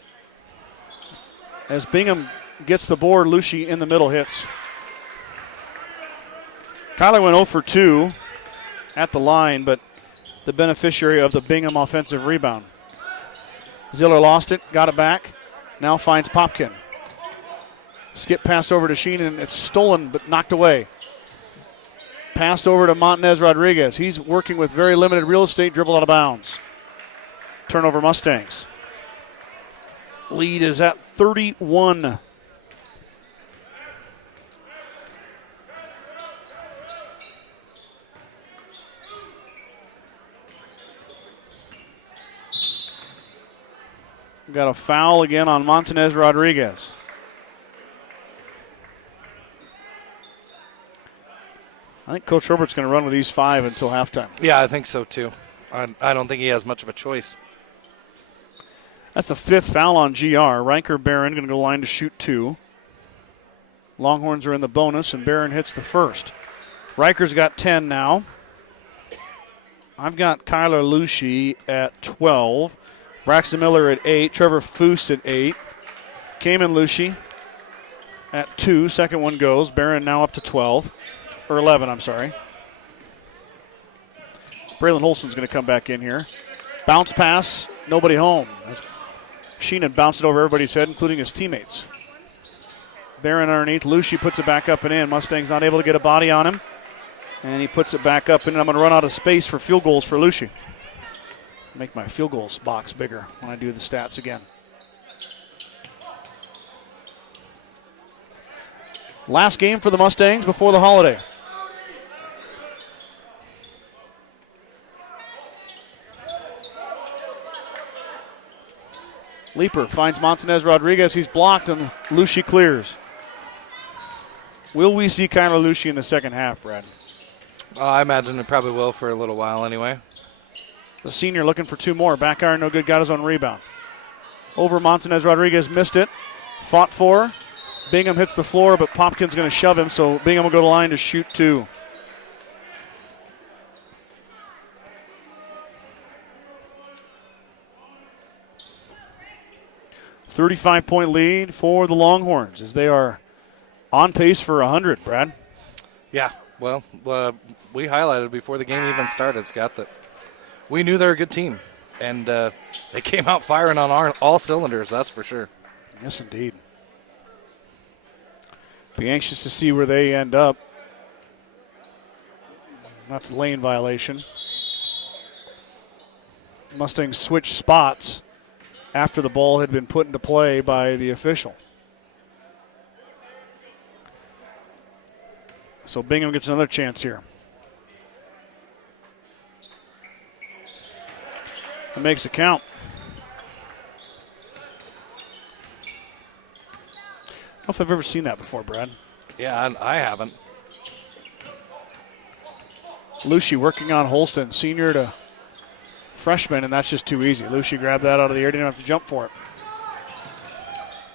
As Bingham gets the board, Lucy in the middle hits. Kyler went 0 for 2 at the line, but the beneficiary of the Bingham offensive rebound. Ziller lost it, got it back, now finds Popkin. Skip pass over to Sheenan, it's stolen but knocked away. Pass over to Montanez Rodriguez. He's working with very limited real estate, dribble out of bounds. Turnover Mustangs. Lead is at 31. Got a foul again on Montanez Rodriguez. I think Coach Herbert's going to run with these 5 until halftime. Yeah, I think so too. I don't think he has much of a choice. That's the 5th foul on GR. Riker Barron going to go line to shoot 2. Longhorns are in the bonus, and Barron hits the first. Riker's got 10 now. I've got Kyler Lucy at 12. Braxton Miller at 8. Trevor Foose at 8. Cayman Lucy at 2. Second one goes. Barron now up to 12. Or 11, I'm sorry. Braylon Holston's going to come back in here. Bounce pass, nobody home. Sheenan bounced it over everybody's head, including his teammates. Barron underneath. Lucy puts it back up and in. Mustang's not able to get a body on him. And he puts it back up, and I'm going to run out of space for field goals for Lucy. Make my field goals box bigger when I do the stats again. Last game for the Mustangs before the holiday. Leaper finds Montanez Rodriguez. He's blocked, and Lucy clears. Will we see Kyler Lucy in the second half, Brad? I imagine it probably will for a little while anyway. The senior looking for 2 more. Back iron, no good. Got his own rebound. Over Montanez Rodriguez, missed it. Fought for. Bingham hits the floor, but Popkin's going to shove him, so Bingham will go to the line to shoot 2. .35-point lead for the Longhorns as they are on pace for 100, Brad. Yeah, well, we highlighted before the game even started, Scott, that we knew they were a good team, and they came out firing on all cylinders, that's for sure. Yes, indeed. Be anxious to see where they end up. That's a lane violation. Mustangs switch spots after the ball had been put into play by the official. So Bingham gets another chance here. It makes it count. I don't know if I've ever seen that before, Brad. Yeah, I haven't. Lucy working on Holston, senior to freshman, and that's just too easy. Lucy grabbed that out of the air, didn't have to jump for it.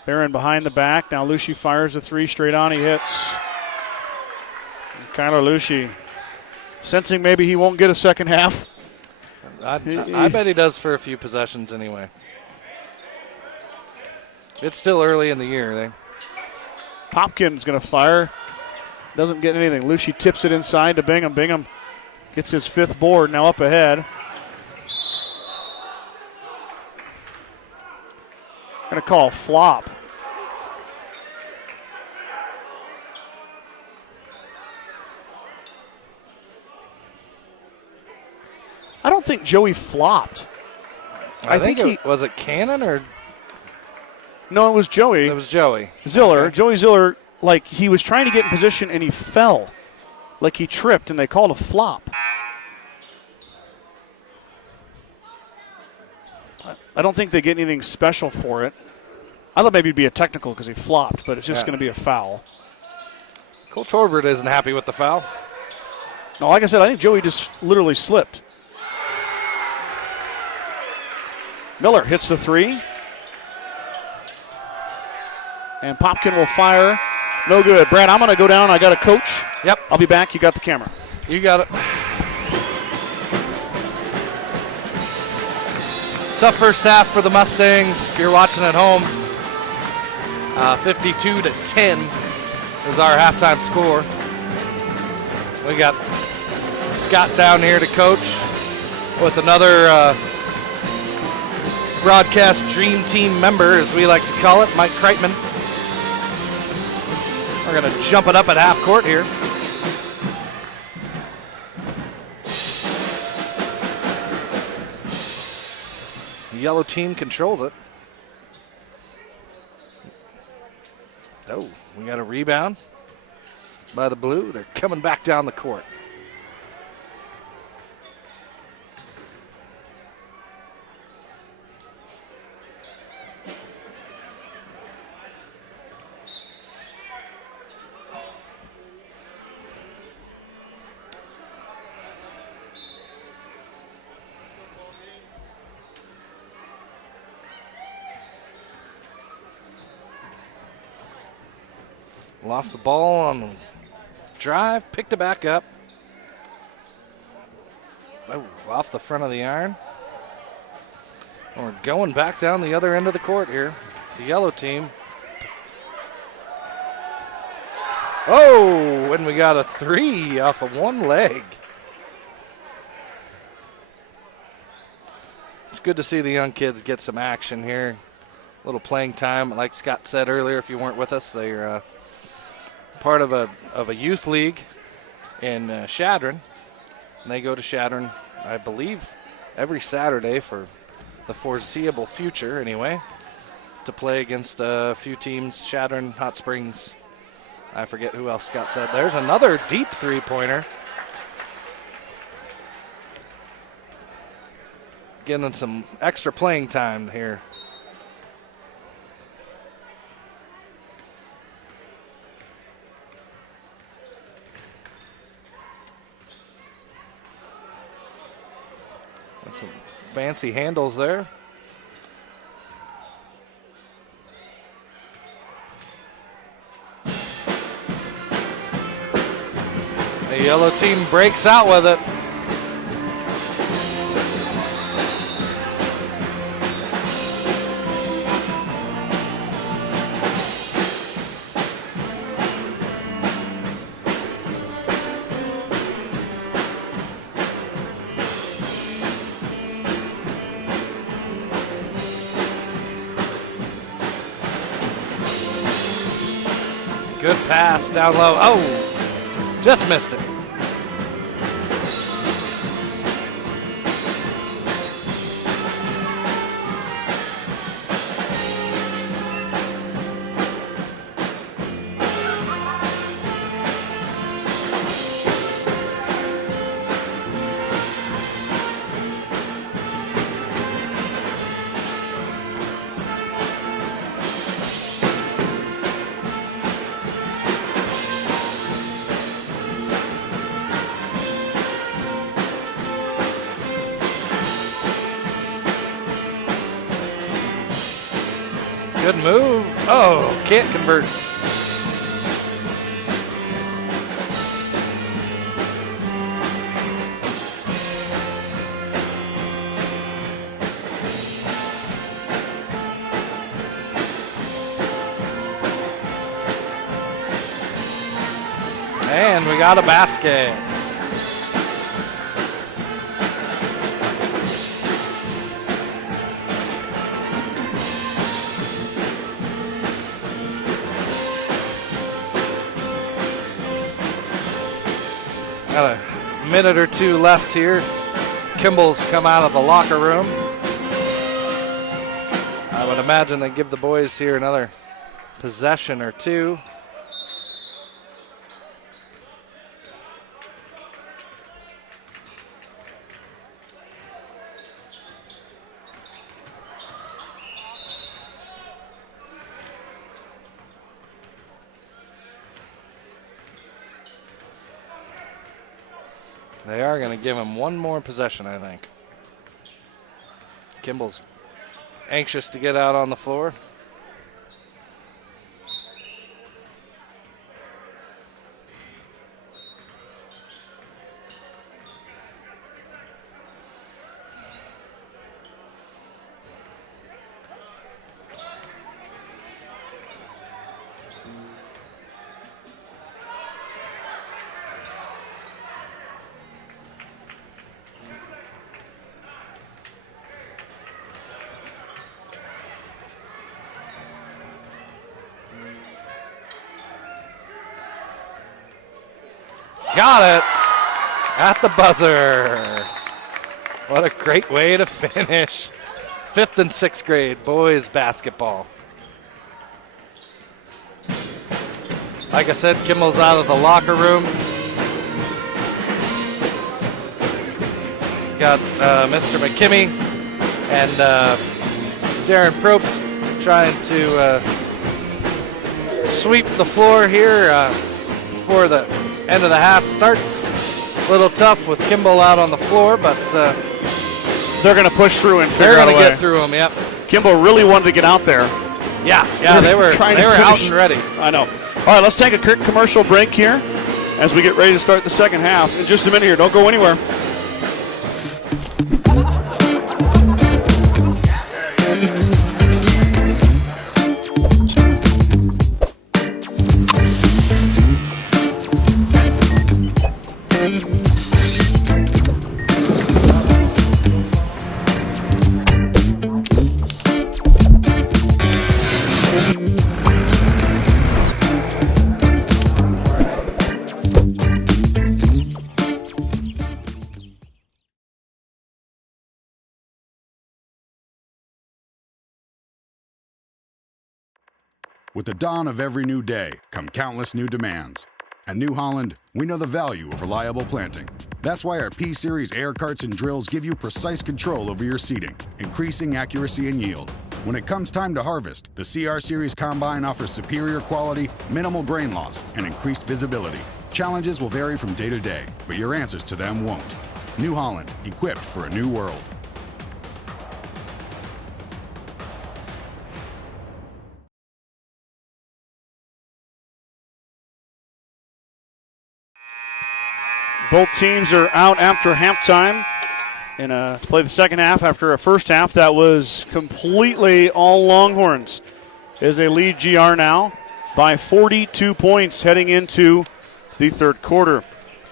Barron behind the back. Now Lucy fires a 3 straight on. He hits. And Kyler Lucy sensing maybe he won't get a second half. I bet he does for a few possessions anyway. It's still early in the year. Popkin's going to fire. Doesn't get anything. Lucy tips it inside to Bingham. Bingham gets his 5th board, now up ahead. Going to call flop. I don't think Joey flopped. I think was it Cannon or? No, it was Joey. It was Joey. Ziller. Okay. Joey Ziller, like he was trying to get in position and he fell. Like he tripped and they called a flop. I don't think they get anything special for it. I thought maybe it'd be a technical because he flopped, but it's just going to be a foul. Coach Orbert isn't happy with the foul. No, like I said, I think Joey just literally slipped. Miller hits the 3. And Popkin will fire. No good. Brad, I'm going to go down. I got a coach. Yep. I'll be back. You got the camera. You got it. Tough first half for the Mustangs. If you're watching at home, 52-10 is our halftime score. We got Scott down here to coach with another broadcast dream team member, as we like to call it, Mike Kreitman. We're going to jump it up at half court here. The yellow team controls it. Oh, we got a rebound by the blue. They're coming back down the court. Lost the ball on the drive, picked it back up. Oh, off the front of the iron. We're going back down the other end of the court here. The yellow team Oh, and we got a 3 off of one leg. It's good to see the young kids get some action here. A little playing time. Like Scott said earlier, if you weren't with us, they're part of a youth league in Chadron. And they go to Chadron, I believe, every Saturday for the foreseeable future anyway, to play against a few teams, Chadron, Hot Springs. I forget who else Scott said. There's another deep three-pointer. Getting some extra playing time here. Got some fancy handles there. The yellow team breaks out with it. Good pass down low. Oh, just missed it. Good move. Oh, can't convert. And we got a basket. Got a minute or two left here. Kimball's come out of the locker room. I would imagine they give the boys here another possession or two. They are going to give him one more possession, I think. Kimball's anxious to get out on the floor. Got it at the buzzer. What a great way to finish 5th and 6th grade boys basketball. Like I said, Kimball's out of the locker room. Got Mr. McKimmey and Darren Probst trying to sweep the floor here before the end of the half starts. A little tough with Kimball out on the floor, but they're going to push through and figure they're out a going to way. get through them. Yep. Kimball really wanted to get out there. Yeah, they were out and ready. I know. All right, let's take a quick commercial break here as we get ready to start the second half. In just a minute here. Don't go anywhere. With the dawn of every new day come countless new demands. At New Holland, we know the value of reliable planting. That's why our P-Series air carts and drills give you precise control over your seeding, increasing accuracy and yield. When it comes time to harvest, the CR Series Combine offers superior quality, minimal grain loss, and increased visibility. Challenges will vary from day to day, but your answers to them won't. New Holland, equipped for a new world. Both teams are out after halftime to play the second half after a first half that was completely all Longhorns as they lead GR now by 42 points heading into the third quarter.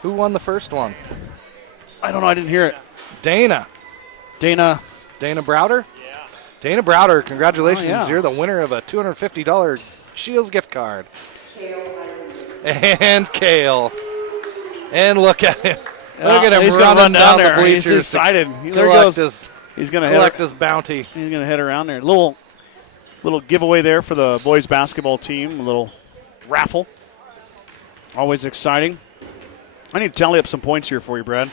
Who won the first one? I don't know. I didn't hear it. Dana Browder? Yeah. Dana Browder, congratulations. Oh, yeah. You're the winner of a $250 Shields gift card. And Kale. And look at him. Look at him he's running down the there. bleachers. He's excited. There goes. He's going to collect his bounty. He's going to head around there. Little giveaway there for the boys basketball team. A little raffle. Always exciting. I need to tally up some points here for you, Brad.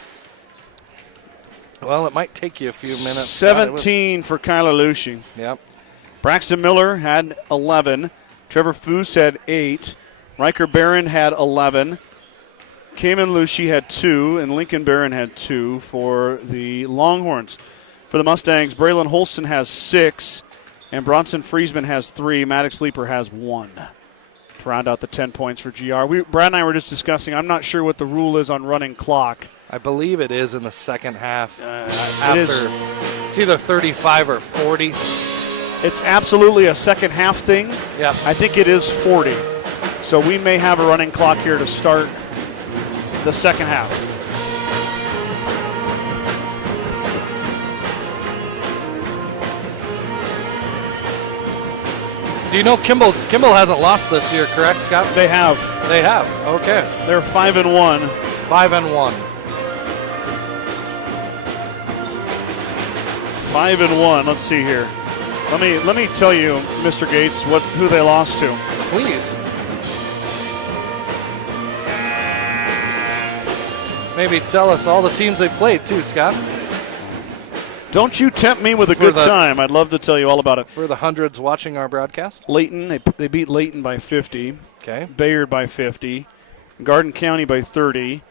Well, it might take you a few minutes. 17 for Kyler Lucy. Yep. Braxton Miller had 11. Trevor Foose had 8. Riker Barron had 11. Cayman Lucy had 2, and Lincoln Barron had 2 for the Longhorns. For the Mustangs, Braylon Holston has 6, and Bronson Friesman has 3. Maddox Leeper has 1 to round out the 10 points for GR. Brad and I were just discussing, I'm not sure what the rule is on running clock. I believe it is in the second half. It's either 35 or 40. It's absolutely a second half thing. Yeah. I think it is 40. So we may have a running clock here to start the second half. Do you know Kimball hasn't lost this year, correct, Scott? They have. They have. Okay. They're 5-1. 5-1. 5-1. Let's see here. Let me tell you, Mr. Gates, who they lost to. Please. Maybe tell us all the teams they played too, Scott. Don't you tempt me with a good time. I'd love to tell you all about it. For the hundreds watching our broadcast. Layton, they beat Layton by 50. Okay. Bayard by 50. Garden County by 30.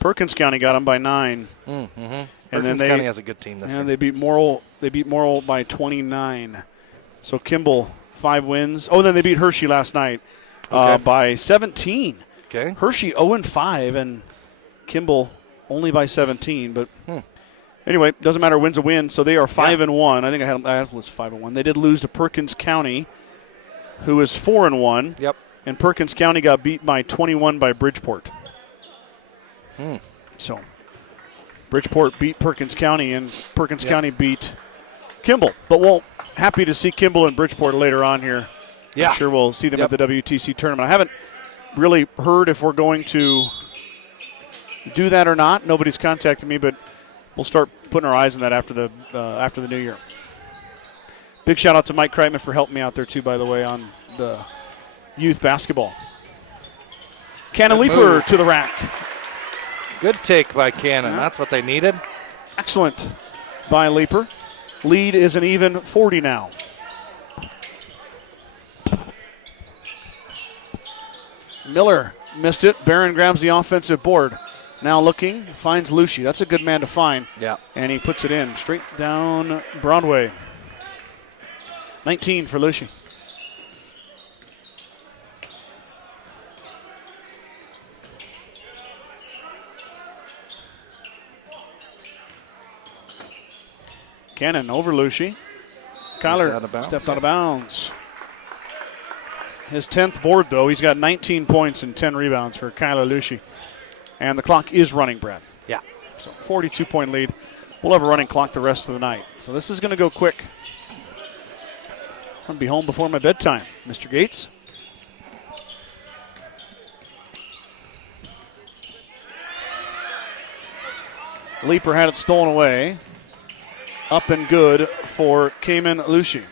Perkins County got them by 9. Mm-hmm. And Perkins then County has a good team this year. And they beat Morrill by 29. So Kimball, 5 wins. Oh, then they beat Hershey last night by 17. Okay. Hershey 0-5 and Kimball only by 17. But anyway, doesn't matter. Win's a win. So they are 5-1. I think I had was 5-1. They did lose to Perkins County, who is 4-1. Yep. And Perkins County got beat by 21 by Bridgeport. So Bridgeport beat Perkins County, and Perkins County beat Kimball. But happy to see Kimball and Bridgeport later on here. Yeah. I'm sure we'll see them at the WTC tournament. I haven't really heard if we're going to do that or not. Nobody's contacted me, but we'll start putting our eyes on that after the new year. Big shout out to Mike Kreitman for helping me out there too, by the way, on the youth basketball. Cannon Leaper to the rack. Good take by Cannon. That's what they needed. Excellent by Leaper. Lead is an even 40 now. Miller missed it. Barron grabs the offensive board. Now looking, finds Lucy. That's a good man to find. Yeah. And he puts it in straight down Broadway. 19 for Lucy. Cannon over Lucy. Kyler stepped out of bounds. His 10th board, though. He's got 19 points and 10 rebounds for Kyler Lucy. And the clock is running, Brad. Yeah. So 42-point lead. We'll have a running clock the rest of the night. So this is going to go quick. I'm going to be home before my bedtime, Mr. Gates. Leaper had it stolen away. Up and good for Cayman Lucy.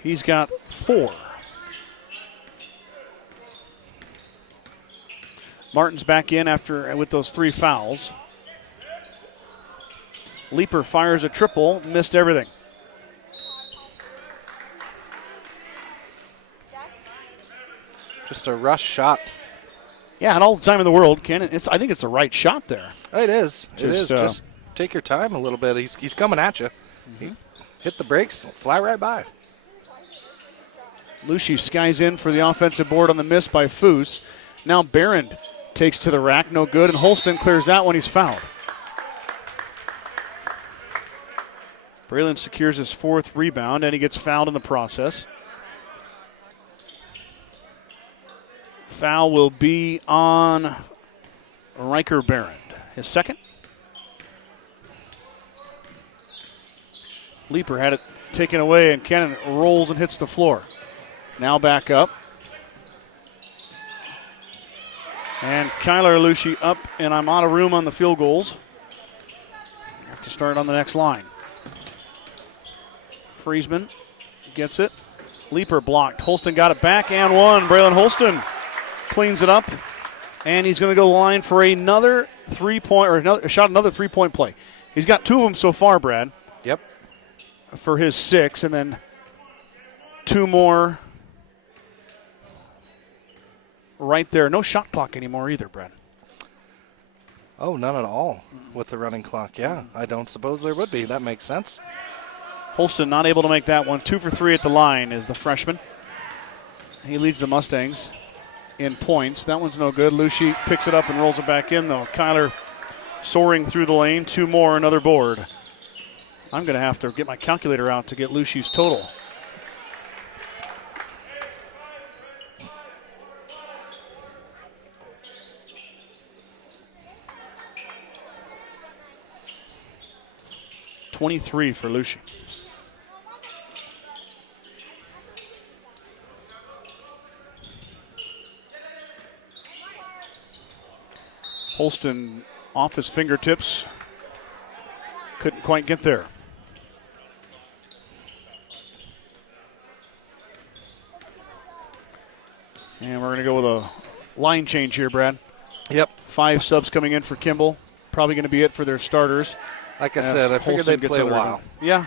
He's got 4. Martin's back in with those 3 fouls. Leaper fires a triple, missed everything. Just a rush shot. Yeah, and all the time in the world, Ken. I think it's the right shot there. It is. Just, Just take your time a little bit. He's coming at you. Hit the brakes, fly right by. Lucy skies in for the offensive board on the miss by Foose. Now Barron takes to the rack, no good, and Holston clears out when he's fouled. Braylon secures his 4th rebound, and he gets fouled in the process. Foul will be on Riker Barron. His 2nd. Leaper had it taken away, and Cannon rolls and hits the floor. Now back up. And Kyler Lucy up, and I'm out of room on the field goals. Have to start on the next line. Friesman gets it. Leaper blocked. Holston got it back and one. Braylon Holston cleans it up, and he's going to go line for another 3-point, or another 3-point play. He's got 2 of them so far, Brad. Yep. For his 6, and then 2 more right there. No shot clock anymore either, Brad. Oh, none at all with the running clock. Yeah, I don't suppose there would be. That makes sense. Holston not able to make that one. 2 for 3 at the line is the freshman. He leads the Mustangs in points. That one's no good. Lucy picks it up and rolls it back in, though. Kyler soaring through the lane. 2 more, another board. I'm going to have to get my calculator out to get Lucy's total. .23 for Lucy. Holston off his fingertips. Couldn't quite get there. And we're going to go with a line change here, Brad. Yep. 5 subs coming in for Kimball. Probably going to be it for their starters. Like I said, I figured they'd play a while. Yeah.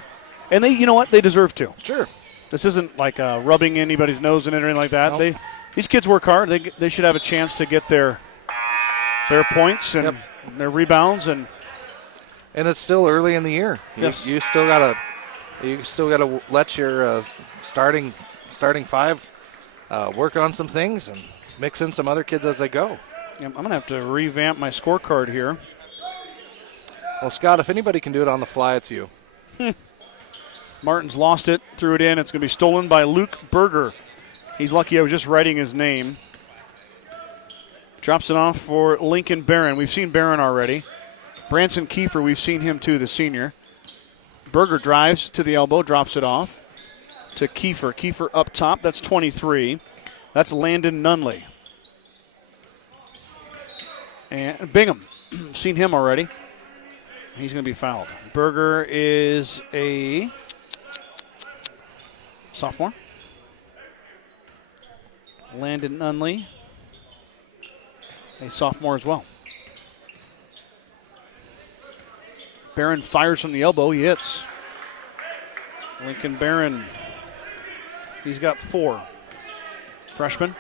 And you know what? They deserve to. Sure. This isn't like rubbing anybody's nose in it or anything like that. Nope. These kids work hard. They should have a chance to get their points and their rebounds. And it's still early in the year. Yes. You still gotta let your starting 5 work on some things and mix in some other kids as they go. I'm going to have to revamp my scorecard here. Well, Scott, if anybody can do it on the fly, it's you. Martin's lost it, threw it in. It's going to be stolen by Luke Berger. He's lucky I was just writing his name. Drops it off for Lincoln Barron. We've seen Barron already. Branson Kiefer, we've seen him too, the senior. Berger drives to the elbow, drops it off to Kiefer. Kiefer up top, that's 23. That's Landon Nunley. And Bingham, seen him already. He's going to be fouled. Berger is a sophomore. Landon Nunley, a sophomore as well. Barron fires from the elbow. He hits. Lincoln Barron, he's got 4. Freshman.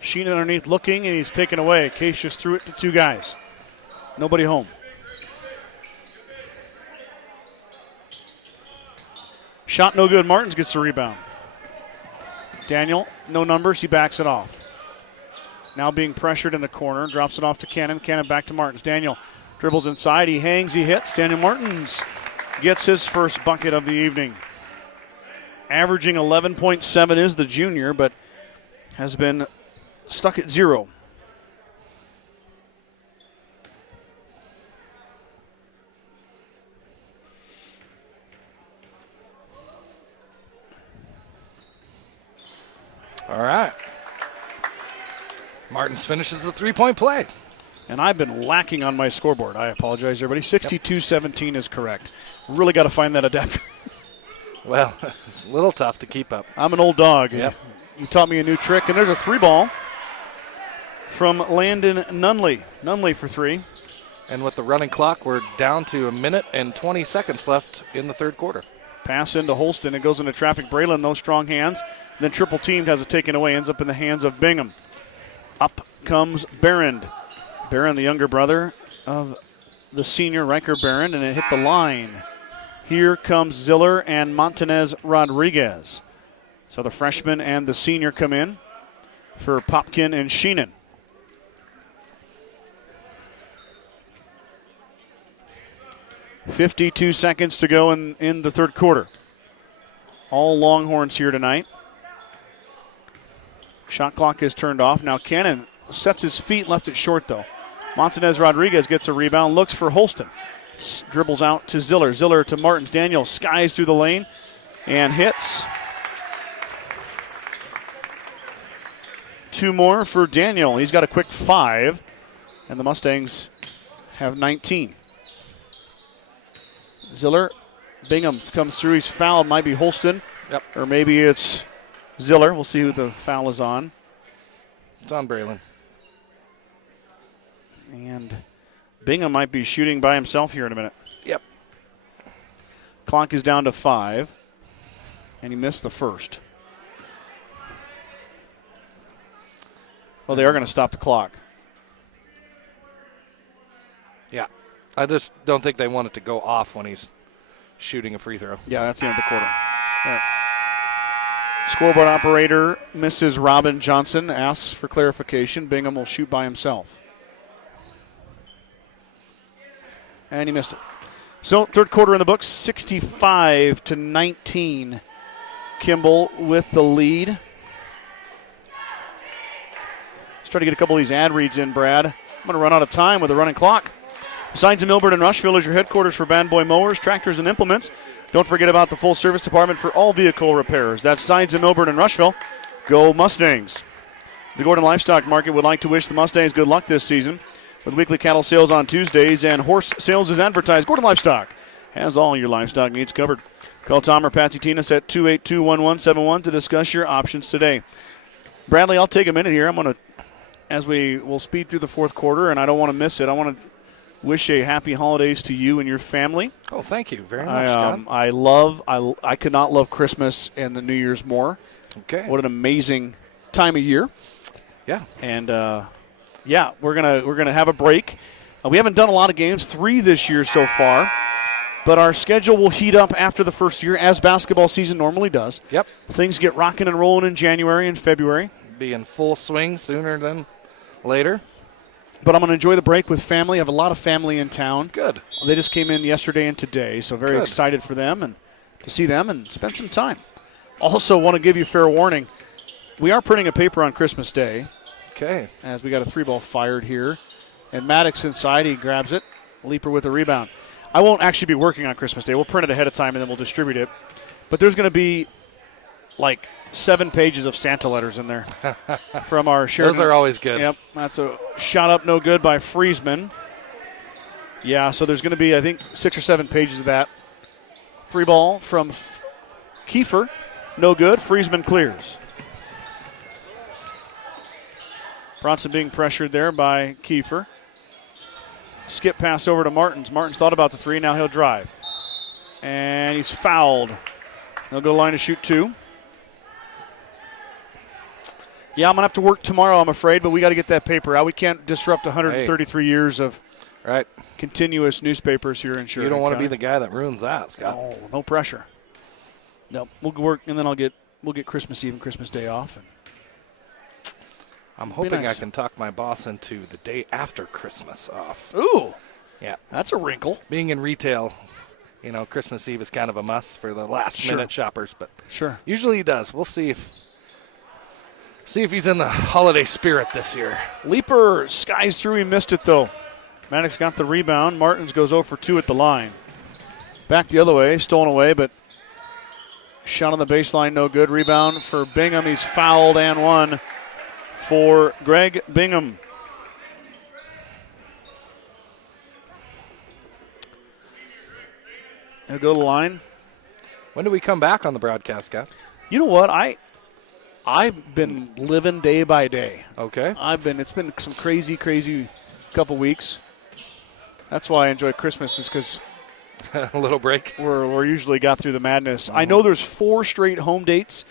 Sheen underneath looking, and he's taken away. Case just threw it to 2 guys. Nobody home. Shot no good. Martins gets the rebound. Daniel, no numbers. He backs it off. Now being pressured in the corner. Drops it off to Cannon. Cannon back to Martins. Daniel dribbles inside. He hangs. He hits. Daniel Martins gets his first bucket of the evening. Averaging 11.7 is the junior, but has been stuck at 0. All right. Martins finishes the 3-point play. And I've been lacking on my scoreboard. I apologize, everybody. 62-17 is correct. Really got to find that adapter. Well, a little tough to keep up. I'm an old dog. Yep. You taught me a new trick. And there's a 3-ball from Landon Nunley. Nunley for 3. And with the running clock, we're down to 1 minute and 20 seconds left in the third quarter. Pass into Holston. It goes into traffic. Braylon, those strong hands. Then triple teamed, has it taken away. Ends up in the hands of Bingham. Up comes Barron. Barron, the younger brother of the senior Riker Barron, and it hit the line. Here comes Ziller and Montanez Rodriguez. So the freshman and the senior come in for Popkin and Sheenan. .52 seconds to go in the third quarter. All Longhorns here tonight. Shot clock is turned off. Now Cannon sets his feet, left it short though. Montanez Rodriguez gets a rebound, looks for Holston. Dribbles out to Ziller. Ziller to Martins. Daniel skies through the lane and hits. 2 more for Daniel. He's got a quick 5, and the Mustangs have 19. Ziller, Bingham comes through. He's fouled. Might be Holston, or maybe it's Ziller. We'll see who the foul is on. It's on Braylon. And Bingham might be shooting by himself here in a minute. Yep. Clock is down to 5, and he missed the first. Well, they are going to stop the clock. Yeah. I just don't think they want it to go off when he's shooting a free throw. Yeah, that's the end of the quarter. Right. Scoreboard operator Mrs. Robin Johnson asks for clarification. Bingham will shoot by himself. And he missed it. So third quarter in the books, 65-19. Kimball with the lead. Let's try to get a couple of these ad reads in, Brad. I'm going to run out of time with a running clock. Signs of Milburn and Rushville is your headquarters for Bad Boy Mowers, tractors, and implements. Don't forget about the full service department for all vehicle repairs. That's Signs of Milburn and Rushville. Go Mustangs. The Gordon Livestock Market would like to wish the Mustangs good luck this season with weekly cattle sales on Tuesdays and horse sales is advertised. Gordon Livestock has all your livestock needs covered. Call Tom or Patsy Tinas at 282-1171 to discuss your options today. Bradley, I'll take a minute here. I'm going to, as we will speed through the fourth quarter, and I don't want to miss it, I want to wish a happy holidays to you and your family. Oh, thank you very much, Scott. I could not love Christmas and the New Year's more. Okay. What an amazing time of year. Yeah. And we're gonna have a break. We haven't done a lot of games, 3 this year so far, but our schedule will heat up after the first year, as basketball season normally does. Yep. Things get rocking and rolling in January and February. Be in full swing sooner than later. But I'm going to enjoy the break with family. I have a lot of family in town. Good. They just came in yesterday and today, so very excited for them and to see them and spend some time. Also want to give you fair warning. We are printing a paper on Christmas Day. Okay. As we got a 3-ball fired here. And Maddox inside, he grabs it. Leaper with a rebound. I won't actually be working on Christmas Day. We'll print it ahead of time and then we'll distribute it. But there's going to be like 7 pages of Santa letters in there from our Sheridan. Those are always good. Yep, that's a shot up, no good by Friesman. Yeah, so there's going to be, I think, 6 or 7 pages of that. 3-ball from Kiefer, no good. Friesman clears. Bronson being pressured there by Kiefer. Skip pass over to Martins. Martins thought about the 3, now he'll drive. And he's fouled. He'll go line to shoot 2. Yeah, I'm going to have to work tomorrow, I'm afraid, but we got to get that paper out. We can't disrupt 133 years of continuous newspapers here in Sheridan. You don't want to be the guy that ruins that, Scott. Oh, no pressure. No, we'll work, and then we'll get Christmas Eve and Christmas Day off. And I'm hoping I can talk my boss into the day after Christmas off. Ooh. Yeah. That's a wrinkle. Being in retail, Christmas Eve is kind of a must for the last-minute shoppers, but usually he does. We'll see if he's in the holiday spirit this year. Leaper skies through. He missed it, though. Maddox got the rebound. Martins goes 0 for 2 at the line. Back the other way, stolen away, but shot on the baseline, no good. Rebound for Bingham. He's fouled and 1 for Greg Bingham. He'll go to the line. When do we come back on the broadcast, Scott? You know what? I I've been living day by day. Okay. It's been some crazy couple weeks. That's why I enjoy Christmas, is because A little break. we're usually got through the madness. I know there's 4 straight home dates.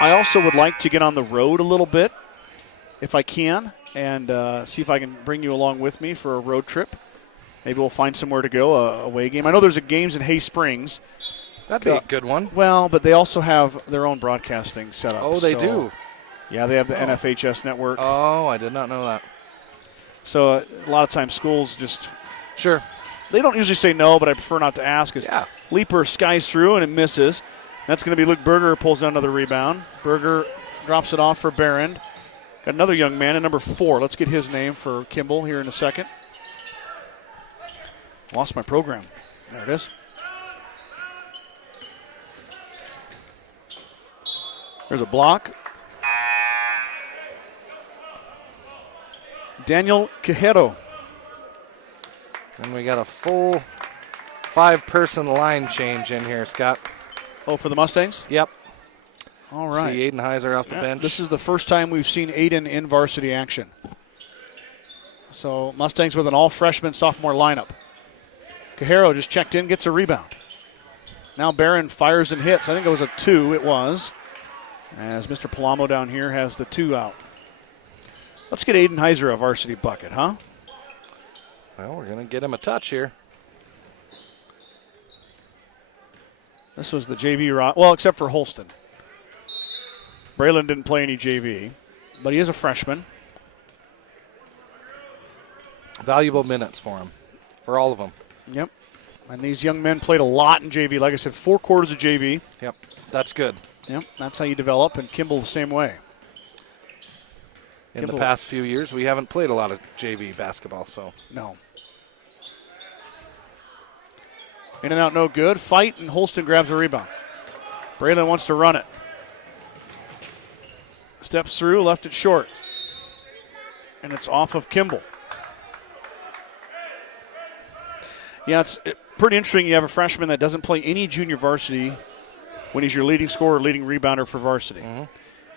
I also would like to get on the road a little bit, if I can, and see if I can bring you along with me for a road trip. Maybe we'll find somewhere to go, a away game. I know there's games in Hay Springs. That'd be a good one. Well, but they also have their own broadcasting set up. Oh, they do? Yeah, they have the NFHS network. Oh, I did not know that. So a lot of times schools just – Sure. they don't usually say no, but I prefer not to ask. Leaper skies through and it misses. That's going to be Luke Berger, pulls down another rebound. Berger drops it off for Barron. Got another young man at number 4. Let's get his name for Kimball here in a second. Lost my program. There it is. There's a block. Daniel Quijero. And we got a full 5-person line change in here, Scott. Oh, for the Mustangs? Yep. All right. See Aiden Heiser off the bench. This is the first time we've seen Aiden in varsity action. So Mustangs with an all-freshman sophomore lineup. Quijero just checked in, gets a rebound. Now Barron fires and hits. I think it was a 2. It was. As Mr. Palamo down here has the 2 out. Let's get Aiden Heiser a varsity bucket, huh? Well, we're going to get him a touch here. This was the JV, well, except for Holston. Braylon didn't play any JV, but he is a freshman. Valuable minutes for him, for all of them. Yep. And these young men played a lot in JV. Like I said, 4 quarters of JV. Yep, that's good. Yep, that's how you develop, and Kimball the same way. In the past few years, we haven't played a lot of JV basketball, so. No. In and out, no good. Fight, and Holston grabs a rebound. Braylon wants to run it. Steps through, left it short. And it's off of Kimball. Yeah, it's pretty interesting. You have a freshman that doesn't play any junior varsity when he's your leading scorer, leading rebounder for varsity. Mm-hmm.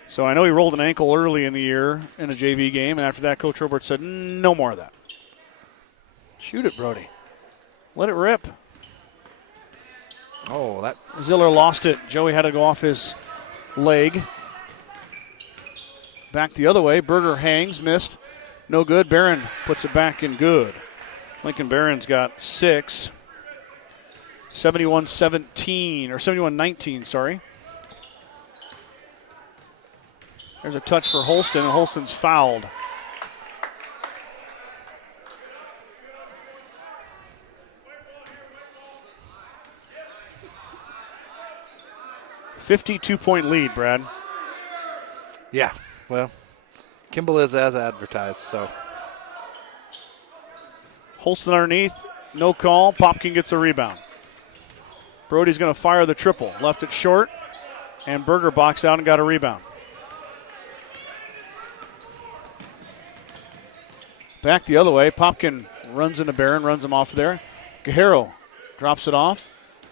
So I know he rolled an ankle early in the year in a JV game, and after that, Coach Robert said, no more of that. Shoot it, Brody. Let it rip. Oh, that Ziller lost it. Joey had to go off his leg. Back the other way. Berger hangs, missed. No good. Barron puts it back in good. Lincoln Barron's got 6. 71-17, or 71-19, sorry. There's a touch for Holston, and Holston's fouled. $52-point lead, Brad. Yeah, well, Kimball is as advertised, so. Holston underneath, no call. Popkin gets a rebound. Brody's going to fire the triple. Left it short, and Berger boxed out and got a rebound. Back the other way. Popkin runs into Barron, runs him off there. Quijero drops it off.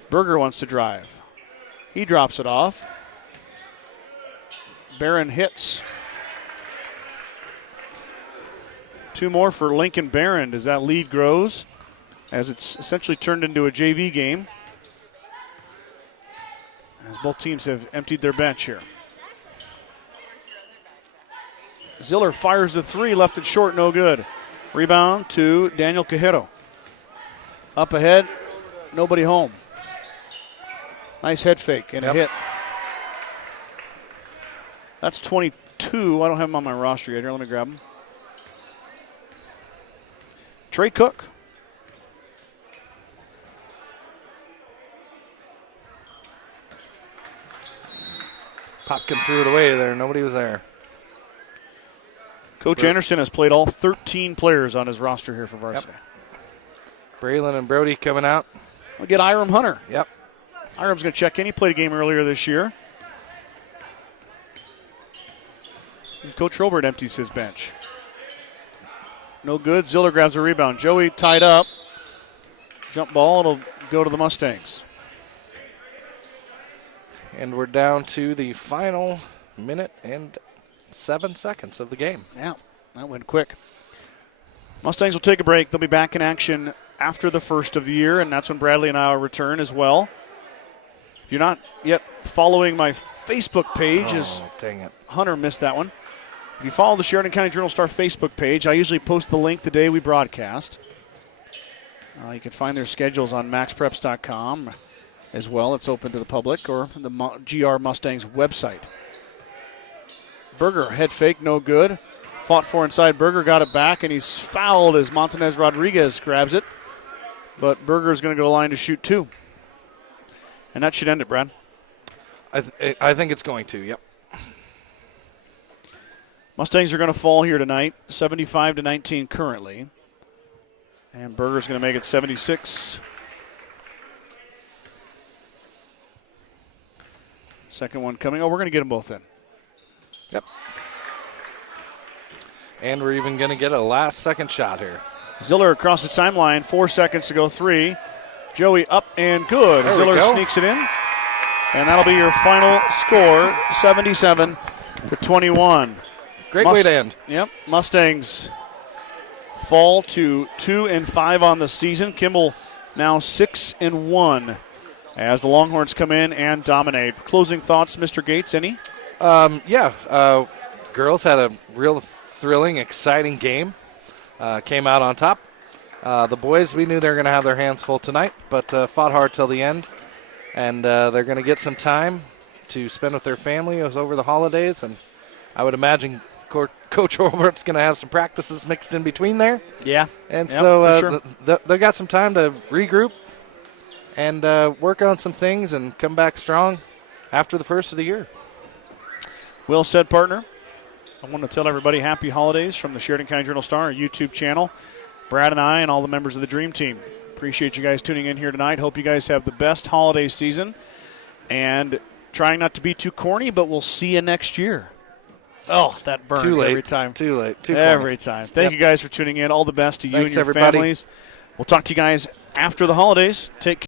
Berger wants to drive. He drops it off. Barron hits. 2 more for Lincoln Barron as that lead grows, as it's essentially turned into a JV game, as both teams have emptied their bench here. Ziller fires the 3, left it short, no good. Rebound to Daniel Quijero. Up ahead, nobody home. Nice head fake and a hit. That's 22. I don't have him on my roster yet. Here, let me grab him. Trey Cook. Popkin threw it away there. Nobody was there. Coach Anderson has played all 13 players on his roster here for varsity. Yep. Braylon and Brody coming out. We'll get Iram Hunter. Yep. Iram's going to check in. He played a game earlier this year. And Coach Robert empties his bench. No good. Ziller grabs a rebound. Joey tied up. Jump ball. It'll go to the Mustangs. And we're down to the final minute and 7 seconds of the game. Yeah, that went quick. Mustangs will take a break. They'll be back in action after the first of the year, and that's when Bradley and I will return as well. If you're not yet following my Facebook page, as dang it. Hunter missed that one. If you follow the Sheridan County Journal-Star Facebook page, I usually post the link the day we broadcast. You can find their schedules on maxpreps.com as well. It's open to the public, or the GR Mustangs website. Berger, head fake, no good. Fought for inside. Berger got it back, and he's fouled as Montanez Rodriguez grabs it. But Berger's going to go to the line to shoot 2. And that should end it, Brad. I think it's going to, yep. Mustangs are going to fall here tonight, 75-19 currently. And Berger's going to make it 76. Second one coming. Oh, we're going to get them both in. Yep. And we're even going to get a last-second shot here. Ziller across the timeline, 4 seconds to go, 3. Joey up and good. There Ziller sneaks it in. And that'll be your final score, 77-21. Great way to end. Yep. Mustangs fall to 2-5 on the season. Kimball now 6-1 as the Longhorns come in and dominate. Closing thoughts, Mr. Gates, any? Girls had a real thrilling, exciting game. Came out on top. The boys, we knew they were going to have their hands full tonight, but fought hard till the end. And they're going to get some time to spend with their family over the holidays. And I would imagine Coach Robert's going to have some practices mixed in between there. Yeah. And yep, so sure. they got some time to regroup and work on some things and come back strong after the first of the year. Well said, partner. I want to tell everybody happy holidays from the Sheridan County Journal-Star, our YouTube channel. Brad and I and all the members of the Dream Team. Appreciate you guys tuning in here tonight. Hope you guys have the best holiday season. And trying not to be too corny, but we'll see you next year. Oh, that burns every time. Too late. Too every corny. time. Thank you guys for tuning in. All the best to you Thanks, and your everybody. families. We'll talk to you guys after the holidays. Take care.